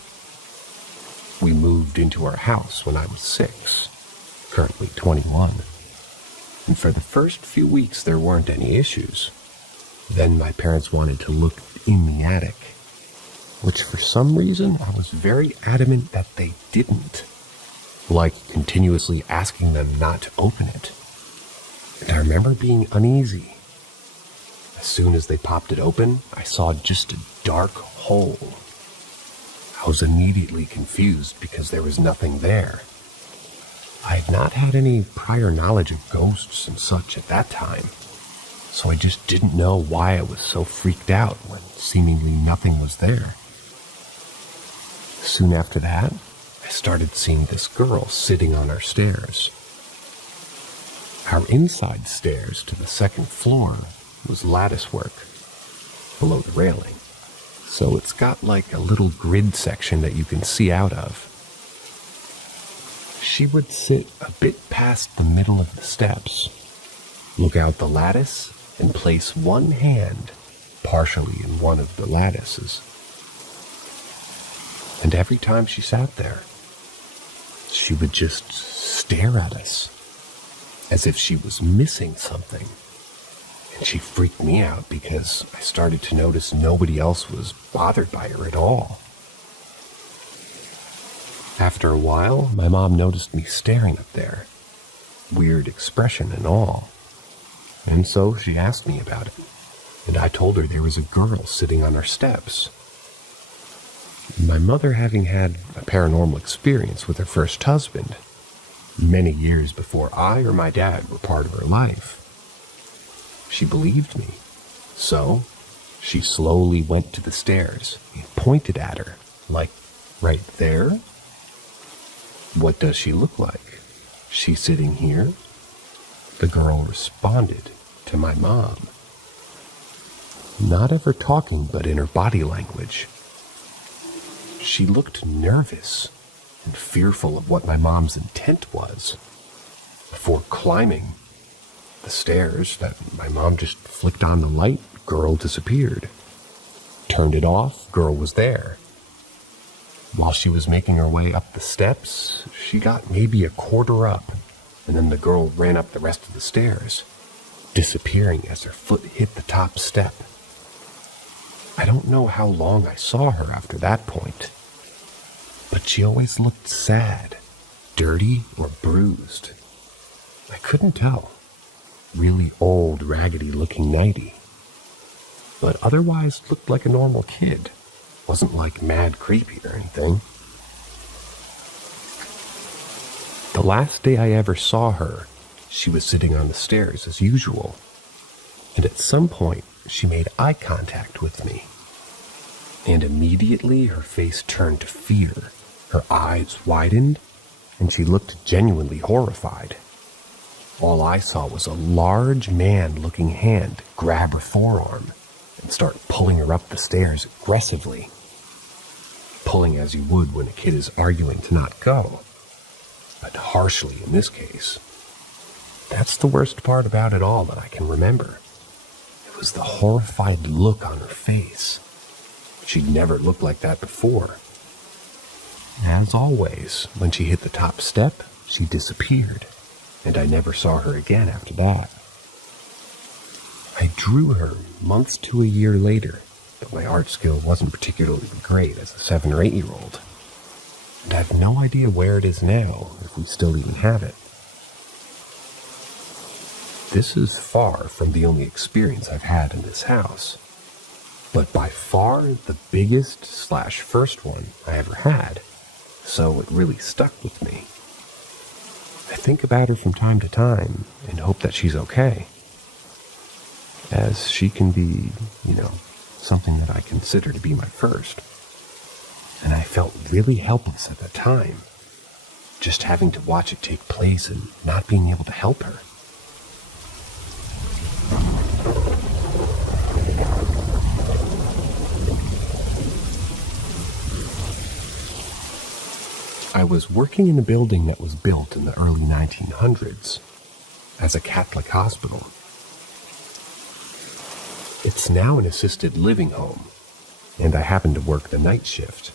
We moved into our house when I was 6, currently 21. And for the first few weeks, there weren't any issues. Then my parents wanted to look in the attic, which for some reason I was very adamant that they didn't, like continuously asking them not to open it. And I remember being uneasy. As soon as they popped it open, I saw just a dark hole. I was immediately confused because there was nothing there. I had not had any prior knowledge of ghosts and such at that time, so I just didn't know why I was so freaked out when seemingly nothing was there. Soon after that, I started seeing this girl sitting on our stairs. Our inside stairs to the second floor was lattice work below the railing, so it's got like a little grid section that you can see out of. She would sit a bit past the middle of the steps, look out the lattice, and place one hand partially in one of the lattices. And every time she sat there, she would just stare at us as if she was missing something. And she freaked me out because I started to notice nobody else was bothered by her at all. After a while, my mom noticed me staring up there, weird expression and all. And so she asked me about it, and I told her there was a girl sitting on our steps. My mother, having had a paranormal experience with her first husband, many years before I or my dad were part of her life, she believed me. So, she slowly went to the stairs and pointed at her, like, right there? What does she look like? She sitting here? The girl responded to my mom. Not ever talking, but in her body language. She looked nervous and fearful of what my mom's intent was. Before climbing the stairs that my mom just flicked on the light, girl disappeared. Turned it off, girl was there. While she was making her way up the steps, she got maybe a quarter up, and then the girl ran up the rest of the stairs, disappearing as her foot hit the top step. I don't know how long I saw her after that point, but she always looked sad, dirty, or bruised. I couldn't tell. Really old, raggedy-looking nightie. But otherwise looked like a normal kid. Wasn't like mad creepy or anything. The last day I ever saw her, she was sitting on the stairs as usual. And at some point, she made eye contact with me. And immediately her face turned to fear. Her eyes widened, and she looked genuinely horrified. All I saw was a large man-looking hand grab her forearm and start pulling her up the stairs aggressively. Pulling as you would when a kid is arguing to not go, but harshly in this case. That's the worst part about it all that I can remember. It was the horrified look on her face. She'd never looked like that before. As always, when she hit the top step, she disappeared, and I never saw her again after that. I drew her months to a year later, but my art skill wasn't particularly great as a 7 or 8-year-old. And I have no idea where it is now, if we still even have it. This is far from the only experience I've had in this house, but by far the biggest / first one I ever had, so it really stuck with me. I think about her from time to time and hope that she's okay, as she can be, something that I consider to be my first. and I felt really helpless at the time, just having to watch it take place and not being able to help her. I was working in a building that was built in the early 1900s as a Catholic hospital. It's now an assisted living home, and I happen to work the night shift.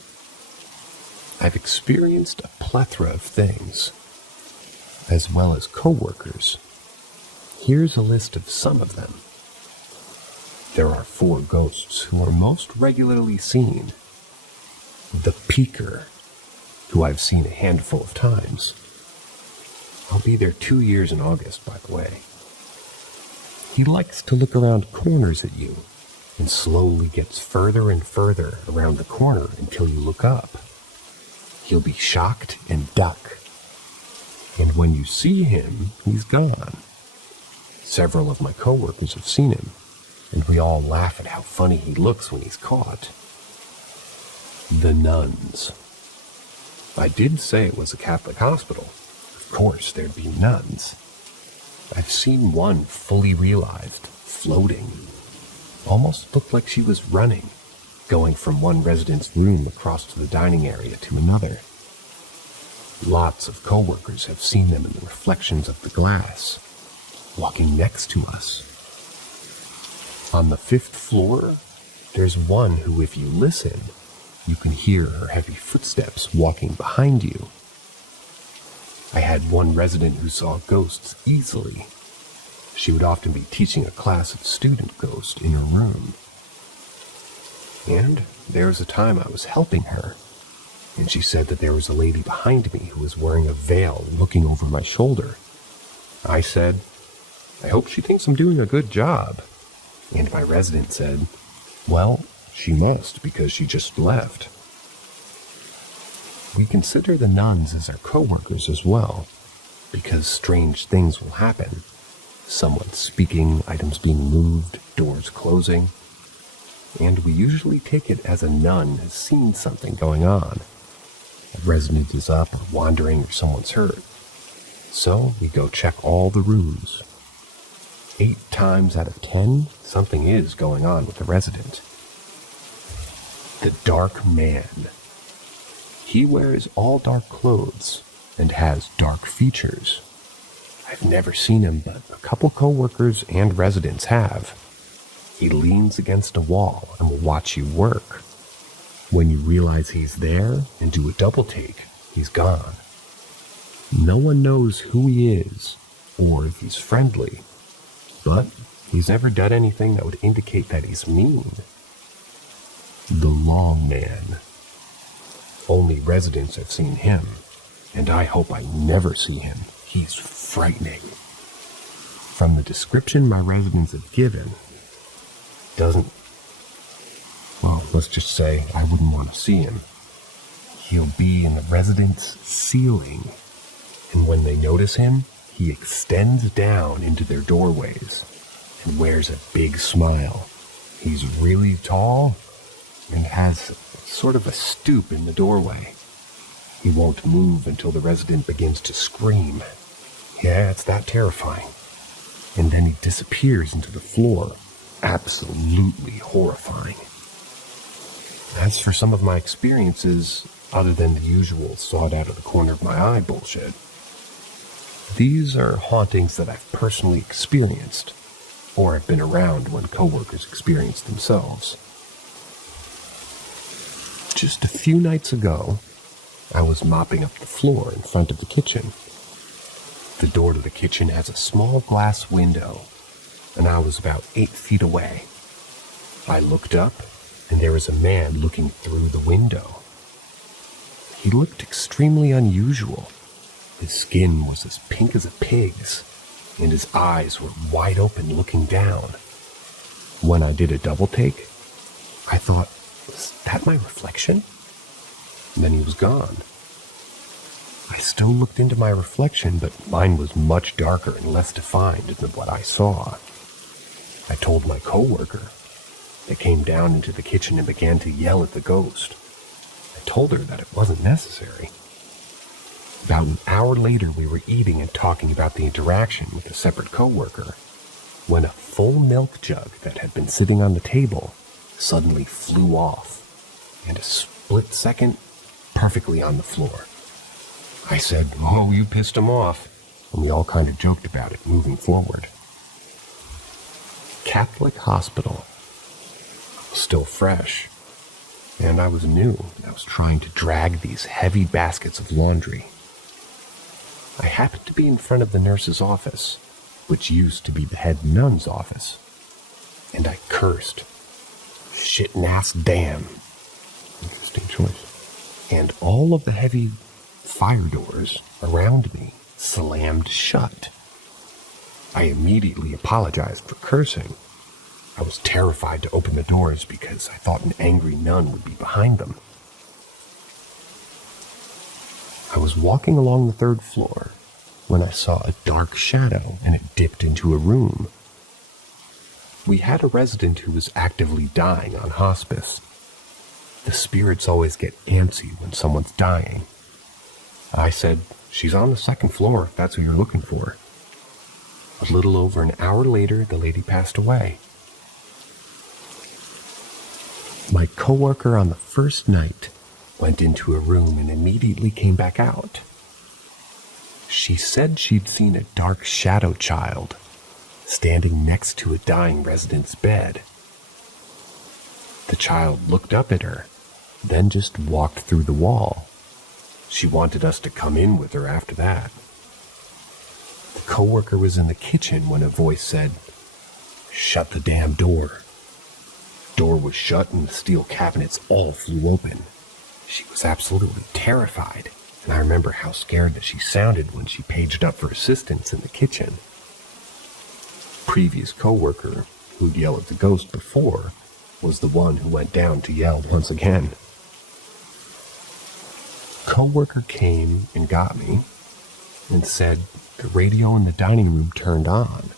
I've experienced a plethora of things, as well as coworkers. Here's a list of some of them. There are 4 ghosts who are most regularly seen. The Peeker, who I've seen a handful of times. I'll be there 2 years in August, by the way. He likes to look around corners at you and slowly gets further and further around the corner until you look up. He'll be shocked and duck. And when you see him, he's gone. Several of my coworkers have seen him, and we all laugh at how funny he looks when he's caught. The nuns. I did say it was a Catholic hospital. Of course, there'd be nuns. I've seen one fully realized, floating. Almost looked like she was running, going from one resident's room across to the dining area to another. Lots of coworkers have seen them in the reflections of the glass, walking next to us. On the 5th floor, there's one who, if you listen, you can hear her heavy footsteps walking behind you. I had one resident who saw ghosts easily. She would often be teaching a class of student ghosts in her room. And there was a time I was helping her, and she said that there was a lady behind me who was wearing a veil looking over my shoulder. I said, "I hope she thinks I'm doing a good job." And my resident said, "Well, she must, because she just left." We consider the nuns as our coworkers as well, because strange things will happen. Someone speaking, items being moved, doors closing. And we usually take it as a nun has seen something going on. A resident is up or wandering or someone's hurt. So we go check all the rooms. 8 times out of 10, something is going on with the resident. The Dark Man. He wears all dark clothes and has dark features. I've never seen him, but a couple coworkers and residents have. He leans against a wall and will watch you work. When you realize he's there and do a double take, he's gone. No one knows who he is or if he's friendly, but he's never done anything that would indicate that he's mean. The Long Man. Only residents have seen him, and I hope I never see him. He's frightening. From the description my residents have given, let's just say I wouldn't want to see him. He'll be in the resident's ceiling, and when they notice him, he extends down into their doorways and wears a big smile. He's really tall and has sort of a stoop in the doorway. He won't move until the resident begins to scream. Yeah, it's that terrifying. And then he disappears into the floor. Absolutely horrifying. As for some of my experiences, other than the usual saw it out of the corner of my eye bullshit, these are hauntings that I've personally experienced, or have been around when coworkers experienced themselves. Just a few nights ago, I was mopping up the floor in front of the kitchen. The door to the kitchen has a small glass window, and I was about 8 feet away. I looked up, and there was a man looking through the window. He looked extremely unusual. His skin was as pink as a pig's, and his eyes were wide open looking down. When I did a double take, I thought, was that my reflection? And then he was gone. I still looked into my reflection, but mine was much darker and less defined than what I saw. I told my coworker. They came down into the kitchen and began to yell at the ghost. I told her that it wasn't necessary. About an hour later, we were eating and talking about the interaction with a separate coworker when a full milk jug that had been sitting on the table suddenly flew off, and a split second, perfectly on the floor. I said, "Oh, you pissed him off," and we all kind of joked about it moving forward. Catholic hospital was still fresh, and I was new, and I was trying to drag these heavy baskets of laundry. I happened to be in front of the nurse's office, which used to be the head nun's office, and I cursed. Shit and ass damn. Interesting choice. And all of the heavy fire doors around me slammed shut. I immediately apologized for cursing. I was terrified to open the doors because I thought an angry nun would be behind them. I was walking along the 3rd floor when I saw a dark shadow and it dipped into a room. We had a resident who was actively dying on hospice. The spirits always get antsy when someone's dying. I said, "She's on the 2nd floor if that's who you're looking for." A little over an hour later, the lady passed away. My coworker on the first night went into a room and immediately came back out. She said she'd seen a dark shadow child standing next to a dying resident's bed. The child looked up at her, then just walked through the wall. She wanted us to come in with her after that. The coworker was in the kitchen when a voice said, "Shut the damn door." Door was shut and the steel cabinets all flew open. She was absolutely terrified, and I remember how scared that she sounded when she paged up for assistance in the kitchen. Previous coworker, who'd yelled at the ghost before, was the one who went down to yell once again. Coworker came and got me and said the radio in the dining room turned on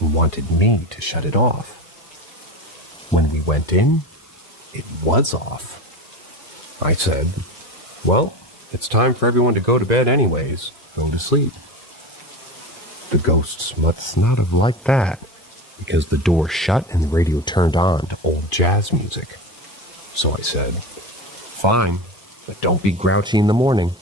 and wanted me to shut it off. When we went in, it was off. I said, "Well, it's time for everyone to go to bed anyways. Go to sleep." The ghosts must not have liked that, because the door shut and the radio turned on to old jazz music. So I said, "Fine, but don't be grouchy in the morning."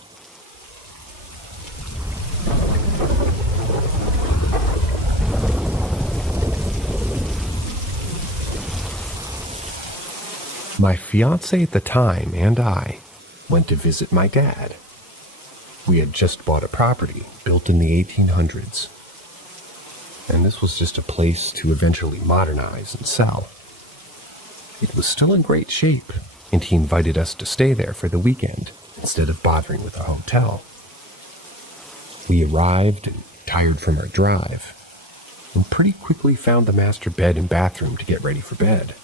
My fiancé at the time and I went to visit my dad. We had just bought a property built in the 1800s, and this was just a place to eventually modernize and sell. It was still in great shape, and he invited us to stay there for the weekend instead of bothering with a hotel. We arrived and tired from our drive, and pretty quickly found the master bed and bathroom to get ready for bed.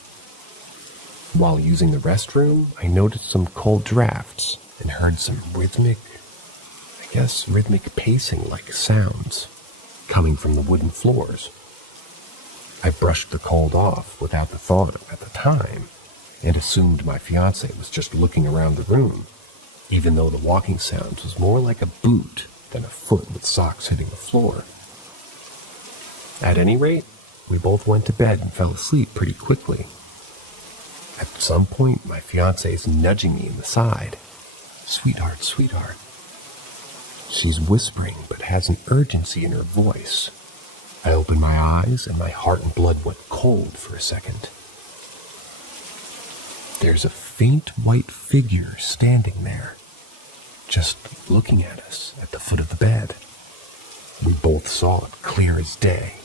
While using the restroom, I noticed some cold drafts and heard some rhythmic pacing-like sounds coming from the wooden floors. I brushed the cold off without the thought at the time and assumed my fiancé was just looking around the room, even though the walking sounds was more like a boot than a foot with socks hitting the floor. At any rate, we both went to bed and fell asleep pretty quickly. At some point, my fiancé is nudging me in the side. "Sweetheart, sweetheart." She's whispering, but has an urgency in her voice. I opened my eyes, and my heart and blood went cold for a second. There's a faint white figure standing there, just looking at us at the foot of the bed. We both saw it clear as day.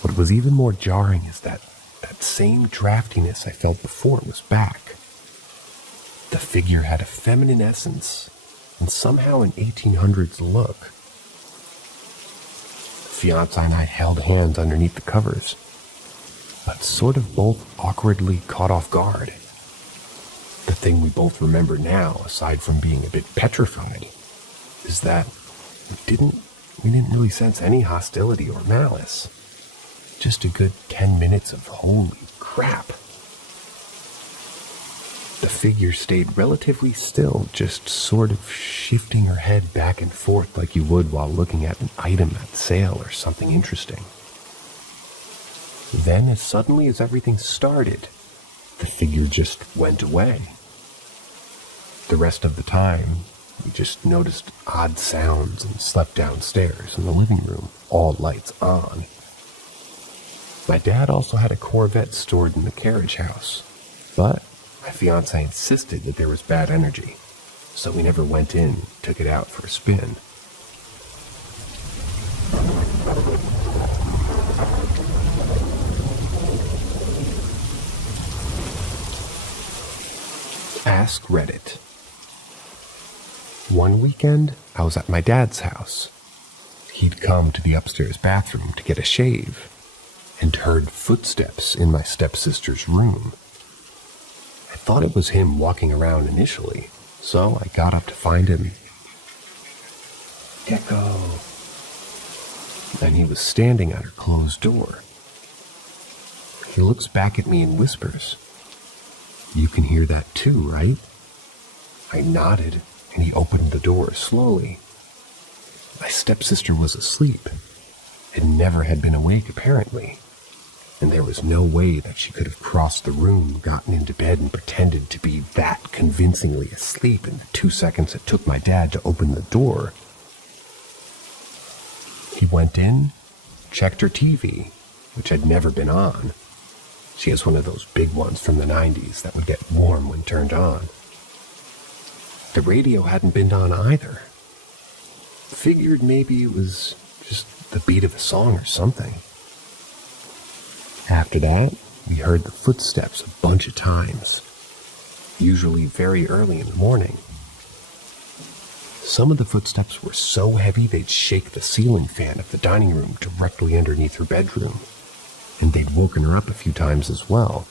What was even more jarring is that same draftiness I felt before was back. The figure had a feminine essence and somehow an 1800s look. The fiancé and I held hands underneath the covers, but sort of both awkwardly caught off guard. The thing we both remember now, aside from being a bit petrified, is that we didn't really sense any hostility or malice. Just a good 10 minutes of holy crap. The figure stayed relatively still, just sort of shifting her head back and forth like you would while looking at an item at sale or something interesting. Then, as suddenly as everything started, the figure just went away. The rest of the time, we just noticed odd sounds and slept downstairs in the living room, all lights on. My dad also had a Corvette stored in the carriage house, but my fiancé insisted that there was bad energy, so we never went in and took it out for a spin. Ask Reddit. One weekend, I was at my dad's house. He'd come to the upstairs bathroom to get a shave and heard footsteps in my stepsister's room. I thought it was him walking around initially, so I got up to find him. Gecko. And he was standing at her closed door. He looks back at me and whispers, "You can hear that too, right?" I nodded, and he opened the door slowly. My stepsister was asleep, and never had been awake apparently, and there was no way that she could have crossed the room, gotten into bed, and pretended to be that convincingly asleep in the 2 seconds it took my dad to open the door. He went in, checked her TV, which had never been on. She has one of those big ones from the 90s that would get warm when turned on. The radio hadn't been on either. Figured maybe it was just the beat of a song or something. After that, we heard the footsteps a bunch of times, usually very early in the morning. Some of the footsteps were so heavy they'd shake the ceiling fan of the dining room directly underneath her bedroom, and they'd woken her up a few times as well.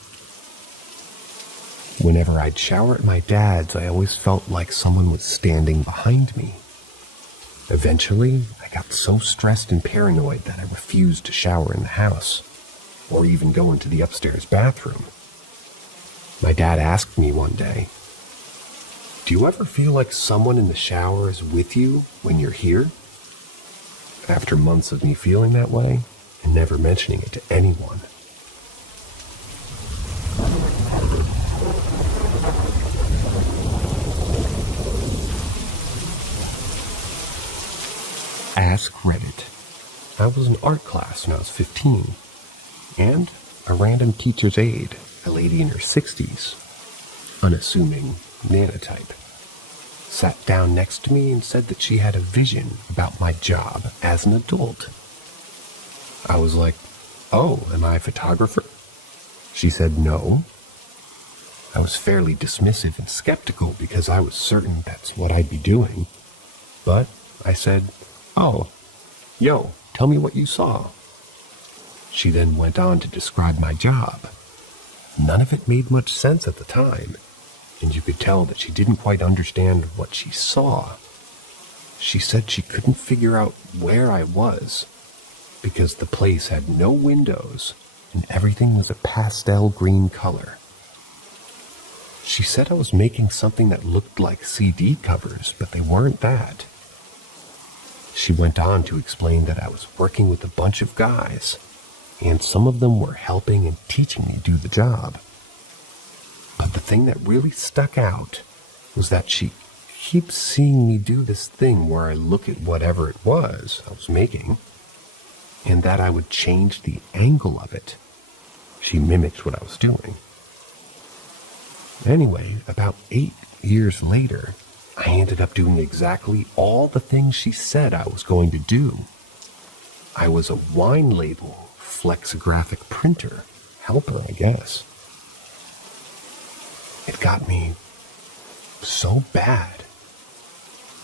Whenever I'd shower at my dad's, I always felt like someone was standing behind me. Eventually, I got so stressed and paranoid that I refused to shower in the house, or even go into the upstairs bathroom. My dad asked me one day, "Do you ever feel like someone in the shower is with you when you're here?" After months of me feeling that way, and never mentioning it to anyone. Ask Reddit. I was in art class when I was 15, and a random teacher's aide, a lady in her 60s, unassuming nanotype, sat down next to me and said that she had a vision about my job as an adult. I was like, "Oh, am I a photographer?" She said no. I was fairly dismissive and skeptical because I was certain that's what I'd be doing. But I said, "Oh, yo, tell me what you saw." She then went on to describe my job. None of it made much sense at the time, and you could tell that she didn't quite understand what she saw. She said she couldn't figure out where I was, because the place had no windows and everything was a pastel green color. She said I was making something that looked like CD covers, but they weren't that. She went on to explain that I was working with a bunch of guys, and some of them were helping and teaching me to do the job. But the thing that really stuck out was that she keeps seeing me do this thing where I look at whatever it was I was making, and that I would change the angle of it. She mimicked what I was doing. Anyway, about 8 years later, I ended up doing exactly all the things she said I was going to do. I was a wine label flexographic printer helper, I guess. It got me so bad,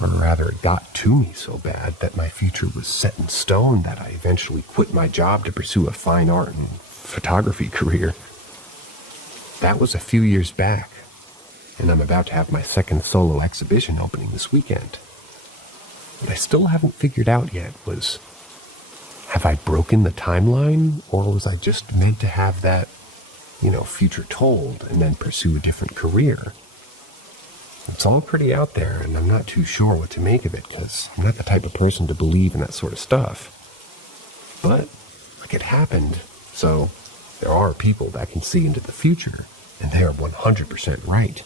or rather it got to me so bad that my future was set in stone that I eventually quit my job to pursue a fine art and photography career. That was a few years back, and I'm about to have my second solo exhibition opening this weekend. What I still haven't figured out yet was, have I broken the timeline, or was I just meant to have that future told and then pursue a different career. It's all pretty out there, and I'm not too sure what to make of it, because I'm not the type of person to believe in that sort of stuff. But, it happened, so there are people that can see into the future, and they are 100% right.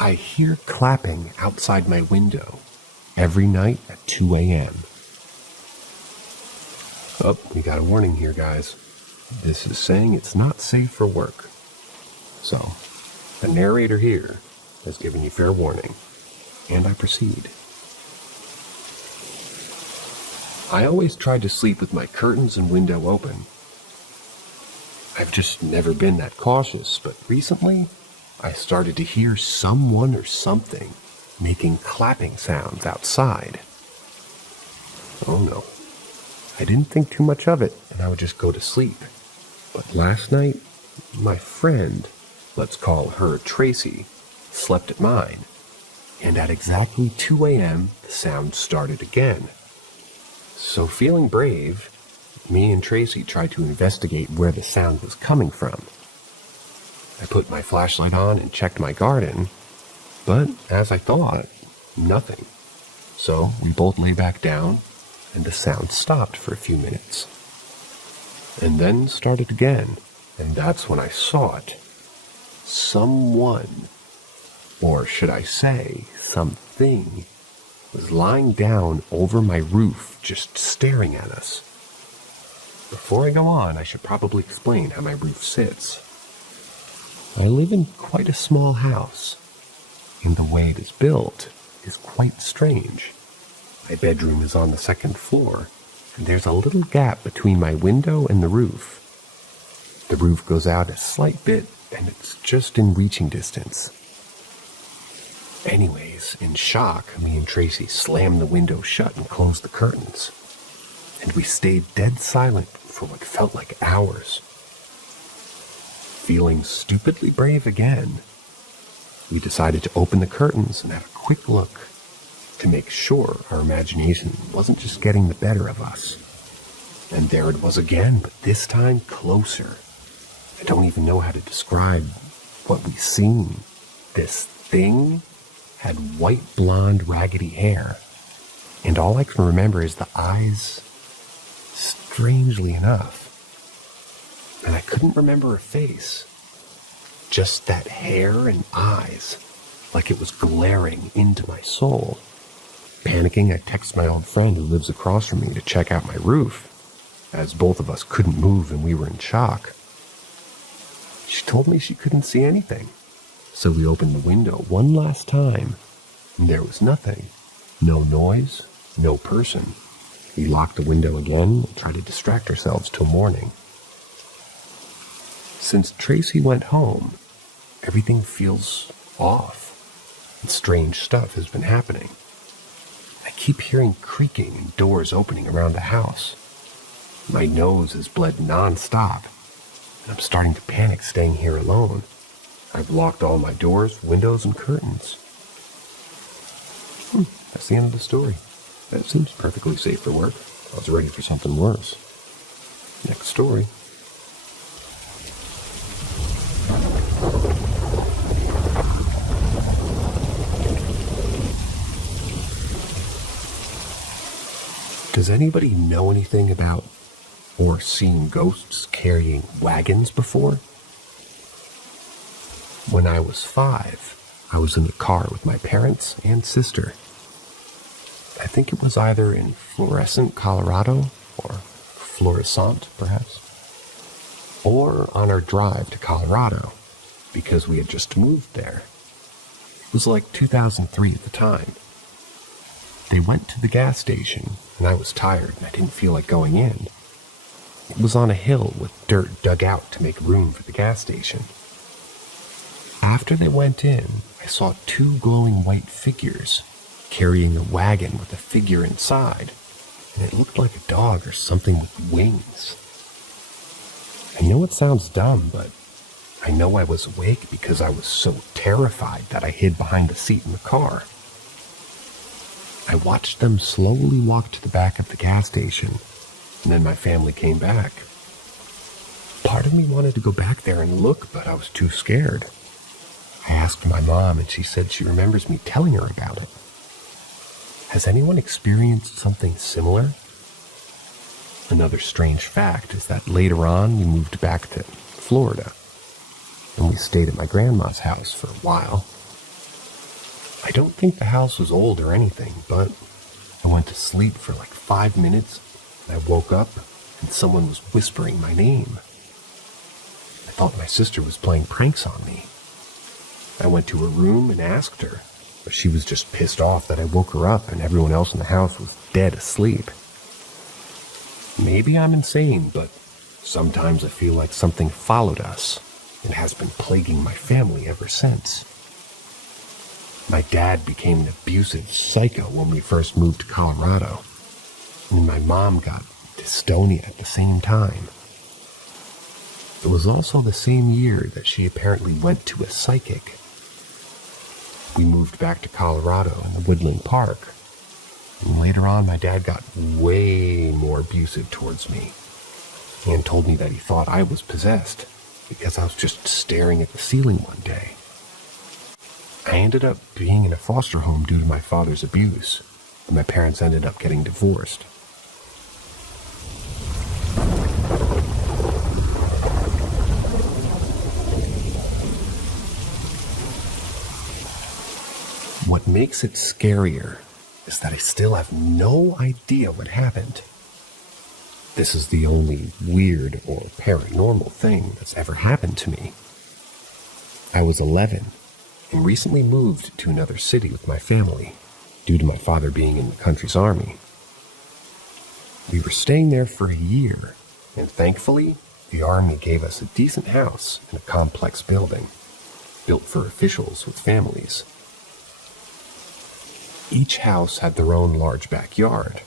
I hear clapping outside my window every night at 2 a.m. Oh, we got a warning here, guys. This is saying it's not safe for work. So, the narrator here has given you fair warning, and I proceed. I always tried to sleep with my curtains and window open. I've just never been that cautious, but recently, I started to hear someone or something making clapping sounds outside. Oh no. I didn't think too much of it, and I would just go to sleep. But last night, my friend, let's call her Tracy, slept at mine. And at exactly 2 a.m., the sound started again. So feeling brave, me and Tracy tried to investigate where the sound was coming from. I put my flashlight on and checked my garden, but as I thought, nothing. So we both lay back down, and the sound stopped for a few minutes. And then started again, and that's when I saw it. Someone, or should I say, something, was lying down over my roof, just staring at us. Before I go on, I should probably explain how my roof sits. I live in quite a small house, and the way it is built is quite strange. My bedroom is on the second floor, and there's a little gap between my window and the roof. The roof goes out a slight bit, and it's just in reaching distance. Anyways, in shock, me and Tracy slammed the window shut and closed the curtains. And we stayed dead silent for what felt like hours. Feeling stupidly brave again, we decided to open the curtains and have a quick look to make sure our imagination wasn't just getting the better of us. And there it was again, but this time closer. I don't even know how to describe what we seen. This thing had white blonde raggedy hair, and all I can remember is the eyes, strangely enough. And I couldn't remember her face. Just that hair and eyes, like it was glaring into my soul. Panicking, I text my old friend who lives across from me to check out my roof, as both of us couldn't move and we were in shock. She told me she couldn't see anything, so we opened the window one last time, and there was nothing. No noise, no person. We locked the window again and tried to distract ourselves till morning. Since Tracy went home, everything feels off, and strange stuff has been happening. I keep hearing creaking and doors opening around the house. My nose has bled non-stop, and I'm starting to panic staying here alone. I've locked all my doors, windows, and curtains. That's the end of the story. That seems perfectly safe for work. I was ready for something worse. Next story. Does anybody know anything about or seen ghosts carrying wagons before? When I was 5, I was in the car with my parents and sister. I think it was either in Florissant, Colorado, or Florissant, perhaps, or on our drive to Colorado, because we had just moved there. It was like 2003 at the time. They went to the gas station, and I was tired and I didn't feel like going in. It was on a hill with dirt dug out to make room for the gas station. After they went in, I saw 2 glowing white figures carrying a wagon with a figure inside, and it looked like a dog or something with wings. I know it sounds dumb, but I know I was awake because I was so terrified that I hid behind the seat in the car. I watched them slowly walk to the back of the gas station, and then my family came back. Part of me wanted to go back there and look, but I was too scared. I asked my mom, and she said she remembers me telling her about it. Has anyone experienced something similar? Another strange fact is that later on we moved back to Florida, and we stayed at my grandma's house for a while. I don't think the house was old or anything, but I went to sleep for like 5 minutes, and I woke up, and someone was whispering my name. I thought my sister was playing pranks on me. I went to her room and asked her, but she was just pissed off that I woke her up and everyone else in the house was dead asleep. Maybe I'm insane, but sometimes I feel like something followed us and has been plaguing my family ever since. My dad became an abusive psycho when we first moved to Colorado, and my mom got dystonia at the same time. It was also the same year that she apparently went to a psychic. We moved back to Colorado in the Woodland Park, and later on my dad got way more abusive towards me and told me that he thought I was possessed because I was just staring at the ceiling one day. I ended up being in a foster home due to my father's abuse, and my parents ended up getting divorced. What makes it scarier is that I still have no idea what happened. This is the only weird or paranormal thing that's ever happened to me. I was 11 and recently moved to another city with my family due to my father being in the country's army. We were staying there for a year, and thankfully, the army gave us a decent house in a complex building built for officials with families. Each house had their own large backyard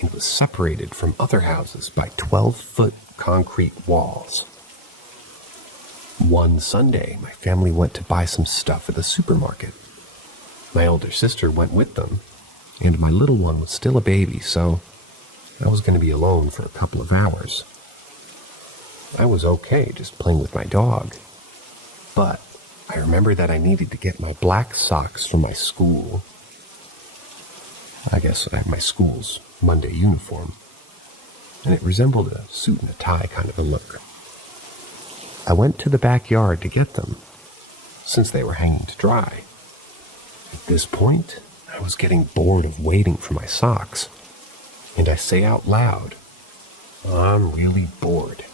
and was separated from other houses by 12-foot concrete walls. One Sunday, my family went to buy some stuff at the supermarket. My older sister went with them, and my little one was still a baby, so I was going to be alone for a couple of hours. I was okay just playing with my dog, but I remember that I needed to get my black socks from my school. I guess my school's Monday uniform, and it resembled a suit and a tie kind of a look. I went to the backyard to get them, since they were hanging to dry. At this point, I was getting bored of waiting for my socks, and I say out loud, "I'm really bored,"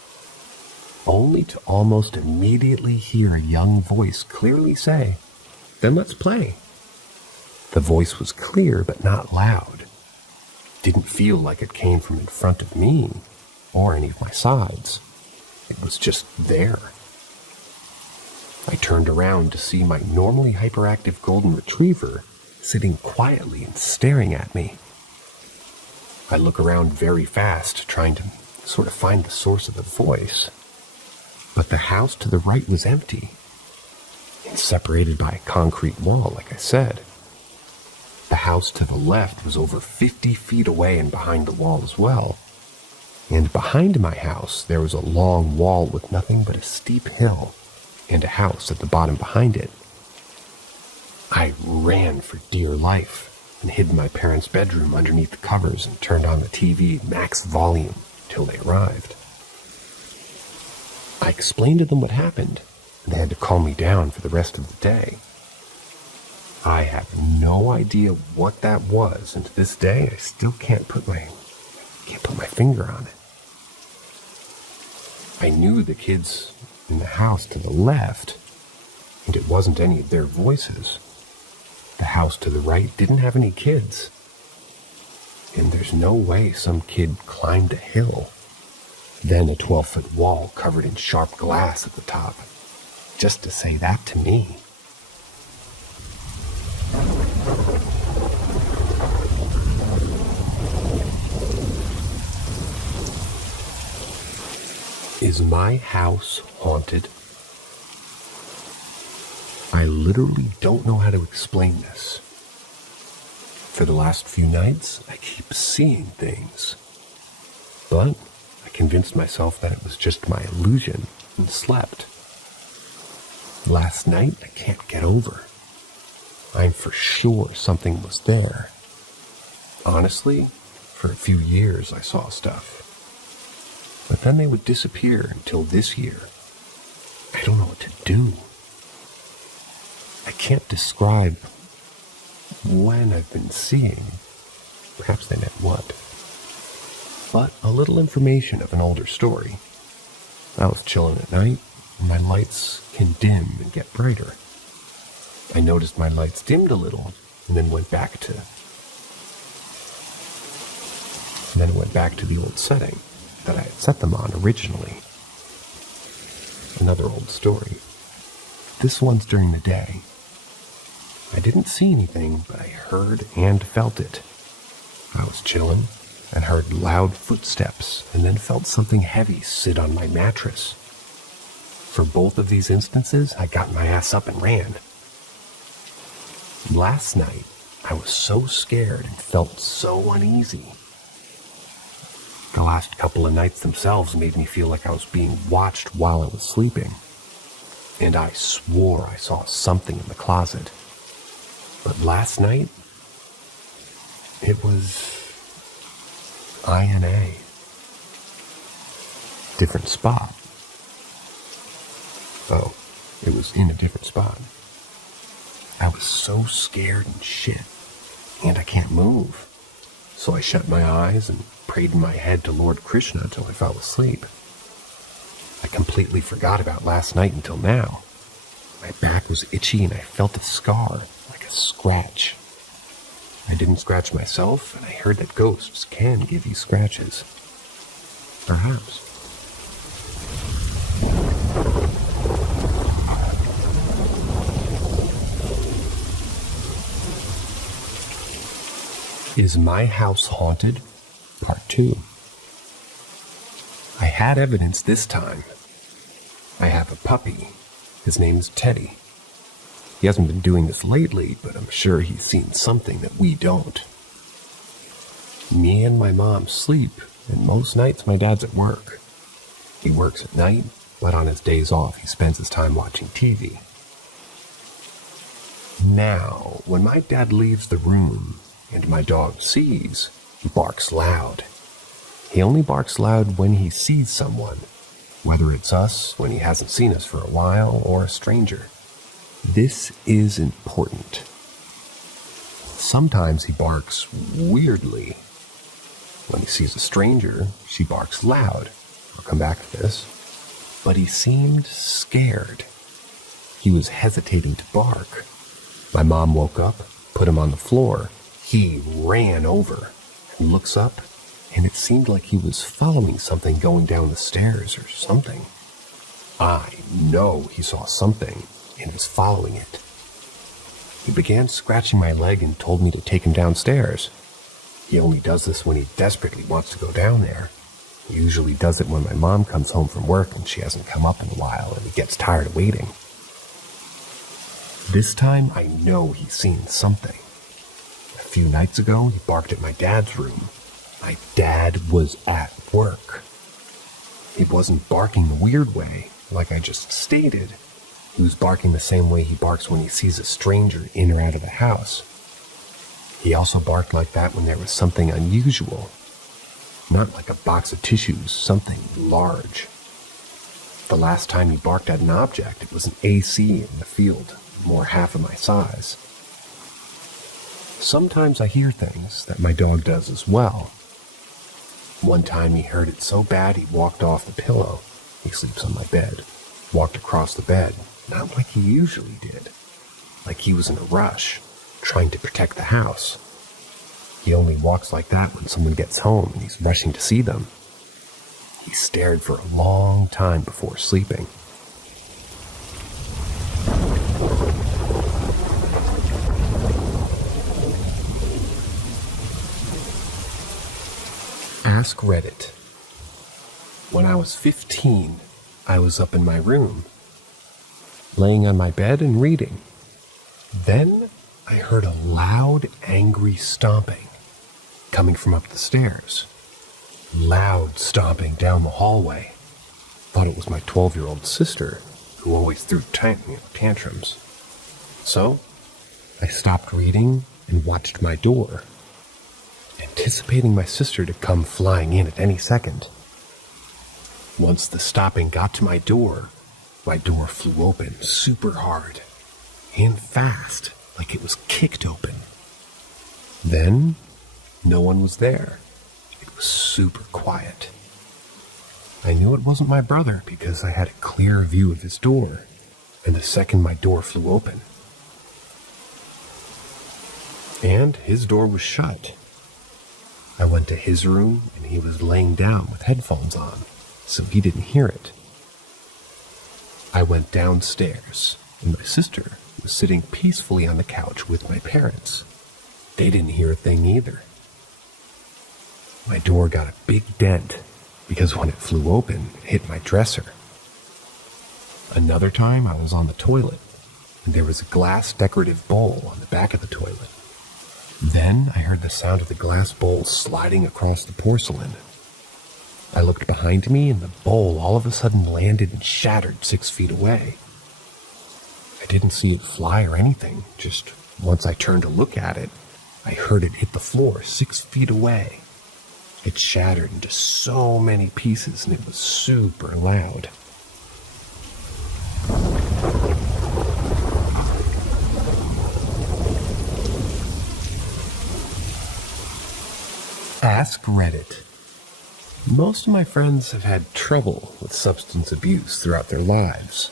only to almost immediately hear a young voice clearly say, "Then let's play." The voice was clear but not loud. Didn't feel like it came from in front of me or any of my sides. It was just there. I turned around to see my normally hyperactive golden retriever sitting quietly and staring at me. I look around very fast, trying to sort of find the source of the voice. But the house to the right was empty and separated by a concrete wall, like I said. The house to the left was over 50 feet away and behind the wall as well. And behind my house, there was a long wall with nothing but a steep hill and a house at the bottom behind it. I ran for dear life and hid in my parents' bedroom underneath the covers and turned on the TV max volume till they arrived. I explained to them what happened, and they had to calm me down for the rest of the day. I have no idea what that was, and to this day, I still can't put my finger on it. I knew the kids in the house to the left, and it wasn't any of their voices. The house to the right didn't have any kids, and there's no way some kid climbed a hill, then a 12-foot wall covered in sharp glass at the top, just to say that to me. Is my house haunted? I literally don't know how to explain this. For the last few nights, I keep seeing things. But I convinced myself that it was just my illusion and slept. Last night, I can't get over. I'm for sure something was there. Honestly, for a few years I saw stuff. But then they would disappear until this year. I don't know what to do. I can't describe when I've been seeing. Perhaps they meant what. But a little information of an older story. I was chilling at night, and my lights can dim and get brighter. I noticed my lights dimmed a little, and then went back to the old setting that I had set them on originally. Another old story. This one's during the day. I didn't see anything, but I heard and felt it. I was chilling and heard loud footsteps and then felt something heavy sit on my mattress. For both of these instances, I got my ass up and ran. Last night, I was so scared and felt so uneasy. The last couple of nights themselves made me feel like I was being watched while I was sleeping. And I swore I saw something in the closet. But last night, it was INA. Different spot. Oh, it was in a different spot. I was so scared and shit, and I can't move. So I shut my eyes and prayed in my head to Lord Krishna until I fell asleep. I completely forgot about last night until now. My back was itchy and I felt a scar, like a scratch. I didn't scratch myself, and I heard that ghosts can give you scratches. Perhaps. Is My House Haunted? Part 2. I had evidence this time. I have a puppy. His name's Teddy. He hasn't been doing this lately, but I'm sure he's seen something that we don't. Me and my mom sleep, and most nights my dad's at work. He works at night, but on his days off he spends his time watching TV. Now, when my dad leaves the room, and my dog sees, he barks loud. He only barks loud when he sees someone, whether it's us when he hasn't seen us for a while or a stranger. This is important. Sometimes he barks weirdly. When he sees a stranger, she barks loud. I'll come back to this. But he seemed scared. He was hesitating to bark. My mom woke up, put him on the floor. He ran over and looks up, and it seemed like he was following something going down the stairs or something. I know he saw something and was following it. He began scratching my leg and told me to take him downstairs. He only does this when he desperately wants to go down there. He usually does it when my mom comes home from work and she hasn't come up in a while and he gets tired of waiting. This time, I know he's seen something. A few nights ago, he barked at my dad's room. My dad was at work. He wasn't barking the weird way, like I just stated. He was barking the same way he barks when he sees a stranger in or out of the house. He also barked like that when there was something unusual. Not like a box of tissues, something large. The last time he barked at an object, it was an AC in the field, more half of my size. Sometimes I hear things that my dog does as well. One time he heard it so bad he walked off the pillow. He sleeps on my bed. Walked across the bed, not like he usually did. Like he was in a rush, trying to protect the house. He only walks like that when someone gets home and he's rushing to see them. He stared for a long time before sleeping. Ask Reddit. When I was 15, I was up in my room. laying on my bed and reading. Then I heard a loud, angry stomping coming from up the stairs. Loud stomping down the hallway. Thought it was my 12-year-old sister, who always threw tantrums. So, I stopped reading and watched my door, anticipating my sister to come flying in at any second. Once the stopping got to my door flew open super hard and fast, like it was kicked open. Then, no one was there. It was super quiet. I knew it wasn't my brother because I had a clear view of his door, and the second my door flew open. And his door was shut. I went to his room, and he was laying down with headphones on, so he didn't hear it. I went downstairs, and my sister was sitting peacefully on the couch with my parents. They didn't hear a thing either. My door got a big dent because when it flew open, it hit my dresser. Another time, I was on the toilet, and there was a glass decorative bowl on the back of the toilet. Then I heard the sound of the glass bowl sliding across the porcelain. I looked behind me, and the bowl all of a sudden landed and shattered 6 feet away. I didn't see it fly or anything, just once I turned to look at it, I heard it hit the floor 6 feet away. It shattered into so many pieces, and it was super loud. Ask Reddit. Most of my friends have had trouble with substance abuse throughout their lives.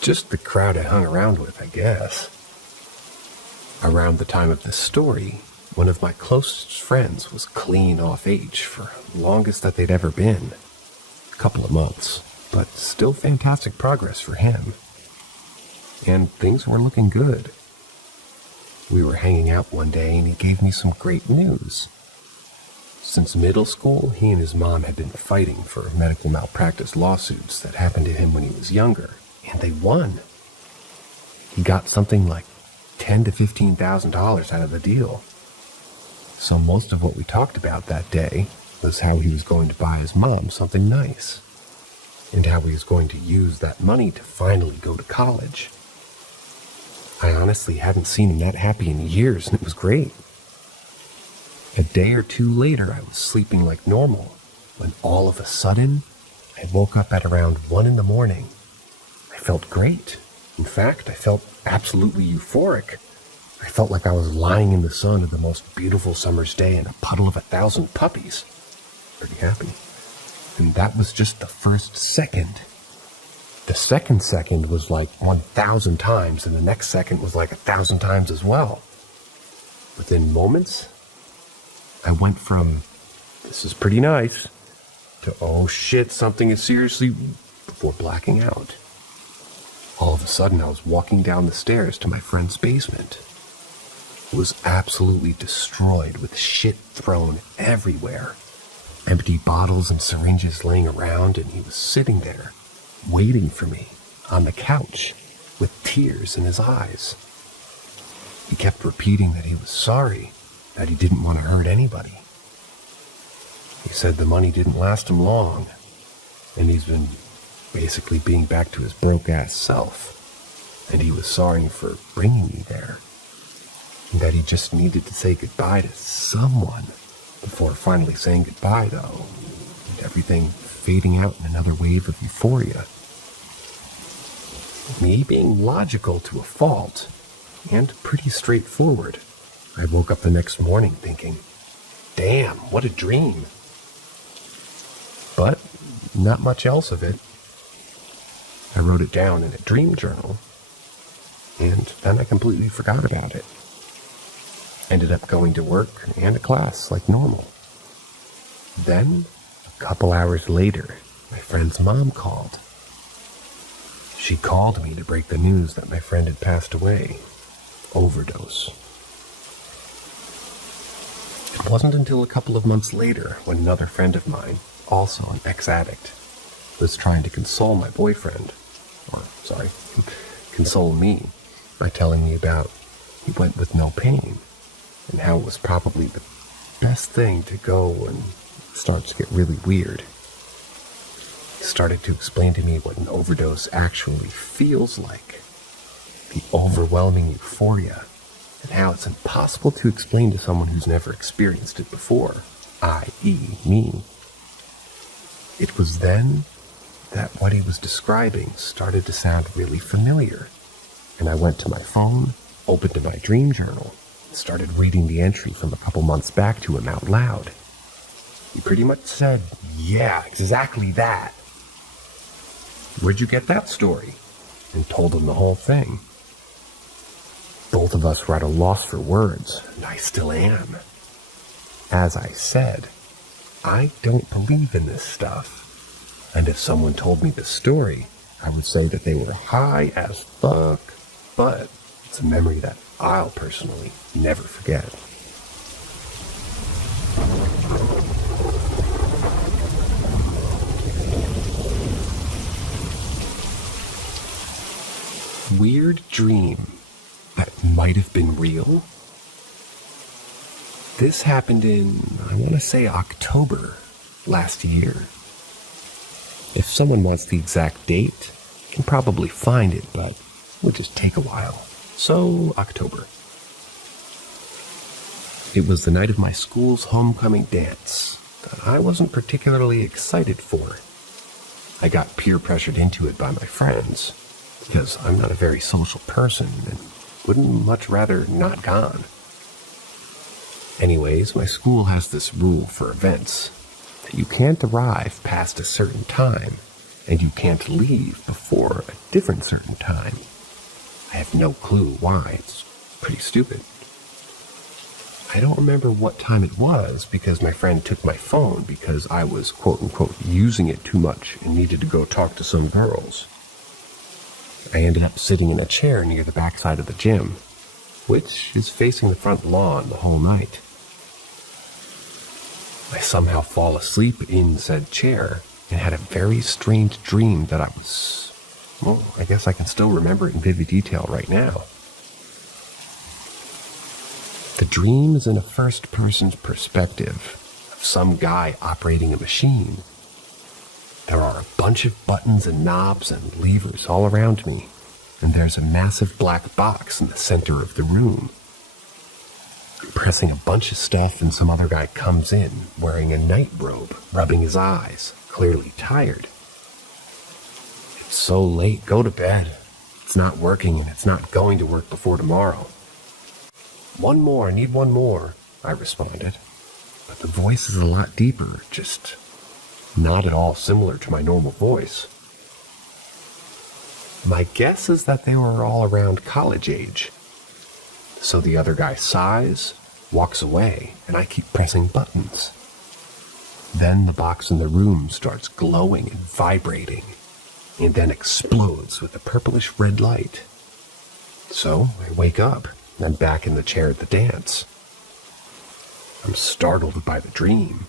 Just the crowd I hung around with, I guess. Around the time of this story, one of my closest friends was clean off H for the longest that they'd ever been. A couple of months, but still fantastic progress for him. And things were looking good. We were hanging out one day and he gave me some great news. Since middle school, he and his mom had been fighting for medical malpractice lawsuits that happened to him when he was younger, and they won. He got something like $10,000 to $15,000 out of the deal. So most of what we talked about that day was how he was going to buy his mom something nice, and how he was going to use that money to finally go to college. I honestly hadn't seen him that happy in years, and it was great. A day or two later, I was sleeping like normal, when all of a sudden, I woke up at around 1 in the morning. I felt great. In fact, I felt absolutely euphoric. I felt like I was lying in the sun of the most beautiful summer's day in a puddle of 1,000 puppies. Pretty happy. And that was just the first second. The second second was like 1,000 times, and the next second was like 1,000 times as well. Within moments, I went from, this is pretty nice, to, oh shit, something is seriously, before blacking out. All of a sudden, I was walking down the stairs to my friend's basement. It was absolutely destroyed with shit thrown everywhere. Empty bottles and syringes laying around, and he was sitting there, waiting for me, on the couch, with tears in his eyes. He kept repeating that he was sorry, that he didn't want to hurt anybody. He said the money didn't last him long, and he's been basically being back to his broke-ass self, and he was sorry for bringing me there, and that he just needed to say goodbye to someone before finally saying goodbye, though, and everything fading out in another wave of euphoria. Me being logical to a fault, and pretty straightforward, I woke up the next morning thinking, damn, what a dream. But not much else of it. I wrote it down in a dream journal, and then I completely forgot about it. Ended up going to work and to class like normal. Then, a couple hours later, my friend's mom called. She called me to break the news that my friend had passed away. Overdose. It wasn't until a couple of months later when another friend of mine, also an ex-addict, was trying to console my boyfriend console me by telling me about he went with no pain and how it was probably the best thing to go when it starts to get really weird. He started to explain to me what an overdose actually feels like, the overwhelming euphoria, and how it's impossible to explain to someone who's never experienced it before, i.e. me. It was then that what he was describing started to sound really familiar, and I went to my phone, opened my dream journal, and started reading the entry from a couple months back to him out loud. He pretty much said, "Yeah, exactly that. Where'd you get that story?" And told him the whole thing. Both of us were at a loss for words, and I still am. As I said, I don't believe in this stuff. And if someone told me this story, I would say that they were high as fuck. But it's a memory that I'll personally never forget. Weird dream that might have been real. This happened in, I want to say, October last year. If someone wants the exact date, you can probably find it, but it would just take a while. So, October. It was the night of my school's homecoming dance that I wasn't particularly excited for. I got peer pressured into it by my friends, because I'm not a very social person and wouldn't much rather not gone. Anyways, my school has this rule for events, that you can't arrive past a certain time, and you can't leave before a different certain time. I have no clue why. It's pretty stupid. I don't remember what time it was because my friend took my phone because I was quote-unquote using it too much and needed to go talk to some girls. I ended up sitting in a chair near the backside of the gym, which is facing the front lawn the whole night. I somehow fall asleep in said chair and had a very strange dream that I guess I can still remember it in vivid detail right now. The dream is in a first-person perspective of some guy operating a machine. There are a bunch of buttons and knobs and levers all around me, and there's a massive black box in the center of the room. I'm pressing a bunch of stuff and some other guy comes in wearing a night robe, rubbing his eyes, clearly tired. "It's so late, go to bed. It's not working and it's not going to work before tomorrow." "One more, I need one more," I responded. But the voice is a lot deeper, just not at all similar to my normal voice. My guess is that they were all around college age. So the other guy sighs, walks away, and I keep pressing buttons. Then the box in the room starts glowing and vibrating, and then explodes with a purplish red light. So I wake up, and I'm back in the chair at the dance. I'm startled by the dream,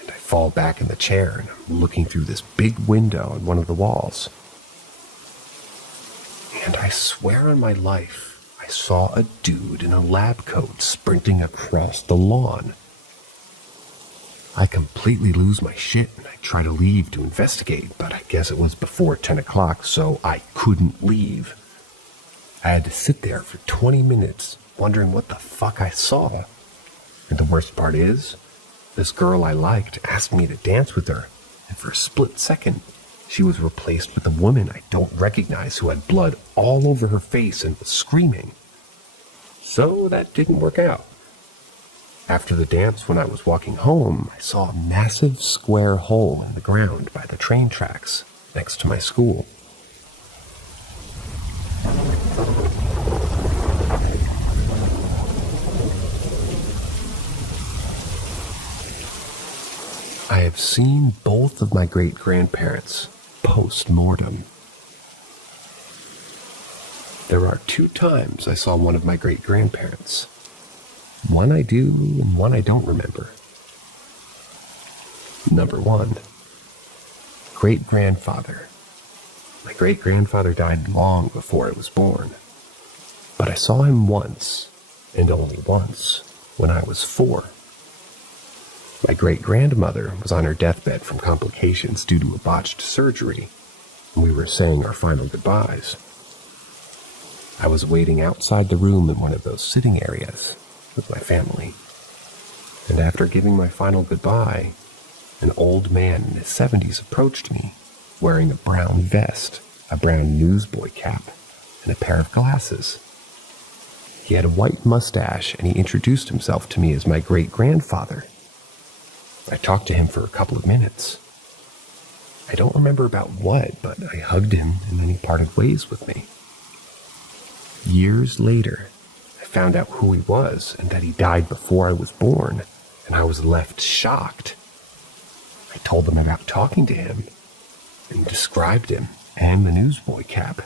and I fall back in the chair, and I'm looking through this big window on one of the walls. And I swear on my life, I saw a dude in a lab coat sprinting across the lawn. I completely lose my shit and I try to leave to investigate, but I guess it was before 10 o'clock, so I couldn't leave. I had to sit there for 20 minutes wondering what the fuck I saw. And the worst part is, this girl I liked asked me to dance with her, and for a split second, she was replaced with a woman I don't recognize who had blood all over her face and was screaming. So that didn't work out. After the dance, when I was walking home, I saw a massive square hole in the ground by the train tracks next to my school. I have seen both of my great-grandparents post-mortem. There are 2 times I saw one of my great-grandparents. One I do and one I don't remember. Number 1. Great-grandfather. My great-grandfather died long before I was born, but I saw him once, and only once, when I was 4. My great-grandmother was on her deathbed from complications due to a botched surgery, and we were saying our final goodbyes. I was waiting outside the room in one of those sitting areas with my family, and after giving my final goodbye, an old man in his 70s approached me, wearing a brown vest, a brown newsboy cap, and a pair of glasses. He had a white mustache, and he introduced himself to me as my great-grandfather. I talked to him for a couple of minutes. I don't remember about what, but I hugged him, and then he parted ways with me. Years later, I found out who he was, and that he died before I was born, and I was left shocked. I told them about talking to him, and described him, and the newsboy cap.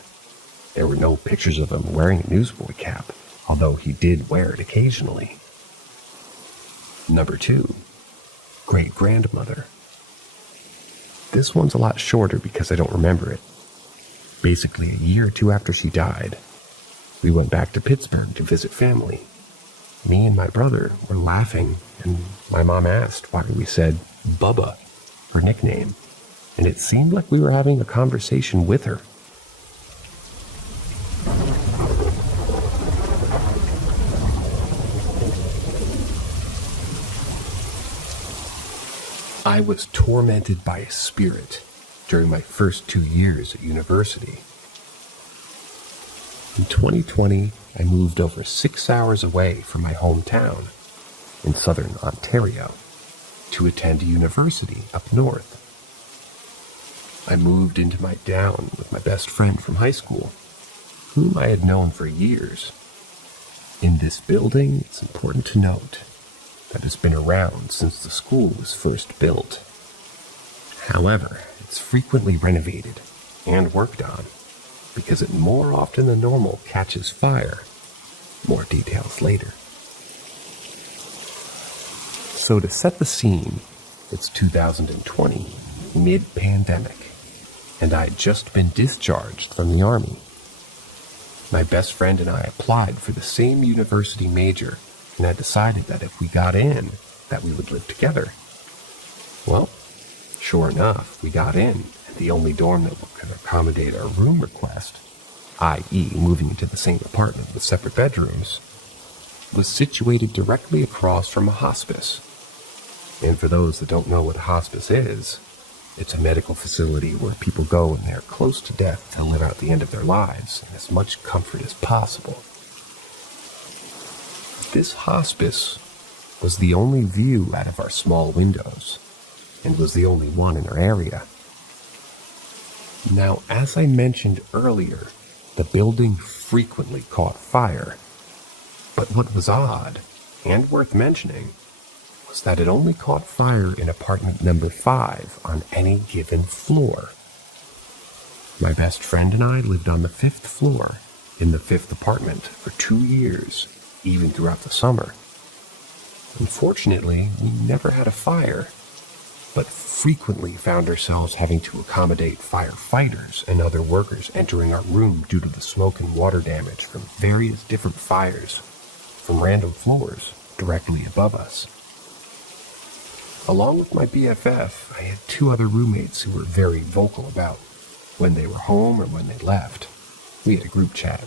There were no pictures of him wearing a newsboy cap, although he did wear it occasionally. Number 2, great-grandmother. This one's a lot shorter because I don't remember it. Basically, a year or 2 after she died, we went back to Pittsburgh to visit family. Me and my brother were laughing, and my mom asked why we said Bubba, her nickname, and it seemed like we were having a conversation with her. I was tormented by a spirit during my first 2 years at university. In 2020, I moved over 6 hours away from my hometown in southern Ontario to attend a university up north. I moved into my town with my best friend from high school, whom I had known for years. In this building, it's important to note that it's been around since the school was first built. However, it's frequently renovated and worked on because it more often than normal catches fire. More details later. So to set the scene, it's 2020, mid-pandemic, and I had just been discharged from the Army. My best friend and I applied for the same university major and had decided that if we got in, that we would live together. Well, sure enough, we got in, and the only dorm that could accommodate our room request, i.e. moving into the same apartment with separate bedrooms, was situated directly across from a hospice. And for those that don't know what a hospice is, it's a medical facility where people go when they're close to death to live out the end of their lives in as much comfort as possible. This hospice was the only view out of our small windows, and was the only one in our area. Now, as I mentioned earlier, the building frequently caught fire, but what was odd, and worth mentioning, was that it only caught fire in apartment number 5 on any given floor. My best friend and I lived on the 5th floor in the 5th apartment for 2 years, even throughout the summer. Unfortunately, we never had a fire, but frequently found ourselves having to accommodate firefighters and other workers entering our room due to the smoke and water damage from various different fires from random floors directly above us. Along with my BFF, I had 2 other roommates who were very vocal about when they were home or when they left. We had a group chat.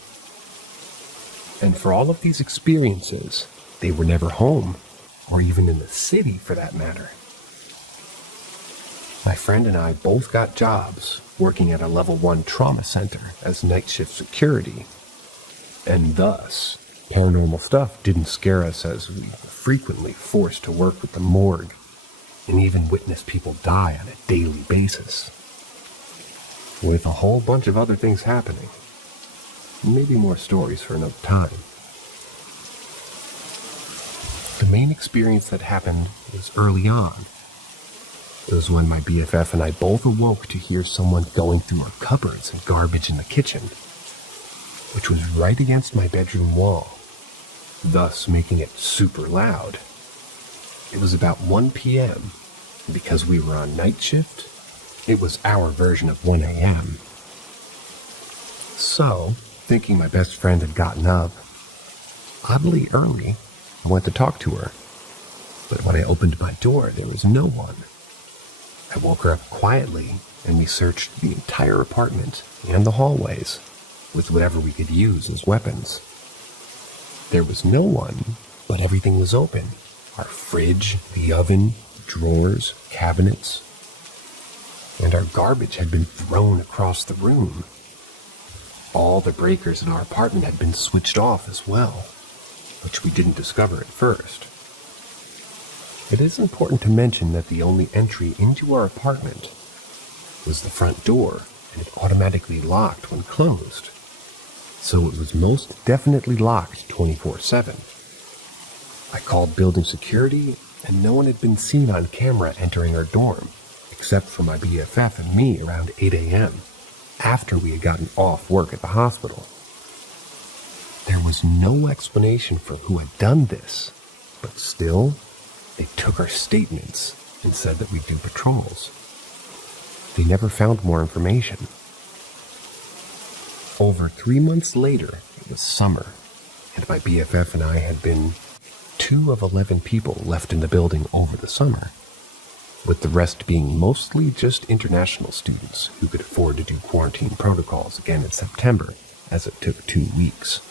And for all of these experiences, they were never home, or even in the city for that matter. My friend and I both got jobs working at a level 1 trauma center as night shift security, and thus, paranormal stuff didn't scare us as we were frequently forced to work with the morgue and even witness people die on a daily basis, with a whole bunch of other things happening. Maybe more stories for another time. The main experience that happened was early on. It was when my BFF and I both awoke to hear someone going through our cupboards and garbage in the kitchen, which was right against my bedroom wall, thus making it super loud. It was about 1 p.m., and because we were on night shift, it was our version of 1 a.m., So, thinking my best friend had gotten up, oddly early, I went to talk to her. But when I opened my door, there was no one. I woke her up quietly, and we searched the entire apartment and the hallways with whatever we could use as weapons. There was no one, but everything was open. Our fridge, the oven, drawers, cabinets, and our garbage had been thrown across the room. All the breakers in our apartment had been switched off as well, which we didn't discover at first. It is important to mention that the only entry into our apartment was the front door, and it automatically locked when closed. So it was most definitely locked 24/7. I called building security, and no one had been seen on camera entering our dorm, except for my BFF and me around 8 a.m., after we had gotten off work at the hospital. There was no explanation for who had done this, but still, they took our statements and said that we'd do patrols. They never found more information. Over 3 months later, it was summer, and my BFF and I had been 2 of 11 people left in the building over the summer, with the rest being mostly just international students who could afford to do quarantine protocols again in September, as it took 2 weeks.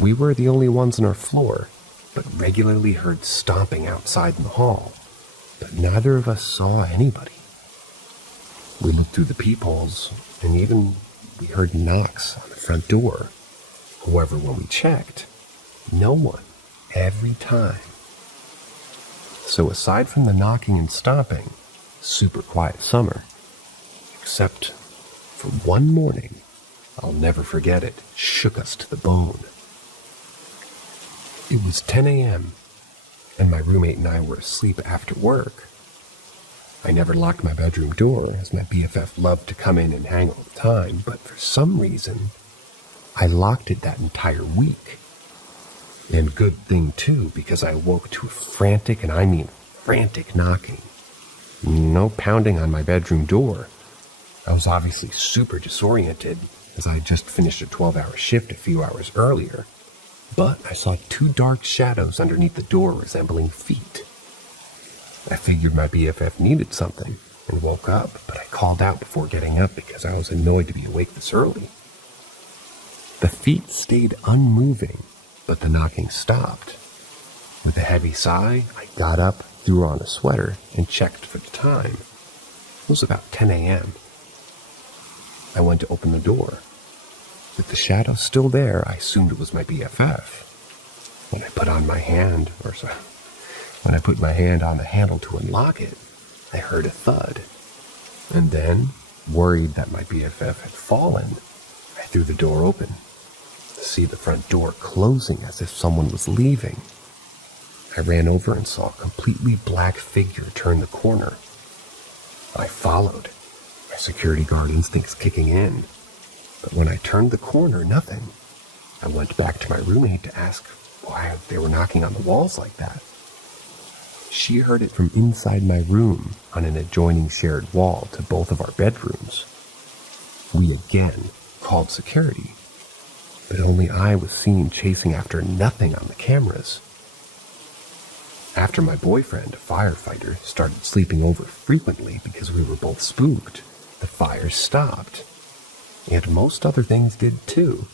We were the only ones on our floor, but regularly heard stomping outside in the hall, but neither of us saw anybody. We looked through the peepholes, and even we heard knocks on the front door. However, when we checked, no one, every time. So aside from the knocking and stomping, super quiet summer, except for one morning, I'll never forget it, shook us to the bone. It was 10 a.m., and my roommate and I were asleep after work. I never locked my bedroom door, as my BFF loved to come in and hang all the time, but for some reason, I locked it that entire week. And good thing, too, because I woke to frantic, and I mean frantic knocking. No pounding on my bedroom door. I was obviously super disoriented, as I had just finished a 12-hour shift a few hours earlier. But I saw 2 dark shadows underneath the door resembling feet. I figured my BFF needed something and woke up, but I called out before getting up because I was annoyed to be awake this early. The feet stayed unmoving, but the knocking stopped. With a heavy sigh, I got up, threw on a sweater, and checked for the time. It was about 10 a.m. I went to open the door. With the shadow still there, I assumed it was my BFF. When I put my hand on the handle to unlock it, I heard a thud. And then, worried that my BFF had fallen, I threw the door open to see the front door closing as if someone was leaving. I ran over and saw a completely black figure turn the corner. I followed, my security guard instincts kicking in. But when I turned the corner, nothing. I went back to my roommate to ask why they were knocking on the walls like that. She heard it from inside my room on an adjoining shared wall to both of our bedrooms. We again called security, but only I was seen chasing after nothing on the cameras. After my boyfriend, a firefighter, started sleeping over frequently because we were both spooked, the fire stopped. And most other things did too.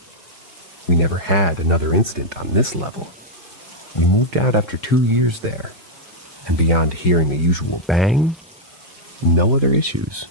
We never had another incident on this level. We moved out after 2 years there, and beyond hearing the usual bang, no other issues.